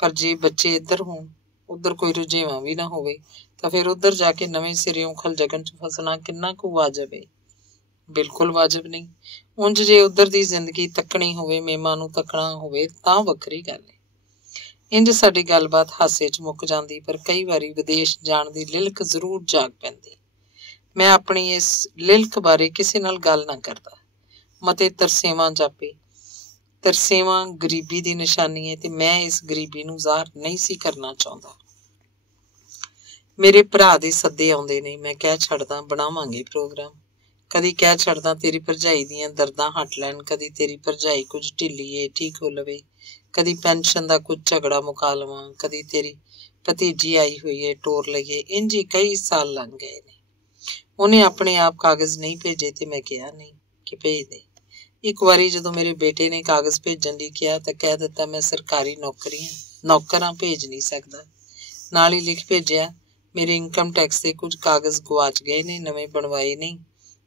ਪਰ ਜੇ ਬੱਚੇ ਇੱਧਰ ਹੋਣ, ਉੱਧਰ ਕੋਈ ਰੁਝੇਵਾਂ ਵੀ ਨਾ ਹੋਵੇ ਤਾਂ ਫਿਰ ਉੱਧਰ ਜਾ ਕੇ ਨਵੇਂ ਸਿਰਿਓਂ ਖਲਜਗਨ 'ਚ ਫਸਣਾ ਕਿੰਨਾ ਕੁ ਵਾਜਬ ਹੈ? ਬਿਲਕੁਲ ਵਾਜਬ ਨਹੀਂ। ਉਂਝ ਜੇ ਉੱਧਰ ਦੀ ਜ਼ਿੰਦਗੀ ਤੱਕਣੀ ਹੋਵੇ, ਮੇਮਾਂ ਨੂੰ ਤੱਕਣਾ ਹੋਵੇ ਤਾਂ ਵੱਖਰੀ ਗੱਲ ਹੈ। ਇੰਝ ਸਾਡੀ ਗੱਲਬਾਤ ਹਾਸੇ 'ਚ ਮੁੱਕ ਜਾਂਦੀ, ਪਰ ਕਈ ਵਾਰੀ ਵਿਦੇਸ਼ ਜਾਣ ਦੀ ਲਿਲਕ ਜ਼ਰੂਰ ਜਾਗ ਪੈਂਦੀ। ਮੈਂ ਆਪਣੀ ਇਸ ਲਿਲਕ ਬਾਰੇ ਕਿਸੇ ਨਾਲ ਗੱਲ ਨਾ ਕਰਦਾ। ਮਤੇ ਤਰਸੇਵਾਂ ਜਾਪੇ। ਤਰਸੇਵਾਂ ਗਰੀਬੀ ਦੀ ਨਿਸ਼ਾਨੀ ਹੈ ਤੇ ਮੈਂ ਇਸ ਗਰੀਬੀ ਨੂੰ ਜ਼ਾਹਰ ਨਹੀਂ ਸੀ ਕਰਨਾ ਚਾਹੁੰਦਾ। ਮੇਰੇ ਭਰਾ ਦੇ ਸੱਦੇ ਆਉਂਦੇ ਨੇ, ਮੈਂ ਕਹਿ ਛੱਡਦਾ ਬਣਾਵਾਂਗੇ ਪ੍ਰੋਗਰਾਮ। ਕਦੀ ਕਹਿ ਛੱਡਦਾ ਤੇਰੀ ਭਰਜਾਈ ਦੀਆਂ ਦਰਦਾਂ ਹਟ ਲੈਣ, ਕਦੀ ਤੇਰੀ ਭਰਜਾਈ ਕੁਝ ਢਿੱਲੀ ਏ, ਠੀਕ ਹੋ ਲਵੇ, ਕਦੀ ਪੈਨਸ਼ਨ ਦਾ ਕੁਝ ਝਗੜਾ ਮੁਕਾ ਲਵਾਂ, ਕਦੀ ਤੇਰੀ ਭਤੀਜੀ ਆਈ ਹੋਈ ਏ, ਟੋਰ ਲਈਏ। ਇੰਝ ਹੀ ਕਈ ਸਾਲ ਲੰਘ ਗਏ ਨੇ। ਉਹਨੇ ਆਪਣੇ ਆਪ ਕਾਗਜ਼ ਨਹੀਂ ਭੇਜੇ ਤੇ ਮੈਂ ਕਿਹਾ ਨਹੀਂ ਕਿ ਭੇਜ ਦੇ। ਇੱਕ ਵਾਰੀ ਜਦੋਂ ਮੇਰੇ ਬੇਟੇ ਨੇ ਕਾਗਜ਼ ਭੇਜਣ ਲਈ ਕਿਹਾ ਤਾਂ ਕਹਿ ਦਿੱਤਾ ਮੈਂ ਸਰਕਾਰੀ ਨੌਕਰਾਂ ਭੇਜ ਨਹੀਂ ਸਕਦਾ। ਨਾਲ ਹੀ ਲਿਖ ਭੇਜਿਆ, ਮੇਰੇ ਇਨਕਮ ਟੈਕਸ ਦੇ ਕੁਝ ਕਾਗਜ਼ ਗੁਆਚ ਗਏ ਨੇ, ਨਵੇਂ ਬਣਵਾਏ ਨਹੀਂ।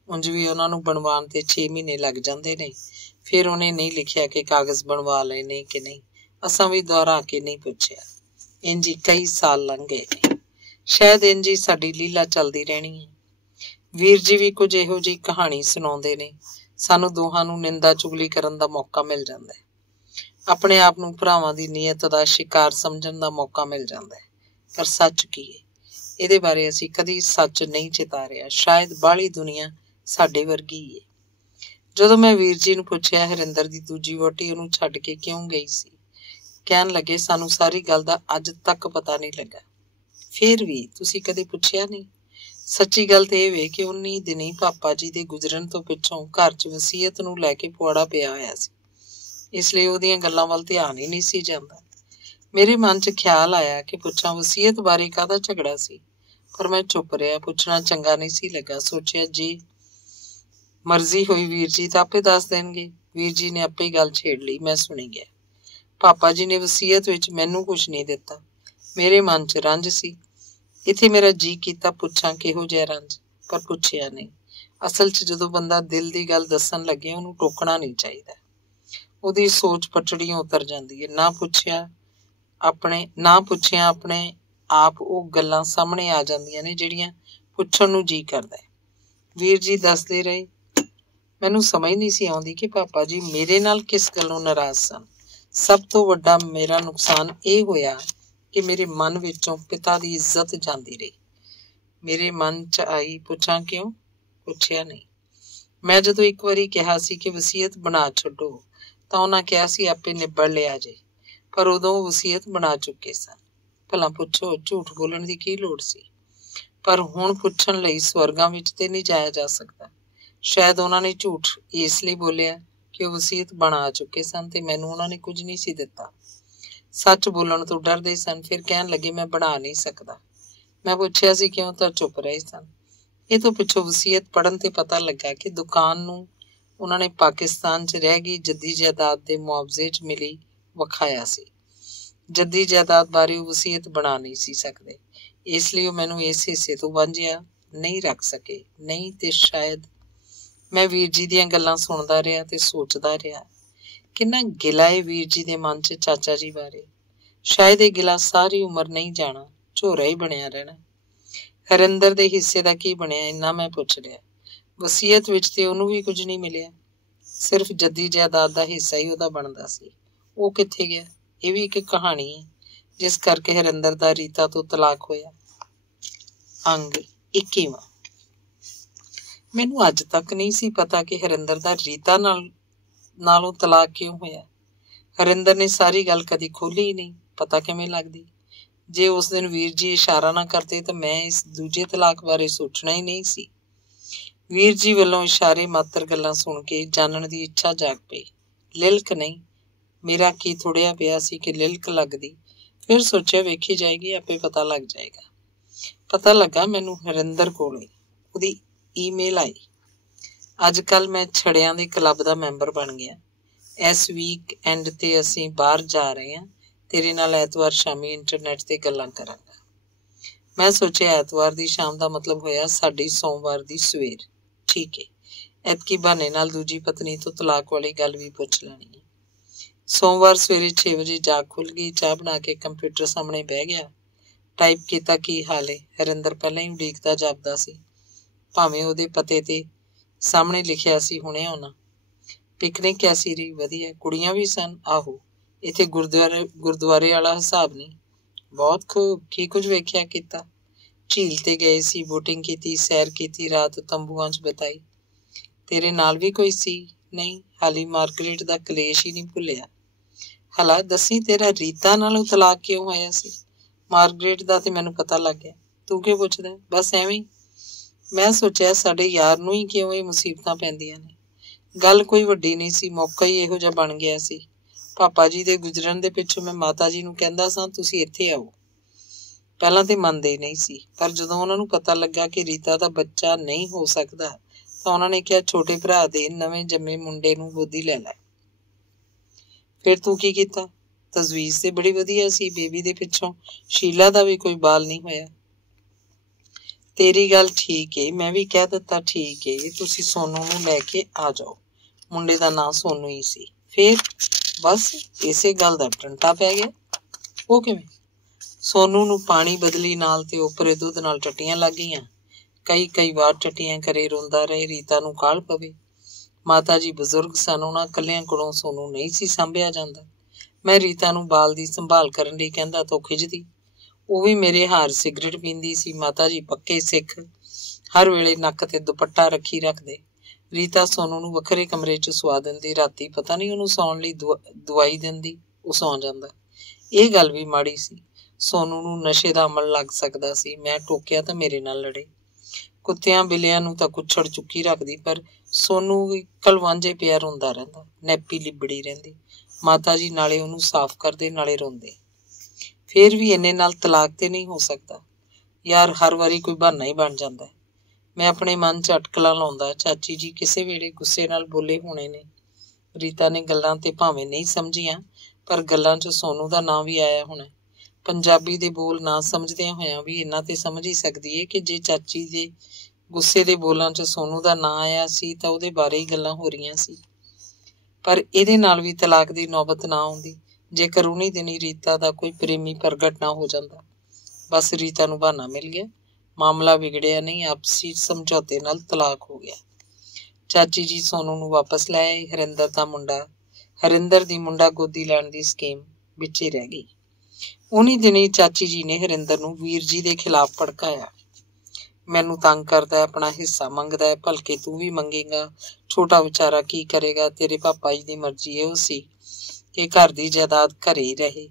ਉਂਝ ਵੀ ਉਹਨਾਂ ਨੂੰ ਬਣਵਾਉਣ ਤੇ 6 ਮਹੀਨੇ ਲੱਗ ਜਾਂਦੇ ਨੇ। ਫਿਰ ਉਹਨੇ ਨਹੀਂ ਲਿਖਿਆ ਕਿ ਕਾਗਜ਼ ਬਣਵਾ ਲਏ ਨੇ ਕਿ ਨਹੀਂ। ਅਸਾਂ ਵੀ ਦੁਹਰਾ ਕੇ ਨਹੀਂ ਪੁੱਛਿਆ। ਇੰਝ ਹੀ ਕਈ ਸਾਲ ਲੰਘ ਗਏ ਨੇ। ਸ਼ਾਇਦ ਇੰਝ ਹੀ ਸਾਡੀ ਲੀਲਾ ਚੱਲਦੀ ਰਹਿਣੀ ਹੈ। ਵੀਰ ਜੀ ਵੀ ਕੁਝ ਇਹੋ ਜਿਹੀ ਕਹਾਣੀ ਸੁਣਾਉਂਦੇ ਨੇ। ਸਾਨੂੰ ਦੋਹਾਂ ਨੂੰ ਨਿੰਦਾ ਚੁਗਲੀ ਕਰਨ ਦਾ ਮੌਕਾ ਮਿਲ ਜਾਂਦਾ ਹੈ। ਆਪਣੇ ਆਪ ਨੂੰ ਭਰਾਵਾਂ ਦੀ ਨੀਅਤ ਦਾ ਸ਼ਿਕਾਰ ਸਮਝਣ ਦਾ ਮੌਕਾ ਮਿਲ ਜਾਂਦਾ ਹੈ। ਪਰ ਸੱਚ ਕੀ ਹੈ, ਇਹਦੇ ਬਾਰੇ ਅਸੀਂ ਕਦੀ ਸੱਚ ਨਹੀਂ ਚਿਤਾਰਿਆ। ਸ਼ਾਇਦ ਬਾਹਲੀ ਦੁਨੀਆ ਸਾਡੇ ਵਰਗੀ ਹੈ। ਜਦੋਂ ਮੈਂ ਵੀਰ ਜੀ ਨੂੰ ਪੁੱਛਿਆ ਹਰਿੰਦਰ ਦੀ ਦੂਜੀ ਵਹੁਟੀ ਉਹਨੂੰ ਛੱਡ ਕੇ ਕਿਉਂ ਗਈ ਸੀ, ਕਹਿਣ ਲੱਗੇ ਸਾਨੂੰ ਸਾਰੀ ਗੱਲ ਦਾ ਅੱਜ ਤੱਕ ਪਤਾ ਨਹੀਂ ਲੱਗਾ। ਫਿਰ ਵੀ ਤੁਸੀਂ ਕਦੇ ਪੁੱਛਿਆ ਨਹੀਂ? ਸੱਚੀ ਗੱਲ ਤੇ ਇਹ ਵੇ ਕਿ 19 ਦਿਨੀ ਪਾਪਾ ਜੀ ਦੇ ਗੁਜ਼ਰਨ ਤੋਂ ਪਿੱਛੋਂ ਘਰ 'ਚ ਵਸੀਅਤ ਨੂੰ ਲੈ ਕੇ ਪੁਆੜਾ ਪਿਆ ਹੋਇਆ ਸੀ, ਇਸ ਲਈ ਉਹਦੀਆਂ ਗੱਲਾਂ ਵੱਲ ਧਿਆਨ ਹੀ ਨਹੀਂ ਸੀ ਜਾਂਦਾ। ਮੇਰੇ ਮਨ 'ਚ ਖਿਆਲ ਆਇਆ ਕਿ ਪੁੱਛਾਂ ਵਸੀਅਤ ਬਾਰੇ ਕਾਹਦਾ ਝਗੜਾ ਸੀ, ਪਰ ਮੈਂ ਚੁੱਪ ਰਿਹਾ। ਪੁੱਛਣਾ ਚੰਗਾ ਨਹੀਂ ਸੀ ਲੱਗਾ। ਸੋਚਿਆ ਜੀ ਮਰਜ਼ੀ ਹੋਈ ਵੀਰ ਜੀ ਤਾਂ ਆਪੇ ਦੱਸ ਦੇਣਗੇ। ਵੀਰ ਜੀ ਨੇ ਆਪੇ ਗੱਲ ਛੇੜ ਲਈ। ਮੈਂ ਸੁਣੀ ਗਿਆ। ਪਾਪਾ ਜੀ ਨੇ ਵਸੀਅਤ ਵਿੱਚ ਮੈਨੂੰ ਕੁਝ ਨਹੀਂ ਦਿੱਤਾ। ਮੇਰੇ ਮਨ 'ਚ ਰੰਜ ਸੀ। ਇੱਥੇ ਮੇਰਾ ਜੀ ਕੀਤਾ ਪੁੱਛਾਂ ਕਿਹੋ ਜਿਹਾ ਰੰਜ, ਪਰ ਪੁੱਛਿਆ ਨਹੀਂ। ਅਸਲ 'ਚ ਜਦੋਂ ਬੰਦਾ ਦਿਲ ਦੀ ਗੱਲ ਦੱਸਣ ਲੱਗੇ ਉਹਨੂੰ ਟੋਕਣਾ ਨਹੀਂ ਚਾਹੀਦਾ। ਉਹਦੀ ਸੋਚ ਪਟੜੀਆਂ ਉਤਰ ਜਾਂਦੀ ਹੈ। ਨਾ ਪੁੱਛਿਆ ਆਪਣੇ ਆਪ ਉਹ ਗੱਲਾਂ ਸਾਹਮਣੇ ਆ ਜਾਂਦੀਆਂ ਨੇ ਜਿਹੜੀਆਂ ਪੁੱਛਣ ਨੂੰ ਜੀ ਕਰਦਾ ਹੈ। ਵੀਰ ਜੀ ਦੱਸਦੇ ਰਹੇ। ਮੈਨੂੰ ਸਮਝ ਨਹੀਂ ਸੀ ਆਉਂਦੀ ਕਿ ਪਾਪਾ ਜੀ ਮੇਰੇ ਨਾਲ ਕਿਸ ਗੱਲੋਂ ਨਾਰਾਜ਼ ਸਨ। ਸਭ ਤੋਂ ਵੱਡਾ ਮੇਰਾ ਨੁਕਸਾਨ ਇਹ ਹੋਇਆ ਕਿ ਮੇਰੇ ਮਨ ਵਿੱਚੋਂ ਪਿਤਾ ਦੀ ਇੱਜ਼ਤ ਜਾਂਦੀ ਰਹੀ। ਮੇਰੇ ਮਨ 'ਚ ਆਈ, ਪੁੱਛਾਂ ਕਿਉਂ? ਪੁੱਛਿਆ ਨਹੀਂ। ਮੈਂ ਜਦੋਂ ਇੱਕ ਵਾਰੀ ਕਿਹਾ ਸੀ ਕਿ ਵਸੀਅਤ ਬਣਾ ਛੱਡੋ ਤਾਂ ਉਹਨਾਂ ਕਿਹਾ ਸੀ ਆਪੇ ਨਿਬੜ ਲਿਆ ਜੇ, ਪਰ ਉਦੋਂ ਉਹ ਵਸੀਅਤ ਬਣਾ ਚੁੱਕੇ ਸਨ। ਭਲਾ ਪੁੱਛੋ, ਝੂਠ ਬੋਲਣ ਦੀ ਕੀ ਲੋੜ ਸੀ? ਪਰ ਹੁਣ ਪੁੱਛਣ ਲਈ ਸਵਰਗਾਂ ਵਿੱਚ ਤੇ ਨਹੀਂ ਜਾਇਆ ਜਾ ਸਕਦਾ। ਸ਼ਾਇਦ ਉਹਨਾਂ ਨੇ ਝੂਠ ਇਸ ਲਈ ਬੋਲਿਆ ਕਿ ਉਹ ਵਸੀਅਤ ਬਣਾ ਚੁੱਕੇ ਸਨ ਤੇ ਮੈਨੂੰ ਉਹਨਾਂ ਨੇ ਕੁਝ ਨਹੀਂ ਸੀ ਦਿੱਤਾ। ਸੱਚ ਬੋਲਣ ਤੋਂ ਡਰਦੇ ਸਨ। ਫਿਰ ਕਹਿਣ ਲੱਗੇ ਮੈਂ ਬਣਾ ਨਹੀਂ ਸਕਦਾ। ਮੈਂ ਪੁੱਛਿਆ ਸੀ ਕਿਉਂ, ਤਾਂ ਚੁੱਪ ਰਹੇ ਸਨ। ਇਹ ਤੋਂ ਪਿੱਛੋਂ ਵਸੀਅਤ ਪੜ੍ਹਨ ਤੇ ਪਤਾ ਲੱਗਾ ਕਿ ਦੁਕਾਨ ਨੂੰ ਉਹਨਾਂ ਨੇ ਪਾਕਿਸਤਾਨ 'ਚ ਰਹਿ ਗਈ ਜੱਦੀ ਜਾਇਦਾਦ ਦੇ ਮੁਆਵਜ਼ੇ 'ਚ ਮਿਲੀ ਵਿਖਾਇਆ ਸੀ। ਜੱਦੀ ਜਾਇਦਾਦ ਬਾਰੇ ਉਹ ਵਸੀਅਤ ਬਣਾ ਨਹੀਂ ਸੀ ਸਕਦੇ, ਇਸ ਲਈ ਉਹ ਮੈਨੂੰ ਇਸ ਹਿੱਸੇ ਤੋਂ ਵਾਂਝਿਆ ਨਹੀਂ ਰੱਖ ਸਕੇ। ਨਹੀਂ ਤੇ ਸ਼ਾਇਦ ਮੈਂ ਵੀਰ ਜੀ ਦੀਆਂ ਗੱਲਾਂ ਸੁਣਦਾ ਰਿਹਾ ਤੇ ਸੋਚਦਾ ਰਿਹਾ, ਕਿੰਨਾ ਗਿਲਾ ਏ ਵੀਰ ਜੀ ਦੇ ਮਨ 'ਚ ਚਾਚਾ ਜੀ ਬਾਰੇ। ਸ਼ਾਇਦ ਇਹ ਗਿਲਾ ਸਾਰੀ ਉਮਰ ਨਹੀਂ ਜਾਣਾ, ਝੋਰਾ ਹੀ ਬਣਿਆ ਰਹਿਣਾ। ਹਰਿੰਦਰ ਦੇ ਹਿੱਸੇ ਦਾ ਕੀ ਬਣਿਆ, ਇੰਨਾ ਮੈਂ ਪੁੱਛ ਲਿਆ। ਵਸੀਅਤ ਵਿੱਚ ਤੇ ਉਹਨੂੰ ਵੀ ਕੁਝ ਨਹੀਂ ਮਿਲਿਆ, ਸਿਰਫ ਜੱਦੀ ਜਾਇਦਾਦ ਦਾ ਹਿੱਸਾ ਹੀ ਉਹਦਾ ਬਣਦਾ ਸੀ। ਉਹ ਕਿੱਥੇ ਗਿਆ? ਇਹ ਵੀ ਇੱਕ ਕਹਾਣੀ ਹੈ ਜਿਸ ਕਰਕੇ ਹਰਿੰਦਰ ਦਾ ਰੀਤਾ ਤੋਂ ਤਲਾਕ ਹੋਇਆ। ਅੰਗ 21। ਮੈਨੂੰ ਅੱਜ ਤੱਕ ਨਹੀਂ ਸੀ ਪਤਾ ਕਿ ਹਰਿੰਦਰ ਦਾ ਰੀਤਾ ਨਾਲੋਂ ਤਲਾਕ ਕਿਉਂ ਹੋਇਆ। ਹਰਿੰਦਰ ਨੇ ਸਾਰੀ ਗੱਲ ਕਦੀ ਖੋਲੀ ਹੀ ਨਹੀਂ, ਪਤਾ ਕਿਵੇਂ ਲੱਗਦੀ? ਜੇ ਉਸ ਦਿਨ ਵੀਰ ਜੀ ਇਸ਼ਾਰਾ ਨਾ ਕਰਦੇ ਤਾਂ ਮੈਂ ਇਸ ਦੂਜੇ ਤਲਾਕ ਬਾਰੇ ਸੋਚਣਾ ਹੀ ਨਹੀਂ ਸੀ। ਵੀਰ ਜੀ ਵੱਲੋਂ ਇਸ਼ਾਰੇ ਮਾਤਰ ਗੱਲਾਂ ਸੁਣ ਕੇ ਜਾਣਨ ਦੀ ਇੱਛਾ ਜਾਗ ਪਈ। ਲਿਲਕ ਨਹੀਂ, ਮੇਰਾ ਕੀ ਥੋੜ੍ਹਿਆ ਪਿਆ ਸੀ ਕਿ ਲਿਲਕ ਲੱਗਦੀ। ਫਿਰ ਸੋਚਿਆ ਵੇਖੀ ਜਾਏਗੀ, ਆਪੇ ਪਤਾ ਲੱਗ ਜਾਏਗਾ। ਪਤਾ ਲੱਗਾ ਮੈਨੂੰ ਹਰਿੰਦਰ ਕੋਲੋਂ ਉਹਦੀ ਈਮੇਲ ਆਈ। ਅੱਜ ਕੱਲ੍ਹ ਮੈਂ ਛੜਿਆਂ ਦੇ ਕਲੱਬ ਦਾ ਮੈਂਬਰ ਬਣ ਗਿਆ। ਇਸ ਵੀਕ ਐਂਡ ਤੇ ਅਸੀਂ ਬਾਹਰ ਜਾ ਰਹੇ ਹਾਂ। ਤੇਰੇ ਨਾਲ ਐਤਵਾਰ ਸ਼ਾਮੀ ਇੰਟਰਨੈਟ ਤੇ ਗੱਲਾਂ ਕਰਾਂਗਾ। ਮੈਂ ਸੋਚਿਆ ਐਤਵਾਰ ਦੀ ਸ਼ਾਮ ਦਾ ਮਤਲਬ ਹੋਇਆ ਸਾਡੀ ਸੋਮਵਾਰ ਦੀ ਸਵੇਰ। ਠੀਕ ਹੈ, ਐਤਕੀ ਬਹਾਨੇ ਨਾਲ ਦੂਜੀ ਪਤਨੀ ਤੋਂ ਤਲਾਕ ਵਾਲੀ ਗੱਲ ਵੀ ਪੁੱਛ ਲੈਣੀ ਹੈ। ਸੋਮਵਾਰ ਸਵੇਰੇ 6 ਵਜੇ ਜਾਗ ਖੁੱਲ੍ਹ ਗਈ। ਚਾਹ ਬਣਾ ਕੇ ਕੰਪਿਊਟਰ ਸਾਹਮਣੇ ਬਹਿ ਗਿਆ। ਟਾਈਪ ਕੀਤਾ, ਕੀ ਹਾਲ ਹੈ? ਹਰਿੰਦਰ ਪਹਿਲਾਂ ਹੀ ਉਡੀਕਦਾ ਜਾਪਦਾ ਸੀ, ਭਾਵੇਂ ਉਹਦੇ ਪਤੇ ਤੇ ਸਾਹਮਣੇ ਲਿਖਿਆ ਸੀ ਹੁਣੇ ਆਉਣਾ। ਪਿਕਨਿਕ ਕੈਸੀ ਰਹੀ? ਵਧੀਆ। ਕੁੜੀਆਂ ਵੀ ਸਨ? ਆਹੋ। ਇੱਥੇ ਗੁਰਦੁਆਰੇ ਵਾਲਾ ਹਿਸਾਬ ਨਹੀਂ। ਬਹੁਤ ਖੂਬ। ਕੀ ਕੁਝ ਵੇਖਿਆ ਕੀਤਾ? ਝੀਲ ਤੇ ਗਏ ਸੀ, ਬੋਟਿੰਗ ਕੀਤੀ, ਸੈਰ ਕੀਤੀ, ਰਾਤ ਤੰਬੂਆਂ 'ਚ ਬਿਤਾਈ। ਤੇਰੇ ਨਾਲ ਵੀ ਕੋਈ ਸੀ? ਨਹੀਂ, ਹਾਲੀ ਮਾਰਗਰੇਟ ਦਾ ਕਲੇਸ਼ ਹੀ ਨਹੀਂ ਭੁੱਲਿਆ। ਹਲਾ ਦੱਸੀ, ਤੇਰਾ ਰੀਤਾ ਨਾਲੋਂ ਤਲਾਕ ਕਿਉਂ ਹੋਇਆ ਸੀ? ਮਾਰਗਰੇਟ ਦਾ ਤੇ ਮੈਨੂੰ ਪਤਾ ਲੱਗ ਗਿਆ, ਤੂੰ ਕਿਉਂ ਪੁੱਛਦਾ? ਬਸ ਐਵੇਂ। ਮੈਂ ਸੋਚਿਆ ਸਾਡੇ ਯਾਰ ਨੂੰ ਹੀ ਕਿਉਂ ਇਹ ਮੁਸੀਬਤਾਂ ਪੈਂਦੀਆਂ ਨੇ। ਗੱਲ ਕੋਈ ਵੱਡੀ ਨਹੀਂ ਸੀ, ਮੌਕਾ ਹੀ ਇਹੋ ਜਿਹਾ ਬਣ ਗਿਆ ਸੀ। ਪਾਪਾ ਜੀ ਦੇ ਗੁਜ਼ਰਨ ਦੇ ਪਿੱਛੋਂ ਮੈਂ ਮਾਤਾ ਜੀ ਨੂੰ ਕਹਿੰਦਾ ਸਾਂ ਤੁਸੀਂ ਇੱਥੇ ਆਓ। ਪਹਿਲਾਂ ਤੇ ਮੰਨਦੇ ਨਹੀਂ ਸੀ, ਪਰ ਜਦੋਂ ਉਹਨਾਂ ਨੂੰ ਪਤਾ ਲੱਗਾ ਕਿ ਰੀਤਾ ਦਾ ਬੱਚਾ ਨਹੀਂ ਹੋ ਸਕਦਾ ਤਾਂ ਉਹਨਾਂ ਨੇ ਕਿਹਾ ਛੋਟੇ ਭਰਾ ਦੇ ਨਵੇਂ ਜੰਮੇ ਮੁੰਡੇ ਨੂੰ ਗੋਦੀ ਲੈ ਲੈ। ਫਿਰ ਤੂੰ ਕੀ ਕੀਤਾ? ਤਜਵੀਜ਼ ਤੇ ਬੜੀ ਵਧੀਆ ਸੀ। ਬੇਬੀ ਦੇ ਪਿੱਛੋਂ ਸ਼ੀਲਾ ਦਾ ਵੀ ਕੋਈ ਬਾਲ ਨਹੀਂ ਹੋਇਆ। ਤੇਰੀ ਗੱਲ ਠੀਕ ਏ, ਮੈਂ ਵੀ ਕਹਿ ਦਿੱਤਾ ਠੀਕ ਏ, ਤੁਸੀਂ ਸੋਨੂ ਨੂੰ ਲੈ ਕੇ ਆ ਜਾਓ। ਮੁੰਡੇ ਦਾ ਨਾਂ ਸੋਨੂ ਹੀ ਸੀ। ਫਿਰ ਬਸ ਇਸੇ ਗੱਲ ਦਾ ਟੰਟਾ ਪੈ ਗਿਆ। ਉਹ ਕਿਵੇਂ? ਸੋਨੂ ਨੂੰ ਪਾਣੀ ਬਦਲੀ ਨਾਲ ਤੇ ਉੱਪਰੇ ਦੁੱਧ ਨਾਲ ਟੱਟੀਆਂ ਲੱਗ ਗਈਆਂ। ਕਈ ਵਾਰ ਟੱਟੀਆਂ ਕਰੇ ਰੋਂਦਾ ਰਹੇ। ਰੀਤਾ ਨੂੰ ਕਾਹਲ ਪਵੇ। ਮਾਤਾ ਜੀ ਬਜ਼ੁਰਗ ਸਨ, ਉਹਨਾਂ ਇਕੱਲਿਆਂ ਕੋਲੋਂ ਸੋਨੂ ਨਹੀਂ ਸੀ ਸਾਂਭਿਆ ਜਾਂਦਾ। ਮੈਂ ਰੀਤਾ ਨੂੰ ਬਾਲ ਦੀ ਸੰਭਾਲ ਕਰਨ ਲਈ ਕਹਿੰਦਾ ਤਾਂ ਖਿੱਚਦੀ। ਉਹ ਵੀ ਮੇਰੇ ਹਾਰ ਸਿਗਰਟ ਪੀਂਦੀ ਸੀ। ਮਾਤਾ ਜੀ ਪੱਕੇ ਸਿੱਖ, ਹਰ ਵੇਲੇ ਨੱਕ ਤੇ ਦੁਪੱਟਾ ਰੱਖੀ ਰੱਖਦੇ। ਰੀਤਾ ਸੋਨੂ ਨੂੰ ਵੱਖਰੇ ਕਮਰੇ 'ਚ ਸੁਆ ਦਿੰਦੀ। ਰਾਤੀ ਪਤਾ ਨਹੀਂ ਉਹਨੂੰ ਸੌਣ ਲਈ ਦਵਾਈ ਦਿੰਦੀ, ਉਹ ਸੌਂ ਜਾਂਦਾ। ਇਹ ਗੱਲ ਵੀ ਮਾੜੀ ਸੀ, ਸੋਨੂ ਨੂੰ ਨਸ਼ੇ ਦਾ ਅਮਲ ਲੱਗ ਸਕਦਾ ਸੀ। ਮੈਂ ਟੋਕਿਆ ਤਾਂ ਮੇਰੇ ਨਾਲ ਲੜੇ। ਕੁੱਤਿਆਂ ਬਿੱਲਿਆਂ ਨੂੰ ਤਾਂ ਕੁੱਛੜ ਚੁੱਕੀ ਰੱਖਦੀ, ਪਰ ਸੋਨੂ ਵੀ ਕਲਵਾਂਝੇ ਪਿਆ ਰੋਂਦਾ ਰਹਿੰਦਾ। ਨੈਪੀ ਲਿਬੜੀ ਰਹਿੰਦੀ। ਮਾਤਾ ਜੀ ਨਾਲੇ ਉਹਨੂੰ ਸਾਫ਼ ਕਰਦੇ ਨਾਲੇ ਰੋਂਦੇ। ਫਿਰ ਵੀ ਇੰਨੇ ਨਾਲ ਤਲਾਕ ਤੇ ਨਹੀਂ ਹੋ ਸਕਦਾ ਯਾਰ, ਹਰ ਵਾਰੀ ਕੋਈ ਬਹਾਨਾ ਹੀ ਬਣ ਜਾਂਦਾ। ਮੈਂ ਆਪਣੇ ਮਨ 'ਚ ਅਟਕਲਾਂ ਲਾਉਂਦਾ, ਚਾਚੀ ਜੀ ਕਿਸੇ ਵੇਲੇ ਗੁੱਸੇ ਨਾਲ ਬੋਲੇ ਹੋਣੇ ਨੇ। ਰੀਤਾ ਨੇ ਗੱਲਾਂ ਤੇ ਭਾਵੇਂ ਨਹੀਂ ਸਮਝੀਆਂ, ਪਰ ਗੱਲਾਂ 'ਚ ਸੋਨੂ ਦਾ ਨਾਂ ਵੀ ਆਇਆ ਹੋਣਾ। ਪੰਜਾਬੀ ਦੇ ਬੋਲ ਨਾ ਸਮਝਦਿਆਂ ਹੋਇਆਂ ਵੀ ਇੰਨਾ ਤੇ ਸਮਝ ਹੀ ਸਕਦੀ ਏ ਕਿ ਜੇ ਚਾਚੀ ਦੇ ਗੁੱਸੇ ਦੇ ਬੋਲਾਂ 'ਚ ਸੋਨੂ ਦਾ ਨਾਂ ਆਇਆ ਸੀ ਤਾਂ ਉਹਦੇ ਬਾਰੇ ਹੀ ਗੱਲਾਂ ਹੋ ਰਹੀਆਂ ਸੀ। ਪਰ ਇਹਦੇ ਨਾਲ ਵੀ ਤਲਾਕ ਦੀ ਨੌਬਤ ਨਾ ਆਉਂਦੀ ਜੇਕਰ ਉਨੀ ਦਿਨੀ ਰੀਤਾ ਦਾ ਕੋਈ ਪ੍ਰੇਮੀ ਪ੍ਰਗਟ ਨਾ ਹੋ ਜਾਂਦਾ। ਬਸ ਰੀਤਾ ਨੂੰ ਬਹਾਨਾ ਮਿਲ ਗਿਆ। ਮਾਮਲਾ ਵਿਗੜਿਆ ਨਹੀਂ, ਆਪਸੀ ਸਮਝੌਤੇ ਨਾਲ ਤਲਾਕ ਹੋ ਗਿਆ। ਚਾਚੀ ਜੀ ਸੋਨੂੰ ਨੂੰ ਵਾਪਸ ਲੈ ਆਏ। ਹਰਿੰਦਰ ਦੀ ਮੁੰਡਾ ਗੋਦੀ ਲੈਣ ਦੀ ਸਕੀਮ ਵਿੱਚ ਹੀ ਰਹਿ ਗਈ। ਉਨੀ ਦਿਨੀ ਚਾਚੀ ਜੀ ਨੇ ਹਰਿੰਦਰ ਨੂੰ ਵੀਰ ਜੀ ਦੇ ਖਿਲਾਫ ਭੜਕਾਇਆ। ਮੈਨੂੰ ਤੰਗ ਕਰਦਾ, ਆਪਣਾ ਹਿੱਸਾ ਮੰਗਦਾ ਹੈ, ਭਲਕੇ ਤੂੰ ਵੀ ਮੰਗੇਗਾ। ਛੋਟਾ ਵਿਚਾਰਾ ਕੀ ਕਰੇਗਾ? ਤੇਰੇ ਪਾਪਾ ਜੀ ਦੀ ਮਰਜ਼ੀ ਇਹੋ ਸੀ ਕਿ ਘਰ ਦੀ ਜਾਇਦਾਦ ਘਰੇ ਹੀ ਰਹੇ।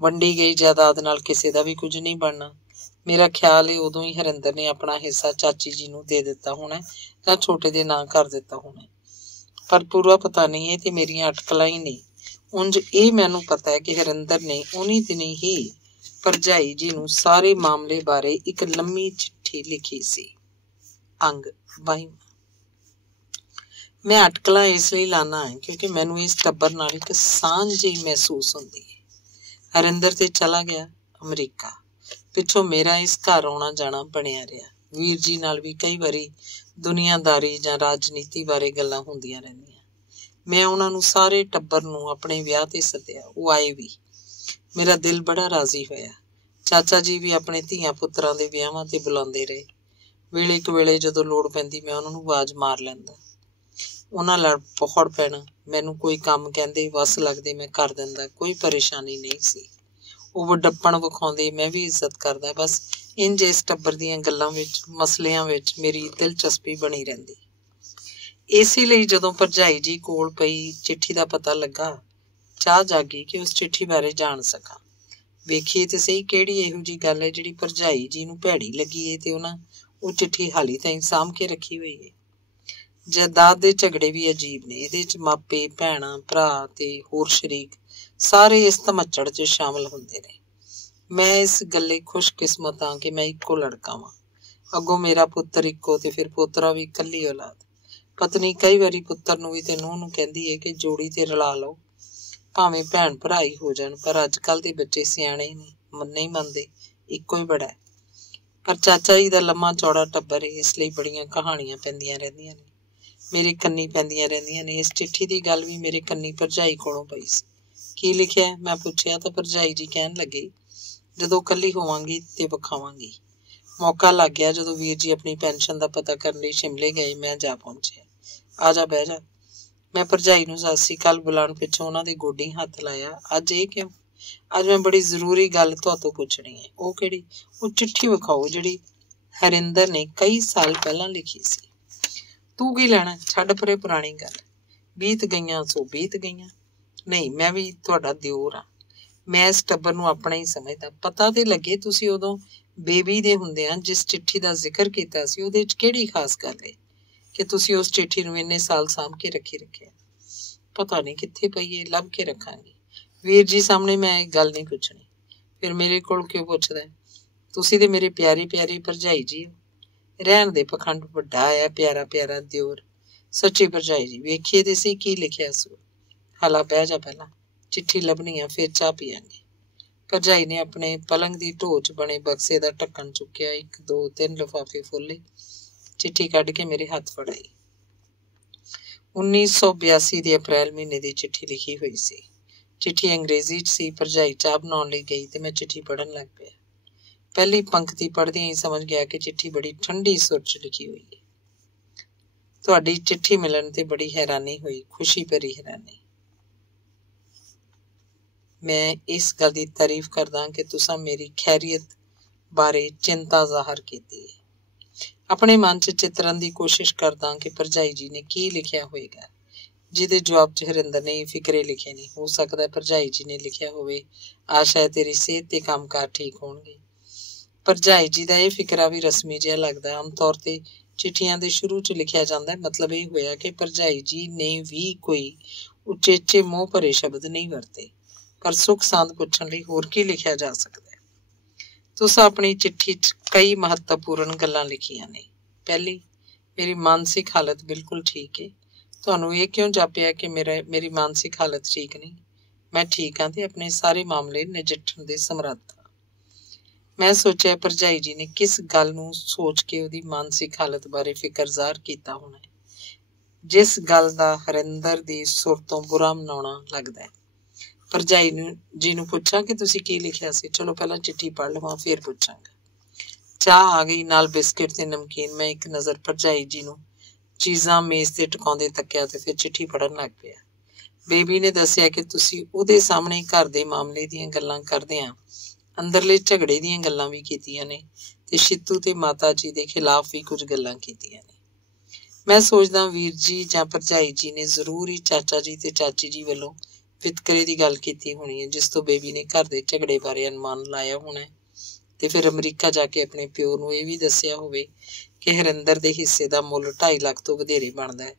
ਵੰਡੀ ਗਈ ਜਾਇਦਾਦ ਨਾਲ ਕਿਸੇ ਦਾ ਵੀ ਕੁਝ ਨਹੀਂ ਬਣਨਾ। ਮੇਰਾ ਖਿਆਲ ਹੈ ਉਦੋਂ ਹੀ ਹਰਿੰਦਰ ਨੇ ਆਪਣਾ ਹਿੱਸਾ ਚਾਚੀ ਜੀ ਨੂੰ ਦੇ ਦਿੱਤਾ ਹੋਣਾ ਜਾਂ ਛੋਟੇ ਦੇ ਨਾਂ ਕਰ ਦਿੱਤਾ ਹੋਣਾ, ਪਰ ਪੂਰਾ ਪਤਾ ਨਹੀਂ। ਇਹ ਤੇ ਮੇਰੀਆਂ ਅਟਕਲਾਂ ਹੀ ਨੇ। ਉਂਝ ਇਹ ਮੈਨੂੰ ਪਤਾ ਹੈ ਕਿ ਹਰਿੰਦਰ ਨੇ ਉਨੀ ਦਿਨੀ ਹੀ ਭਰਜਾਈ ਜੀ ਨੂੰ ਸਾਰੇ ਮਾਮਲੇ ਬਾਰੇ ਇੱਕ ਲੰਮੀ ਚਿੱਠੀ ਲਿਖੀ ਸੀ। ਅੰਗ 22। ਮੈਂ ਅਟਕਲਾਂ ਇਸ ਲਈ ਲਾਣਾ ਹੈ ਕਿਉਂਕਿ ਮੈਨੂੰ ਇਸ ਟੱਬਰ ਨਾਲ ਇੱਕ ਸਾਂਝ ਜਿਹੀ ਮਹਿਸੂਸ ਹੁੰਦੀ ਹੈ। ਹਰਿੰਦਰ ਤੇ ਚਲਾ ਗਿਆ ਅਮਰੀਕਾ। ਪਿੱਛੋਂ ਮੇਰਾ ਇਸ ਘਰ ਆਉਣਾ ਜਾਣਾ ਬਣਿਆ ਰਿਹਾ। ਵੀਰ ਜੀ ਨਾਲ ਵੀ ਕਈ ਵਾਰੀ ਦੁਨੀਆਦਾਰੀ ਜਾਂ ਰਾਜਨੀਤੀ ਬਾਰੇ ਗੱਲਾਂ ਹੁੰਦੀਆਂ ਰਹਿੰਦੀਆਂ। ਮੈਂ ਉਹਨਾਂ ਨੂੰ ਸਾਰੇ ਟੱਬਰ ਨੂੰ ਆਪਣੇ ਵਿਆਹ ਤੇ ਸੱਦਿਆ। ਉਹ ਆਏ ਵੀ। ਮੇਰਾ ਦਿਲ ਬੜਾ ਰਾਜ਼ੀ ਹੋਇਆ। ਚਾਚਾ ਜੀ ਵੀ ਆਪਣੇ ਧੀਆਂ ਪੁੱਤਰਾਂ ਦੇ ਵਿਆਹਾਂ ਤੇ ਬੁਲਾਉਂਦੇ ਰਹੇ। ਵੇਲੇ ਕੁ ਵੇਲੇ ਜਦੋਂ ਲੋੜ ਪੈਂਦੀ ਮੈਂ ਉਹਨਾਂ ਨੂੰ ਆਵਾਜ਼ ਮਾਰ ਲੈਂਦਾ। ਉਹਨਾਂ ਲੜ ਪੌੜ ਪੈਣਾ। ਮੈਨੂੰ ਕੋਈ ਕੰਮ ਕਹਿੰਦੇ, ਵਸ ਲੱਗਦੇ ਮੈਂ ਕਰ ਦਿੰਦਾ। ਕੋਈ ਪਰੇਸ਼ਾਨੀ ਨਹੀਂ ਸੀ। ਉਹ ਵੱਡਪਣ ਵਿਖਾਉਂਦੇ, ਮੈਂ ਵੀ ਇੱਜ਼ਤ ਕਰਦਾ। ਬਸ ਇੰਝ ਇਸ ਟੱਬਰ ਦੀਆਂ ਗੱਲਾਂ ਵਿੱਚ, ਮਸਲਿਆਂ ਵਿੱਚ ਮੇਰੀ ਦਿਲਚਸਪੀ ਬਣੀ ਰਹਿੰਦੀ। ਇਸੇ ਲਈ ਜਦੋਂ ਭਰਜਾਈ ਜੀ ਕੋਲ ਪਈ ਚਿੱਠੀ ਦਾ ਪਤਾ ਲੱਗਾ, ਚਾਹ ਜਾਗੀ ਕਿ ਉਸ ਚਿੱਠੀ ਬਾਰੇ ਜਾਣ ਸਕਾਂ। ਵੇਖੀਏ ਤੇ ਸਹੀ ਕਿਹੜੀ ਇਹੋ ਜਿਹੀ ਗੱਲ ਹੈ ਜਿਹੜੀ ਭਰਜਾਈ ਜੀ ਨੂੰ ਭੈੜੀ ਲੱਗੀ ਏ ਤੇ ਉਹਨਾਂ ਉਹ ਚਿੱਠੀ ਹਾਲੀ ਤਾਈਂ ਸਾਂਭ ਕੇ ਰੱਖੀ ਹੋਈ ਏ। ਜਾਇਦਾਦ ਦੇ ਝਗੜੇ ਵੀ ਅਜੀਬ ਨੇ। ਇਹਦੇ 'ਚ ਮਾਪੇ, ਭੈਣਾਂ, ਭਰਾ ਤੇ ਹੋਰ ਸ਼ਰੀਕ ਸਾਰੇ ਇਸ ਧਮੱਚੜ 'ਚ ਸ਼ਾਮਲ ਹੁੰਦੇ ਨੇ। ਮੈਂ ਇਸ ਗੱਲੇ ਖੁਸ਼ਕਿਸਮਤ ਹਾਂ ਕਿ ਮੈਂ ਇੱਕੋ ਲੜਕਾ ਵਾਂ। ਅੱਗੋਂ ਮੇਰਾ ਪੁੱਤਰ ਇੱਕੋ ਤੇ ਫਿਰ ਪੋਤਰਾ ਵੀ ਇਕੱਲੀ ਔਲਾਦ। ਪਤਨੀ ਕਈ ਵਾਰੀ ਪੁੱਤਰ ਨੂੰ ਵੀ ਤੇ ਨੂੰਹ ਨੂੰ ਕਹਿੰਦੀ ਹੈ ਕਿ ਜੋੜੀ ਤੇ ਰਲਾ ਲਓ, ਭਾਵੇਂ ਭੈਣ ਭਰਾ ਹੀ ਹੋ ਜਾਣ। ਪਰ ਅੱਜ ਕੱਲ੍ਹ ਦੇ ਬੱਚੇ ਸਿਆਣੇ ਨਹੀਂ ਮੰਨਦੇ, ਇੱਕੋ ਹੀ ਬੜਾ ਹੈ। ਪਰ ਚਾਚਾ ਜੀ ਦਾ ਲੰਮਾ ਚੌੜਾ ਟੱਬਰ ਹੈ, ਇਸ ਲਈ ਬੜੀਆਂ ਕਹਾਣੀਆਂ ਪੈਂਦੀਆਂ ਰਹਿੰਦੀਆਂ ਨੇ, ਮੇਰੇ ਕੰਨੀ ਪੈਂਦੀਆਂ ਰਹਿੰਦੀਆਂ ਨੇ। ਇਸ ਚਿੱਠੀ ਦੀ ਗੱਲ ਵੀ ਮੇਰੇ ਕੰਨੀ ਭਰਜਾਈ ਕੋਲੋਂ ਪਈ ਸੀ। ਕੀ ਲਿਖਿਆ ਮੈਂ ਪੁੱਛਿਆ ਤਾਂ ਭਰਜਾਈ ਜੀ ਕਹਿਣ ਲੱਗੇ, ਜਦੋਂ ਇਕੱਲੀ ਹੋਵਾਂਗੀ ਤੇ ਵਿਖਾਵਾਂਗੀ। ਮੌਕਾ ਲੱਗ ਗਿਆ ਜਦੋਂ ਵੀਰ ਜੀ ਆਪਣੀ ਪੈਨਸ਼ਨ ਦਾ ਪਤਾ ਕਰਨ ਲਈ ਸ਼ਿਮਲੇ ਗਏ। ਮੈਂ ਜਾ ਪਹੁੰਚਿਆ। ਆ ਜਾ, ਬਹਿ ਜਾ। ਮੈਂ ਭਰਜਾਈ ਨੂੰ ਸਤਿ ਸ੍ਰੀ ਅਕਾਲ ਬੁਲਾਉਣ ਪਿੱਛੋਂ ਉਹਨਾਂ ਦੇ ਗੋਡੀ ਹੱਥ ਲਾਇਆ। ਅੱਜ ਇਹ ਕਿਉਂ? ਅੱਜ ਮੈਂ ਬੜੀ ਜ਼ਰੂਰੀ ਗੱਲ ਤੁਹਾਤੋਂ ਪੁੱਛਣੀ ਹੈ। ਉਹ ਕਿਹੜੀ? ਉਹ ਚਿੱਠੀ ਵਿਖਾਓ ਜਿਹੜੀ ਹਰਿੰਦਰ ਨੇ ਕਈ ਸਾਲ ਪਹਿਲਾਂ ਲਿਖੀ ਸੀ। ਤੂੰ ਕੀ ਲੈਣਾ? ਛੱਡ ਪਰੇ ਪੁਰਾਣੀ ਗੱਲ। ਬੀਤ ਗਈਆਂ ਸੋ ਬੀਤ ਗਈਆਂ। ਨਹੀਂ, ਮੈਂ ਵੀ ਤੁਹਾਡਾ ਦਿਓਰ ਹਾਂ। ਮੈਂ ਇਸ ਟੱਬਰ ਨੂੰ ਆਪਣਾ ਹੀ ਸਮਝਦਾ। ਪਤਾ ਤੇ ਲੱਗੇ ਤੁਸੀਂ ਉਦੋਂ ਬੇਬੀ ਦੇ ਹੁੰਦਿਆਂ ਜਿਸ ਚਿੱਠੀ ਦਾ ਜ਼ਿਕਰ ਕੀਤਾ ਸੀ ਉਹਦੇ 'ਚ ਕਿਹੜੀ ਖਾਸ ਗੱਲ ਹੈ ਕਿ ਤੁਸੀਂ ਉਸ ਚਿੱਠੀ ਨੂੰ ਇੰਨੇ ਸਾਲ ਸਾਂਭ ਕੇ ਰੱਖਿਆ? ਪਤਾ ਨਹੀਂ ਕਿੱਥੇ ਪਈ ਹੈ, ਲੱਭ ਕੇ ਰੱਖਾਂਗੀ। ਵੀਰ ਜੀ ਸਾਹਮਣੇ ਮੈਂ ਇਹ ਗੱਲ ਨਹੀਂ ਪੁੱਛਣੀ। ਫਿਰ ਮੇਰੇ ਕੋਲ ਕਿਉਂ ਪੁੱਛਦਾ? ਤੁਸੀਂ ਤੇ ਮੇਰੇ ਪਿਆਰੀ ਭਰਜਾਈ ਜੀ ਹੋ। ਰਹਿਣ ਦੇ ਪਖੰਡ। ਵੱਡਾ ਆਇਆ ਪਿਆਰਾ ਦਿਓਰ। ਸੱਚੀ ਭਰਜਾਈ ਜੀ, ਵੇਖੀਏ ਤੇ ਸਹੀ ਕੀ ਲਿਖਿਆ ਸੋ। ਹਾਲਾ ਬਹਿ ਜਾ, ਪਹਿਲਾਂ ਚਿੱਠੀ ਲੱਭਣੀ ਆ, ਫਿਰ ਚਾਹ ਪੀਆਂਗੇ। ਭਰਜਾਈ ਨੇ ਆਪਣੇ ਪਲੰਗ ਦੀ ਢੋਅ 'ਚ ਬਣੇ ਬਕਸੇ ਦਾ ਢੱਕਣ ਚੁੱਕਿਆ। 1 2 3 ਲਿਫਾਫੇ ਖੋਲ੍ਹੇ। ਚਿੱਠੀ ਕੱਢ ਕੇ ਮੇਰੇ ਹੱਥ ਫੜਾਈ। 1982 ਦੇ ਅਪ੍ਰੈਲ ਮਹੀਨੇ ਦੀ ਚਿੱਠੀ ਲਿਖੀ ਹੋਈ ਸੀ। ਚਿੱਠੀ ਅੰਗਰੇਜ਼ੀ 'ਚ ਸੀ। ਭਰਜਾਈ ਚਾਹ ਬਣਾਉਣ ਲਈ ਗਈ ਤੇ ਮੈਂ ਚਿੱਠੀ ਪੜ੍ਹਨ ਲੱਗ ਪਿਆ। ਪਹਿਲੀ ਪੰਕਤੀ ਪੜ੍ਹਦਿਆਂ ਹੀ ਸਮਝ ਗਿਆ ਕਿ ਚਿੱਠੀ ਬੜੀ ਠੰਡੀ ਸੁਰ 'ਚ ਲਿਖੀ ਹੋਈ ਹੈ। ਤੁਹਾਡੀ ਚਿੱਠੀ ਮਿਲਣ ਤੇ ਬੜੀ ਹੈਰਾਨੀ ਹੋਈ, ਖੁਸ਼ੀ ਭਰੀ ਹੈਰਾਨੀ। ਮੈਂ ਇਸ ਗੱਲ ਦੀ ਤਾਰੀਫ ਕਰਦਾ ਕਿ ਤੁਸੀਂ ਮੇਰੀ ਖੈਰੀਅਤ ਬਾਰੇ ਚਿੰਤਾ ਜ਼ਾਹਰ ਕੀਤੀ ਹੈ। ਆਪਣੇ ਮਨ 'ਚ ਚਿਤਰਨ ਦੀ ਕੋਸ਼ਿਸ਼ ਕਰਦਾ ਕਿ ਭਰਜਾਈ ਜੀ ਨੇ ਕੀ ਲਿਖਿਆ ਹੋਏਗਾ, ਜਿਹਦੇ ਜਵਾਬ 'ਚ ਹਰਿੰਦਰ ਨੇ ਫਿਕਰੇ ਲਿਖੇ ਨਹੀਂ। ਹੋ ਸਕਦਾ ਭਰਜਾਈ ਜੀ ਨੇ ਲਿਖਿਆ ਹੋਵੇ, ਆਸ਼ਾ ਹੈ ਤੇਰੀ ਸਿਹਤ ਤੇ ਕੰਮਕਾਰ ਠੀਕ ਹੋਣਗੇ। ਭਰਜਾਈ ਜੀ ਦਾ ਇਹ ਫਿਕਰਾ ਵੀ ਰਸਮੀ ਜਿਹਾ ਲੱਗਦਾ। ਆਮ ਤੌਰ ਤੇ ਚਿੱਠੀਆਂ ਦੇ ਸ਼ੁਰੂ 'ਚ ਲਿਖਿਆ ਜਾਂਦਾ। ਮਤਲਬ ਇਹ ਹੋਇਆ ਕਿ ਭਰਜਾਈ ਜੀ ਨੇ ਵੀ ਕੋਈ ਉਚੇਚੇ ਮੋਹ ਭਰੇ ਸ਼ਬਦ ਨਹੀਂ ਵਰਤੇ। ਪਰ ਸੁੱਖ ਸਾਂਦ ਪੁੱਛਣ ਲਈ ਹੋਰ ਕੀ ਲਿਖਿਆ ਜਾ ਸਕਦਾ? ਤੁਸੀਂ ਆਪਣੀ ਚਿੱਠੀ 'ਚ ਕਈ ਮਹੱਤਵਪੂਰਨ ਗੱਲਾਂ ਲਿਖੀਆਂ ਨੇ। ਪਹਿਲੀ, ਮੇਰੀ ਮਾਨਸਿਕ ਹਾਲਤ ਬਿਲਕੁਲ ਠੀਕ ਹੈ। ਤੁਹਾਨੂੰ ਇਹ ਕਿਉਂ ਜਾਪਿਆ ਕਿ ਮੇਰੀ ਮਾਨਸਿਕ ਹਾਲਤ ਠੀਕ ਨਹੀਂ? ਮੈਂ ਠੀਕ ਹਾਂ ਤੇ ਆਪਣੇ ਸਾਰੇ ਮਾਮਲੇ ਨਜਿੱਠਣ ਦੇ ਸਮਰੱਥ ਹਾਂ। ਮੈਂ ਸੋਚਿਆ ਭਰਜਾਈ ਜੀ ਨੇ ਕਿਸ ਗੱਲ ਨੂੰ ਸੋਚ ਕੇ ਉਹਦੀ ਮਾਨਸਿਕ ਹਾਲਤ ਬਾਰੇ ਫਿਕਰ ਜ਼ਾਹਰ ਕੀਤਾ ਹੋਣਾ, ਜਿਸ ਗੱਲ ਦਾ ਹਰਿੰਦਰ ਦੀ ਸੁਰ ਤੋਂ ਬੁਰਾ ਮਨਾਉਣਾ ਲੱਗਦਾ ਹੈ। ਭਰਜਾਈ ਜੀ ਨੂੰ ਪੁੱਛਾਂ ਕਿ ਤੁਸੀਂ ਕੀ ਲਿਖਿਆ ਸੀ? ਚਲੋ ਪਹਿਲਾਂ ਚਿੱਠੀ ਪੜ੍ਹ ਲਵਾਂ, ਫਿਰ ਪੁੱਛਾਂਗਾ। ਚਾਹ ਆ ਗਈ, ਨਾਲ ਬਿਸਕਿਟ ਤੇ ਨਮਕੀਨ। ਮੈਂ ਇੱਕ ਨਜ਼ਰ ਭਰਜਾਈ ਜੀ ਨੂੰ ਚੀਜ਼ਾਂ ਮੇਜ਼ ਤੇ ਟਿਕਾਉਂਦੇ ਤੱਕਿਆ ਤੇ ਫਿਰ ਚਿੱਠੀ ਪੜ੍ਹਨ ਲੱਗ ਪਿਆ। ਬੇਬੀ ਨੇ ਦੱਸਿਆ ਕਿ ਤੁਸੀਂ ਉਹਦੇ ਸਾਹਮਣੇ ਘਰ ਦੇ ਮਾਮਲੇ ਦੀਆਂ ਗੱਲਾਂ ਕਰਦਿਆਂ ਅੰਦਰਲੇ ਝਗੜੇ ਦੀਆਂ ਗੱਲਾਂ ਵੀ ਕੀਤੀਆਂ ਨੇ ਤੇ ਸ਼ਿੱਤੂ ਤੇ ਮਾਤਾ ਜੀ ਦੇ ਖਿਲਾਫ ਵੀ ਕੁਝ ਗੱਲਾਂ ਕੀਤੀਆਂ ਨੇ। ਮੈਂ ਸੋਚਦਾ ਵੀਰ ਜੀ ਜਾਂ ਭਰਜਾਈ ਜੀ ਨੇ ਜ਼ਰੂਰ ਹੀ ਚਾਚਾ ਜੀ ਤੇ ਚਾਚੀ ਜੀ ਵੱਲੋਂ ਵਿਤਕਰੇ ਦੀ ਗੱਲ ਕੀਤੀ ਹੋਣੀ ਹੈ, ਜਿਸ ਤੋਂ ਬੇਬੀ ਨੇ ਘਰ ਦੇ ਝਗੜੇ ਬਾਰੇ ਅਨੁਮਾਨ ਲਾਇਆ ਹੋਣਾ ਤੇ ਫਿਰ ਅਮਰੀਕਾ ਜਾ ਕੇ ਆਪਣੇ ਪਿਓ ਨੂੰ ਇਹ ਵੀ ਦੱਸਿਆ ਹੋਵੇ ਕਿ ਹਰਿੰਦਰ ਦੇ ਹਿੱਸੇ ਦਾ ਮੁੱਲ 2.5 ਲੱਖ ਤੋਂ ਵਧੇਰੇ ਬਣਦਾ ਹੈ,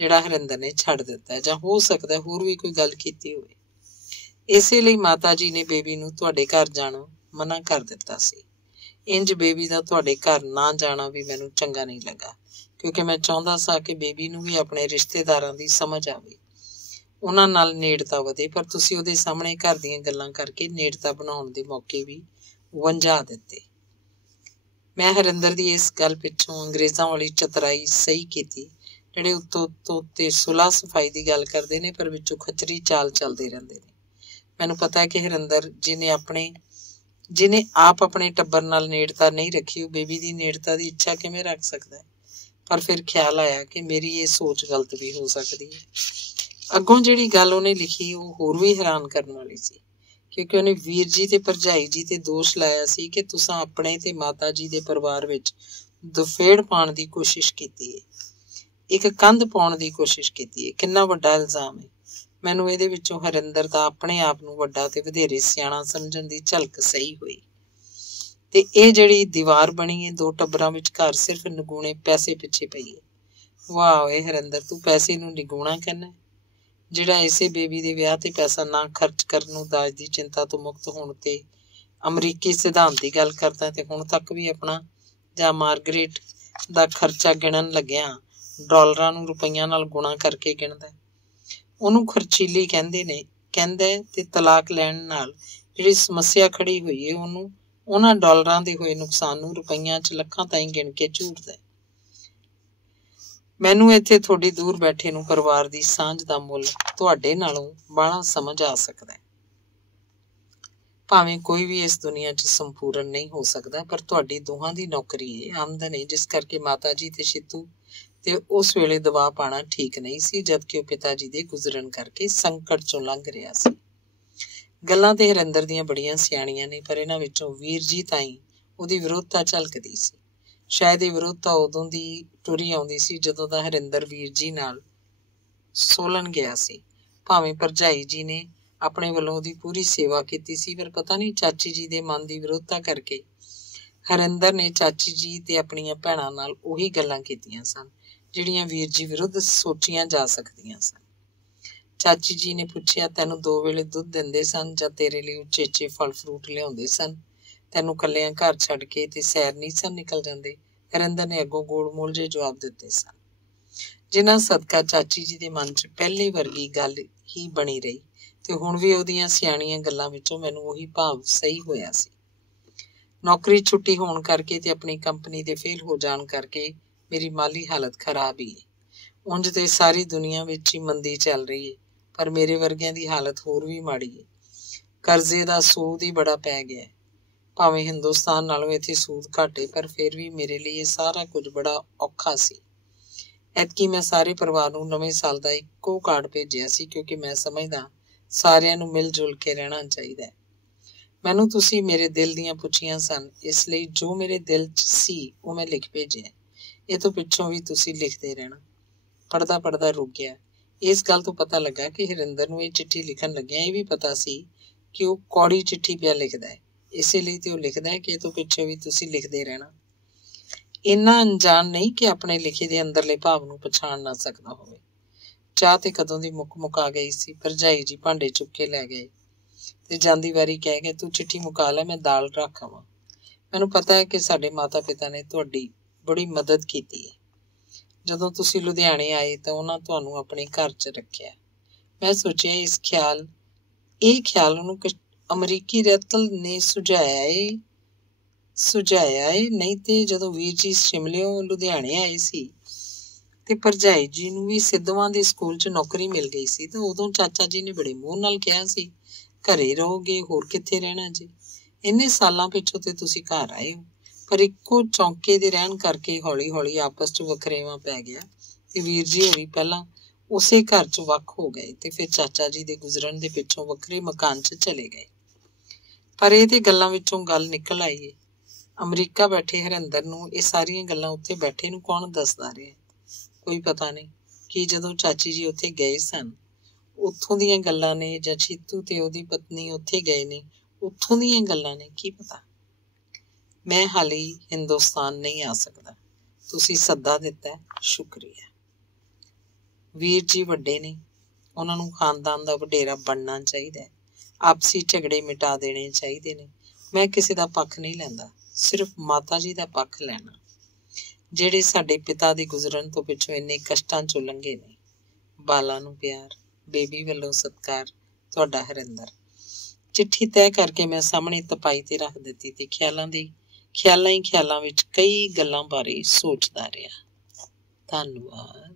ਜਿਹੜਾ ਹਰਿੰਦਰ ਨੇ ਛੱਡ ਦਿੱਤਾ, ਜਾਂ ਹੋ ਸਕਦਾ ਹੋਰ ਵੀ ਕੋਈ ਗੱਲ ਕੀਤੀ ਹੋਵੇ। ਇਸੇ ਲਈ ਮਾਤਾ ਜੀ ਨੇ ਬੇਬੀ ਨੂੰ ਤੁਹਾਡੇ ਘਰ ਜਾਣੋਂ ਮਨਾ ਕਰ ਦਿੱਤਾ ਸੀ। ਇੰਜ ਬੇਬੀ ਦਾ ਤੁਹਾਡੇ ਘਰ ਨਾ ਜਾਣਾ ਵੀ ਮੈਨੂੰ ਚੰਗਾ ਨਹੀਂ ਲੱਗਾ, ਕਿਉਂਕਿ ਮੈਂ ਚਾਹੁੰਦਾ ਸਾਂ ਕਿ ਬੇਬੀ ਨੂੰ ਵੀ ਆਪਣੇ ਰਿਸ਼ਤੇਦਾਰਾਂ ਦੀ ਸਮਝ ਆਵੇ, ਉਹਨਾਂ ਨਾਲ ਨੇੜਤਾ ਵਧੇ। ਪਰ ਤੁਸੀਂ ਉਹਦੇ ਸਾਹਮਣੇ ਘਰ ਦੀਆਂ ਗੱਲਾਂ ਕਰਕੇ ਨੇੜਤਾ ਬਣਾਉਣ ਦੇ ਮੌਕੇ ਵੀ ਵੰਝਾ ਦਿੱਤੇ। ਮੈਂ ਹਰਿੰਦਰ ਦੀ ਇਸ ਗੱਲ ਪਿੱਛੋਂ ਅੰਗਰੇਜ਼ਾਂ ਵਾਲੀ ਚਤਰਾਈ ਸਹੀ ਕੀਤੀ, ਜਿਹੜੇ ਉੱਤੋਂ ਤੇ ਸੁਲ੍ਹਾ ਸਫਾਈ ਦੀ ਗੱਲ ਕਰਦੇ ਨੇ ਪਰ ਵਿੱਚੋਂ ਖਚਰੀ ਚਾਲ ਚੱਲਦੇ ਰਹਿੰਦੇ ਨੇ। ਮੈਨੂੰ ਪਤਾ ਹੈ ਕਿ ਹਰਿੰਦਰ ਜਿਹਨੇ ਆਪ ਆਪਣੇ ਟੱਬਰ ਨਾਲ ਨੇੜਤਾ ਨਹੀਂ ਰੱਖੀ, ਉਹ ਬੇਬੀ ਦੀ ਨੇੜਤਾ ਦੀ ਇੱਛਾ ਕਿਵੇਂ ਰੱਖ ਸਕਦਾ ਹੈ। ਪਰ ਫਿਰ ਖਿਆਲ ਆਇਆ ਕਿ ਮੇਰੀ ਇਹ ਸੋਚ ਗਲਤ ਵੀ ਹੋ ਸਕਦੀ ਹੈ। ਅੱਗੋਂ ਜਿਹੜੀ ਗੱਲ ਉਹਨੇ ਲਿਖੀ ਉਹ ਹੋਰ ਵੀ ਹੈਰਾਨ ਕਰਨ ਵਾਲੀ ਸੀ, ਕਿਉਂਕਿ ਉਹਨੇ ਵੀਰ ਜੀ ਤੇ ਭਰਜਾਈ ਜੀ ਤੇ ਦੋਸ਼ ਲਾਇਆ ਸੀ ਕਿ ਤੁਸੀਂ ਆਪਣੇ ਤੇ ਮਾਤਾ ਜੀ ਦੇ ਪਰਿਵਾਰ ਵਿੱਚ ਦੁਫੇੜ ਪਾਉਣ ਦੀ ਕੋਸ਼ਿਸ਼ ਕੀਤੀ ਹੈ, ਇੱਕ ਕੰਧ ਪਾਉਣ ਦੀ ਕੋਸ਼ਿਸ਼ ਕੀਤੀ ਹੈ। ਕਿੰਨਾ ਵੱਡਾ ਇਲਜ਼ਾਮ ਹੈ। ਮੈਨੂੰ ਇਹਦੇ ਵਿੱਚੋਂ ਹਰਿੰਦਰ ਦਾ ਆਪਣੇ ਆਪ ਨੂੰ ਵੱਡਾ ਤੇ ਵਧੇਰੇ ਸਿਆਣਾ ਸਮਝਣ ਦੀ ਝਲਕ ਸਹੀ ਹੋਈ ਤੇ ਇਹ ਜਿਹੜੀ ਦੀਵਾਰ ਬਣੀ ਹੈ ਦੋ ਟੱਬਰਾਂ ਵਿਚਕਾਰ ਸਿਰਫ ਨਿਗੂਣੇ ਪੈਸੇ ਪਿੱਛੇ ਪਈ ਹੈ। ਵਾਹ ਏ ਹਰਿੰਦਰ, ਤੂੰ ਪੈਸੇ ਨੂੰ ਨਿਗੂਣਾ ਕਹਿੰਦਾ, ਜਿਹੜਾ ਇਸੇ ਬੇਬੀ ਦੇ ਵਿਆਹ ਤੇ ਪੈਸਾ ਨਾ ਖਰਚ ਕਰਨ ਨੂੰ ਦਾਜ ਦੀ ਚਿੰਤਾ ਤੋਂ ਮੁਕਤ ਹੋਣ ਤੇ ਅਮਰੀਕੀ ਸਿਧਾਂਤ ਦੀ ਗੱਲ ਕਰਦਾ ਤੇ ਹੁਣ ਤੱਕ ਵੀ ਆਪਣਾ ਜਾਂ ਮਾਰਗਰੇਟ ਦਾ ਖਰਚਾ ਗਿਣਨ ਲੱਗਿਆ ਡਾਲਰਾਂ ਨੂੰ ਰੁਪਈਆਂ ਨਾਲ ਗੁਣਾ ਕਰਕੇ ਗਿਣਦਾ। ਉਹਨੂੰ ਖਰਚੀਲੀ ਕਹਿੰਦਾ ਤੇ ਤਲਾਕ ਲੈਣ ਨਾਲ ਜਿਹੜੀ ਸਮੱਸਿਆ ਖੜੀ ਹੋਈ ਹੈ ਉਹਨੂੰ ਉਹਨਾਂ ਡਾਲਰਾਂ ਦੇ ਹੋਏ ਨੁਕਸਾਨ ਨੂੰ ਰੁਪਈਆਂ 'ਚ ਲੱਖਾਂ ਤਾਈਂ ਗਿਣ ਕੇ ਝੂਠਦਾ। ਮੈਨੂੰ ਇੱਥੇ ਤੁਹਾਡੀ ਦੂਰ ਬੈਠੇ ਨੂੰ ਪਰਿਵਾਰ ਦੀ ਸਾਂਝ ਦਾ ਮੁੱਲ ਤੁਹਾਡੇ ਨਾਲੋਂ ਬਾਹਲਾ ਸਮਝ ਆ ਸਕਦਾ। ਭਾਵੇਂ ਕੋਈ ਵੀ ਇਸ ਦੁਨੀਆ 'ਚ ਸੰਪੂਰਨ ਨਹੀਂ ਹੋ ਸਕਦਾ, ਪਰ ਤੁਹਾਡੀ ਦੋਹਾਂ ਦੀ ਨੌਕਰੀ ਹੈ, ਆਮਦਨ ਹੈ, ਜਿਸ ਕਰਕੇ ਮਾਤਾ ਜੀ ਤੇ ਸ਼ਿੱਤੂ ਤੇ ਉਸ ਵੇਲੇ ਦਬਾਅ ਪਾਉਣਾ ਠੀਕ ਨਹੀਂ ਸੀ, ਜਦਕਿ ਉਹ ਪਿਤਾ ਜੀ ਦੇ ਗੁਜ਼ਰਨ ਕਰਕੇ ਸੰਕਟ 'ਚੋਂ ਲੰਘ ਰਿਹਾ ਸੀ। ਗੱਲਾਂ ਤੇ ਹਰਿੰਦਰ ਦੀਆਂ ਬੜੀਆਂ ਸਿਆਣੀਆਂ ਨੇ, ਪਰ ਇਹਨਾਂ ਵਿੱਚੋਂ ਵੀਰ ਜੀ ਤਾਈਂ ਉਹਦੀ ਵਿਰੋਧਤਾ ਝਲਕਦੀ ਸੀ। ਸ਼ਾਇਦ ਇਹ ਵਿਰੋਧਤਾ ਉਦੋਂ ਦੀ ਟੁਰੀ ਆਉਂਦੀ ਸੀ ਜਦੋਂ ਦਾ ਹਰਿੰਦਰ ਵੀਰ ਜੀ ਨਾਲ ਸੋਲਨ ਗਿਆ ਸੀ। ਭਾਵੇਂ ਭਰਜਾਈ ਜੀ ਨੇ ਆਪਣੇ ਵੱਲੋਂ ਉਹਦੀ ਪੂਰੀ ਸੇਵਾ ਕੀਤੀ ਸੀ, ਪਰ ਪਤਾ ਨਹੀਂ ਚਾਚੀ ਜੀ ਦੇ ਮਨ ਦੀ ਵਿਰੋਧਤਾ ਕਰਕੇ ਹਰਿੰਦਰ ਨੇ ਚਾਚੀ ਜੀ ਤੇ ਆਪਣੀਆਂ ਭੈਣਾਂ ਨਾਲ ਉਹੀ ਗੱਲਾਂ ਕੀਤੀਆਂ ਸਨ ਜਿਹੜੀਆਂ ਵੀਰ ਜੀ ਵਿਰੁੱਧ ਸੋਚੀਆਂ ਜਾ ਸਕਦੀਆਂ ਸਨ। ਚਾਚੀ ਜੀ ਨੇ ਪੁੱਛਿਆ, ਤੈਨੂੰ 2 ਵੇਲੇ ਦੁੱਧ ਦਿੰਦੇ ਸਨ ਜਾਂ ਤੇਰੇ ਲਈ ਉਚੇਚੇ ਫਲ ਫਰੂਟ ਲਿਆਉਂਦੇ ਸਨ? ਤੈਨੂੰ ਕੱਲਿਆਂ ਘਰ ਛੱਡ ਕੇ ਤੇ ਸੈਰ ਨਹੀਂ ਸਨ ਨਿਕਲ ਜਾਂਦੇ? ਹਰਿੰਦਰ ਨੇ ਅੱਗੋਂ ਗੋਲ-ਮੋਲ ਜਿਹੇ ਜਵਾਬ ਦਿੱਤੇ ਸਨ, ਜਿਨ੍ਹਾਂ ਸਦਕਾ ਚਾਚੀ ਜੀ ਦੇ ਮਨ 'ਚ ਪਹਿਲੇ ਵਰਗੀ ਗੱਲ ਹੀ ਬਣੀ ਰਹੀ ਤੇ ਹੁਣ ਵੀ ਉਹਦੀਆਂ ਸਿਆਣੀਆਂ ਗੱਲਾਂ ਵਿੱਚੋਂ ਮੈਨੂੰ ਉਹੀ ਭਾਵ ਸਹੀ ਹੋਇਆ ਸੀ। ਨੌਕਰੀ ਛੁੱਟੀ ਹੋਣ ਕਰਕੇ ਤੇ ਆਪਣੀ ਕੰਪਨੀ ਦੇ ਫੇਲ ਹੋ ਜਾਣ ਕਰਕੇ ਮੇਰੀ ਮਾਲੀ ਹਾਲਤ ਖਰਾਬ ਹੀ ਹੈ। ਉਂਝ ਤੇ ਸਾਰੀ ਦੁਨੀਆ ਵਿੱਚ ਹੀ ਮੰਦੀ ਚੱਲ ਰਹੀ ਹੈ, ਪਰ ਮੇਰੇ ਵਰਗਿਆਂ ਦੀ ਹਾਲਤ ਹੋਰ ਵੀ ਮਾੜੀ ਹੈ। ਕਰਜ਼ੇ ਦਾ ਸੂਦ ਹੀ ਬੜਾ ਪੈ ਗਿਆ। ਭਾਵੇਂ ਹਿੰਦੁਸਤਾਨ ਨਾਲੋਂ ਇੱਥੇ ਸੂਦ ਘੱਟ ਹੈ, ਪਰ ਫਿਰ ਵੀ ਮੇਰੇ ਲਈ ਇਹ ਸਾਰਾ ਕੁਝ ਬੜਾ ਔਖਾ ਸੀ। ਐਤਕੀ ਮੈਂ ਸਾਰੇ ਪਰਿਵਾਰ ਨੂੰ ਨਵੇਂ ਸਾਲ ਦਾ ਇੱਕੋ ਕਾਰਡ ਭੇਜਿਆ ਸੀ, ਕਿਉਂਕਿ ਮੈਂ ਸਮਝਦਾ ਸਾਰਿਆਂ ਨੂੰ ਮਿਲ ਜੁਲ ਕੇ ਰਹਿਣਾ ਚਾਹੀਦਾ ਹੈ। ਮੈਨੂੰ ਤੁਸੀਂ ਮੇਰੇ ਦਿਲ ਦੀਆਂ ਪੁੱਛੀਆਂ ਸਨ, ਇਸ ਲਈ ਜੋ ਮੇਰੇ ਦਿਲ 'ਚ ਸੀ ਉਹ ਮੈਂ ਲਿਖ ਭੇਜਿਆ। ਇਹ ਤੋਂ ਪਿੱਛੋਂ ਵੀ ਤੁਸੀਂ ਲਿਖਦੇ ਰਹਿਣਾ। ਪੜ੍ਹਦਾ ਰੁਕ ਗਿਆ। ਇਸ ਗੱਲ ਤੋਂ ਪਤਾ ਲੱਗਾ ਕਿ ਹਰਿੰਦਰ ਨੂੰ ਇਹ ਚਿੱਠੀ ਲਿਖਣ ਲੱਗਿਆ ਇਹ ਵੀ ਪਤਾ ਸੀ ਕਿ ਉਹ ਕੌੜੀ ਚਿੱਠੀ ਪਿਆ ਲਿਖਦਾ ਹੈ, ਇਸੇ ਲਈ ਤੇ ਉਹ ਲਿਖਦਾ ਹੈ ਕਿ ਇਹ ਤੋਂ ਪਿੱਛੋਂ ਵੀ ਤੁਸੀਂ ਲਿਖਦੇ ਰਹਿਣਾ। ਇੰਨਾ ਅਣਜਾਣ ਨਹੀਂ ਕਿ ਆਪਣੇ ਲਿਖੇ ਦੇ ਅੰਦਰਲੇ ਭਾਵ ਨੂੰ ਪਛਾਣ ਨਾ ਸਕਦਾ ਹੋਵੇ। ਚਾਹ ਤੇ ਕਦੋਂ ਦੀ ਮੁੱਕ ਆ ਗਈ ਸੀ। ਭਰਜਾਈ ਜੀ ਭਾਂਡੇ ਚੁੱਕ ਕੇ ਲੈ ਗਏ ਤੇ ਜਾਂਦੀ ਵਾਰੀ ਕਹਿ ਗਏ, ਤੂੰ ਚਿੱਠੀ ਮੁਕਾ ਲੈ, ਮੈਂ ਦਾਲ ਰੱਖ ਆਵਾਂ। ਮੈਨੂੰ ਪਤਾ ਹੈ ਕਿ ਸਾਡੇ ਮਾਤਾ ਪਿਤਾ ਨੇ ਤੁਹਾਡੀ ਬੜੀ ਮਦਦ ਕੀਤੀ ਹੈ। ਜਦੋਂ ਤੁਸੀਂ ਲੁਧਿਆਣੇ ਆਏ ਤਾਂ ਉਹਨਾਂ ਤੁਹਾਨੂੰ ਆਪਣੇ ਘਰ 'ਚ ਰੱਖਿਆ। ਮੈਂ ਸੋਚਿਆ ਇਹ ਖਿਆਲ ਉਹਨੂੰ ਅਮਰੀਕੀ ਰਤਲ ਨੇ ਸੁਝਾਇਆ ਏ, ਨਹੀਂ ਤੇ ਜਦੋਂ ਵੀਰ ਜੀ ਸ਼ਿਮਲਿਓਂ ਲੁਧਿਆਣੇ ਆਏ ਸੀ ਤੇ ਭਰਜਾਈ ਜੀ ਨੂੰ ਵੀ ਸਿੱਧਵਾਂ ਦੇ ਸਕੂਲ 'ਚ ਨੌਕਰੀ ਮਿਲ ਗਈ ਸੀ, ਤੇ ਉਦੋਂ ਚਾਚਾ ਜੀ ਨੇ ਬੜੇ ਮੋਹ ਨਾਲ ਕਿਹਾ ਸੀ, ਘਰੇ ਰਹੋਗੇ, ਹੋਰ ਕਿੱਥੇ ਰਹਿਣਾ ਜੀ, ਇੰਨੇ ਸਾਲਾਂ ਪਿੱਛੋਂ ਤੇ ਤੁਸੀਂ ਘਰ ਆਏ ਹੋ। पर इक्को चौंके दे रहन करके हौली हौली आपस च वखरेवा पै गया ते वीर जी होरी पहला उसे घर च वख हो गए ते फिर चाचा जी दे गुजरन दे पिछों वखरे मकान च चले गए। पर ਇਹ ਤੇ ਗੱਲਾਂ ਵਿੱਚੋਂ ਗੱਲ ਨਿਕਲ ਆਈ ਏ। ਅਮਰੀਕਾ ਬੈਠੇ ਹਰਿੰਦਰ ਨੂੰ ਇਹ ਸਾਰੀਆਂ ਗੱਲਾਂ ਉੱਥੇ ਬੈਠੇ ਨੂੰ ਕੌਣ ਦੱਸਦਾ ਰਿਹਾ? ਕੋਈ ਪਤਾ ਨਹੀਂ ਕਿ ਜਦੋਂ ਚਾਚੀ ਜੀ ਉੱਥੇ ਗਏ ਸਨ ਉੱਥੋਂ ਦੀਆਂ ਗੱਲਾਂ ਨੇ ਜਾਂ ਛੀਤੂ ਤੇ ਉਹਦੀ ਪਤਨੀ ਉੱਥੇ ਗਏ ਨੇ ਉੱਥੋਂ ਦੀਆਂ ਗੱਲਾਂ ਨੇ, ਕੀ ਪਤਾ। ਮੈਂ ਹਾਲੇ ਹਿੰਦੁਸਤਾਨ ਨਹੀਂ ਆ ਸਕਦਾ। ਤੁਸੀਂ ਸੱਦਾ ਦਿੱਤਾ, ਸ਼ੁਕਰੀਆ। ਵੀਰ ਜੀ ਵੱਡੇ ਨੇ, ਉਹਨਾਂ ਨੂੰ ਖਾਨਦਾਨ ਦਾ ਵਡੇਰਾ ਬਣਨਾ ਚਾਹੀਦਾ ਹੈ। ਆਪਸੀ ਝਗੜੇ ਮਿਟਾ ਦੇਣੇ ਚਾਹੀਦੇ ਨੇ। ਮੈਂ ਕਿਸੇ ਦਾ ਪੱਖ ਨਹੀਂ ਲੈਂਦਾ, ਸਿਰਫ ਮਾਤਾ ਜੀ ਦਾ ਪੱਖ ਲੈਣਾ, ਜਿਹੜੇ ਸਾਡੇ ਪਿਤਾ ਦੇ ਗੁਜ਼ਰਨ ਤੋਂ ਪਿੱਛੋਂ ਇੰਨੇ ਕਸ਼ਟਾਂ ਚੋਂ ਲੰਘੇ ਨੇ। ਬਾਲਾਂ ਨੂੰ ਪਿਆਰ, ਬੇਬੀ ਵੱਲੋਂ ਸਤਿਕਾਰ, ਤੁਹਾਡਾ ਹਰਿੰਦਰ। ਚਿੱਠੀ ਤੈਅ ਕਰਕੇ ਮੈਂ ਸਾਹਮਣੇ ਤਪਾਈ ਤੇ ਰੱਖ ਦਿੱਤੀ ਤੇ ਖਿਆਲਾਂ ਵਿੱਚ ਕਈ ਗੱਲਾਂ ਬਾਰੇ ਸੋਚਦਾ ਰਿਹਾ। ਧੰਨਵਾਦ।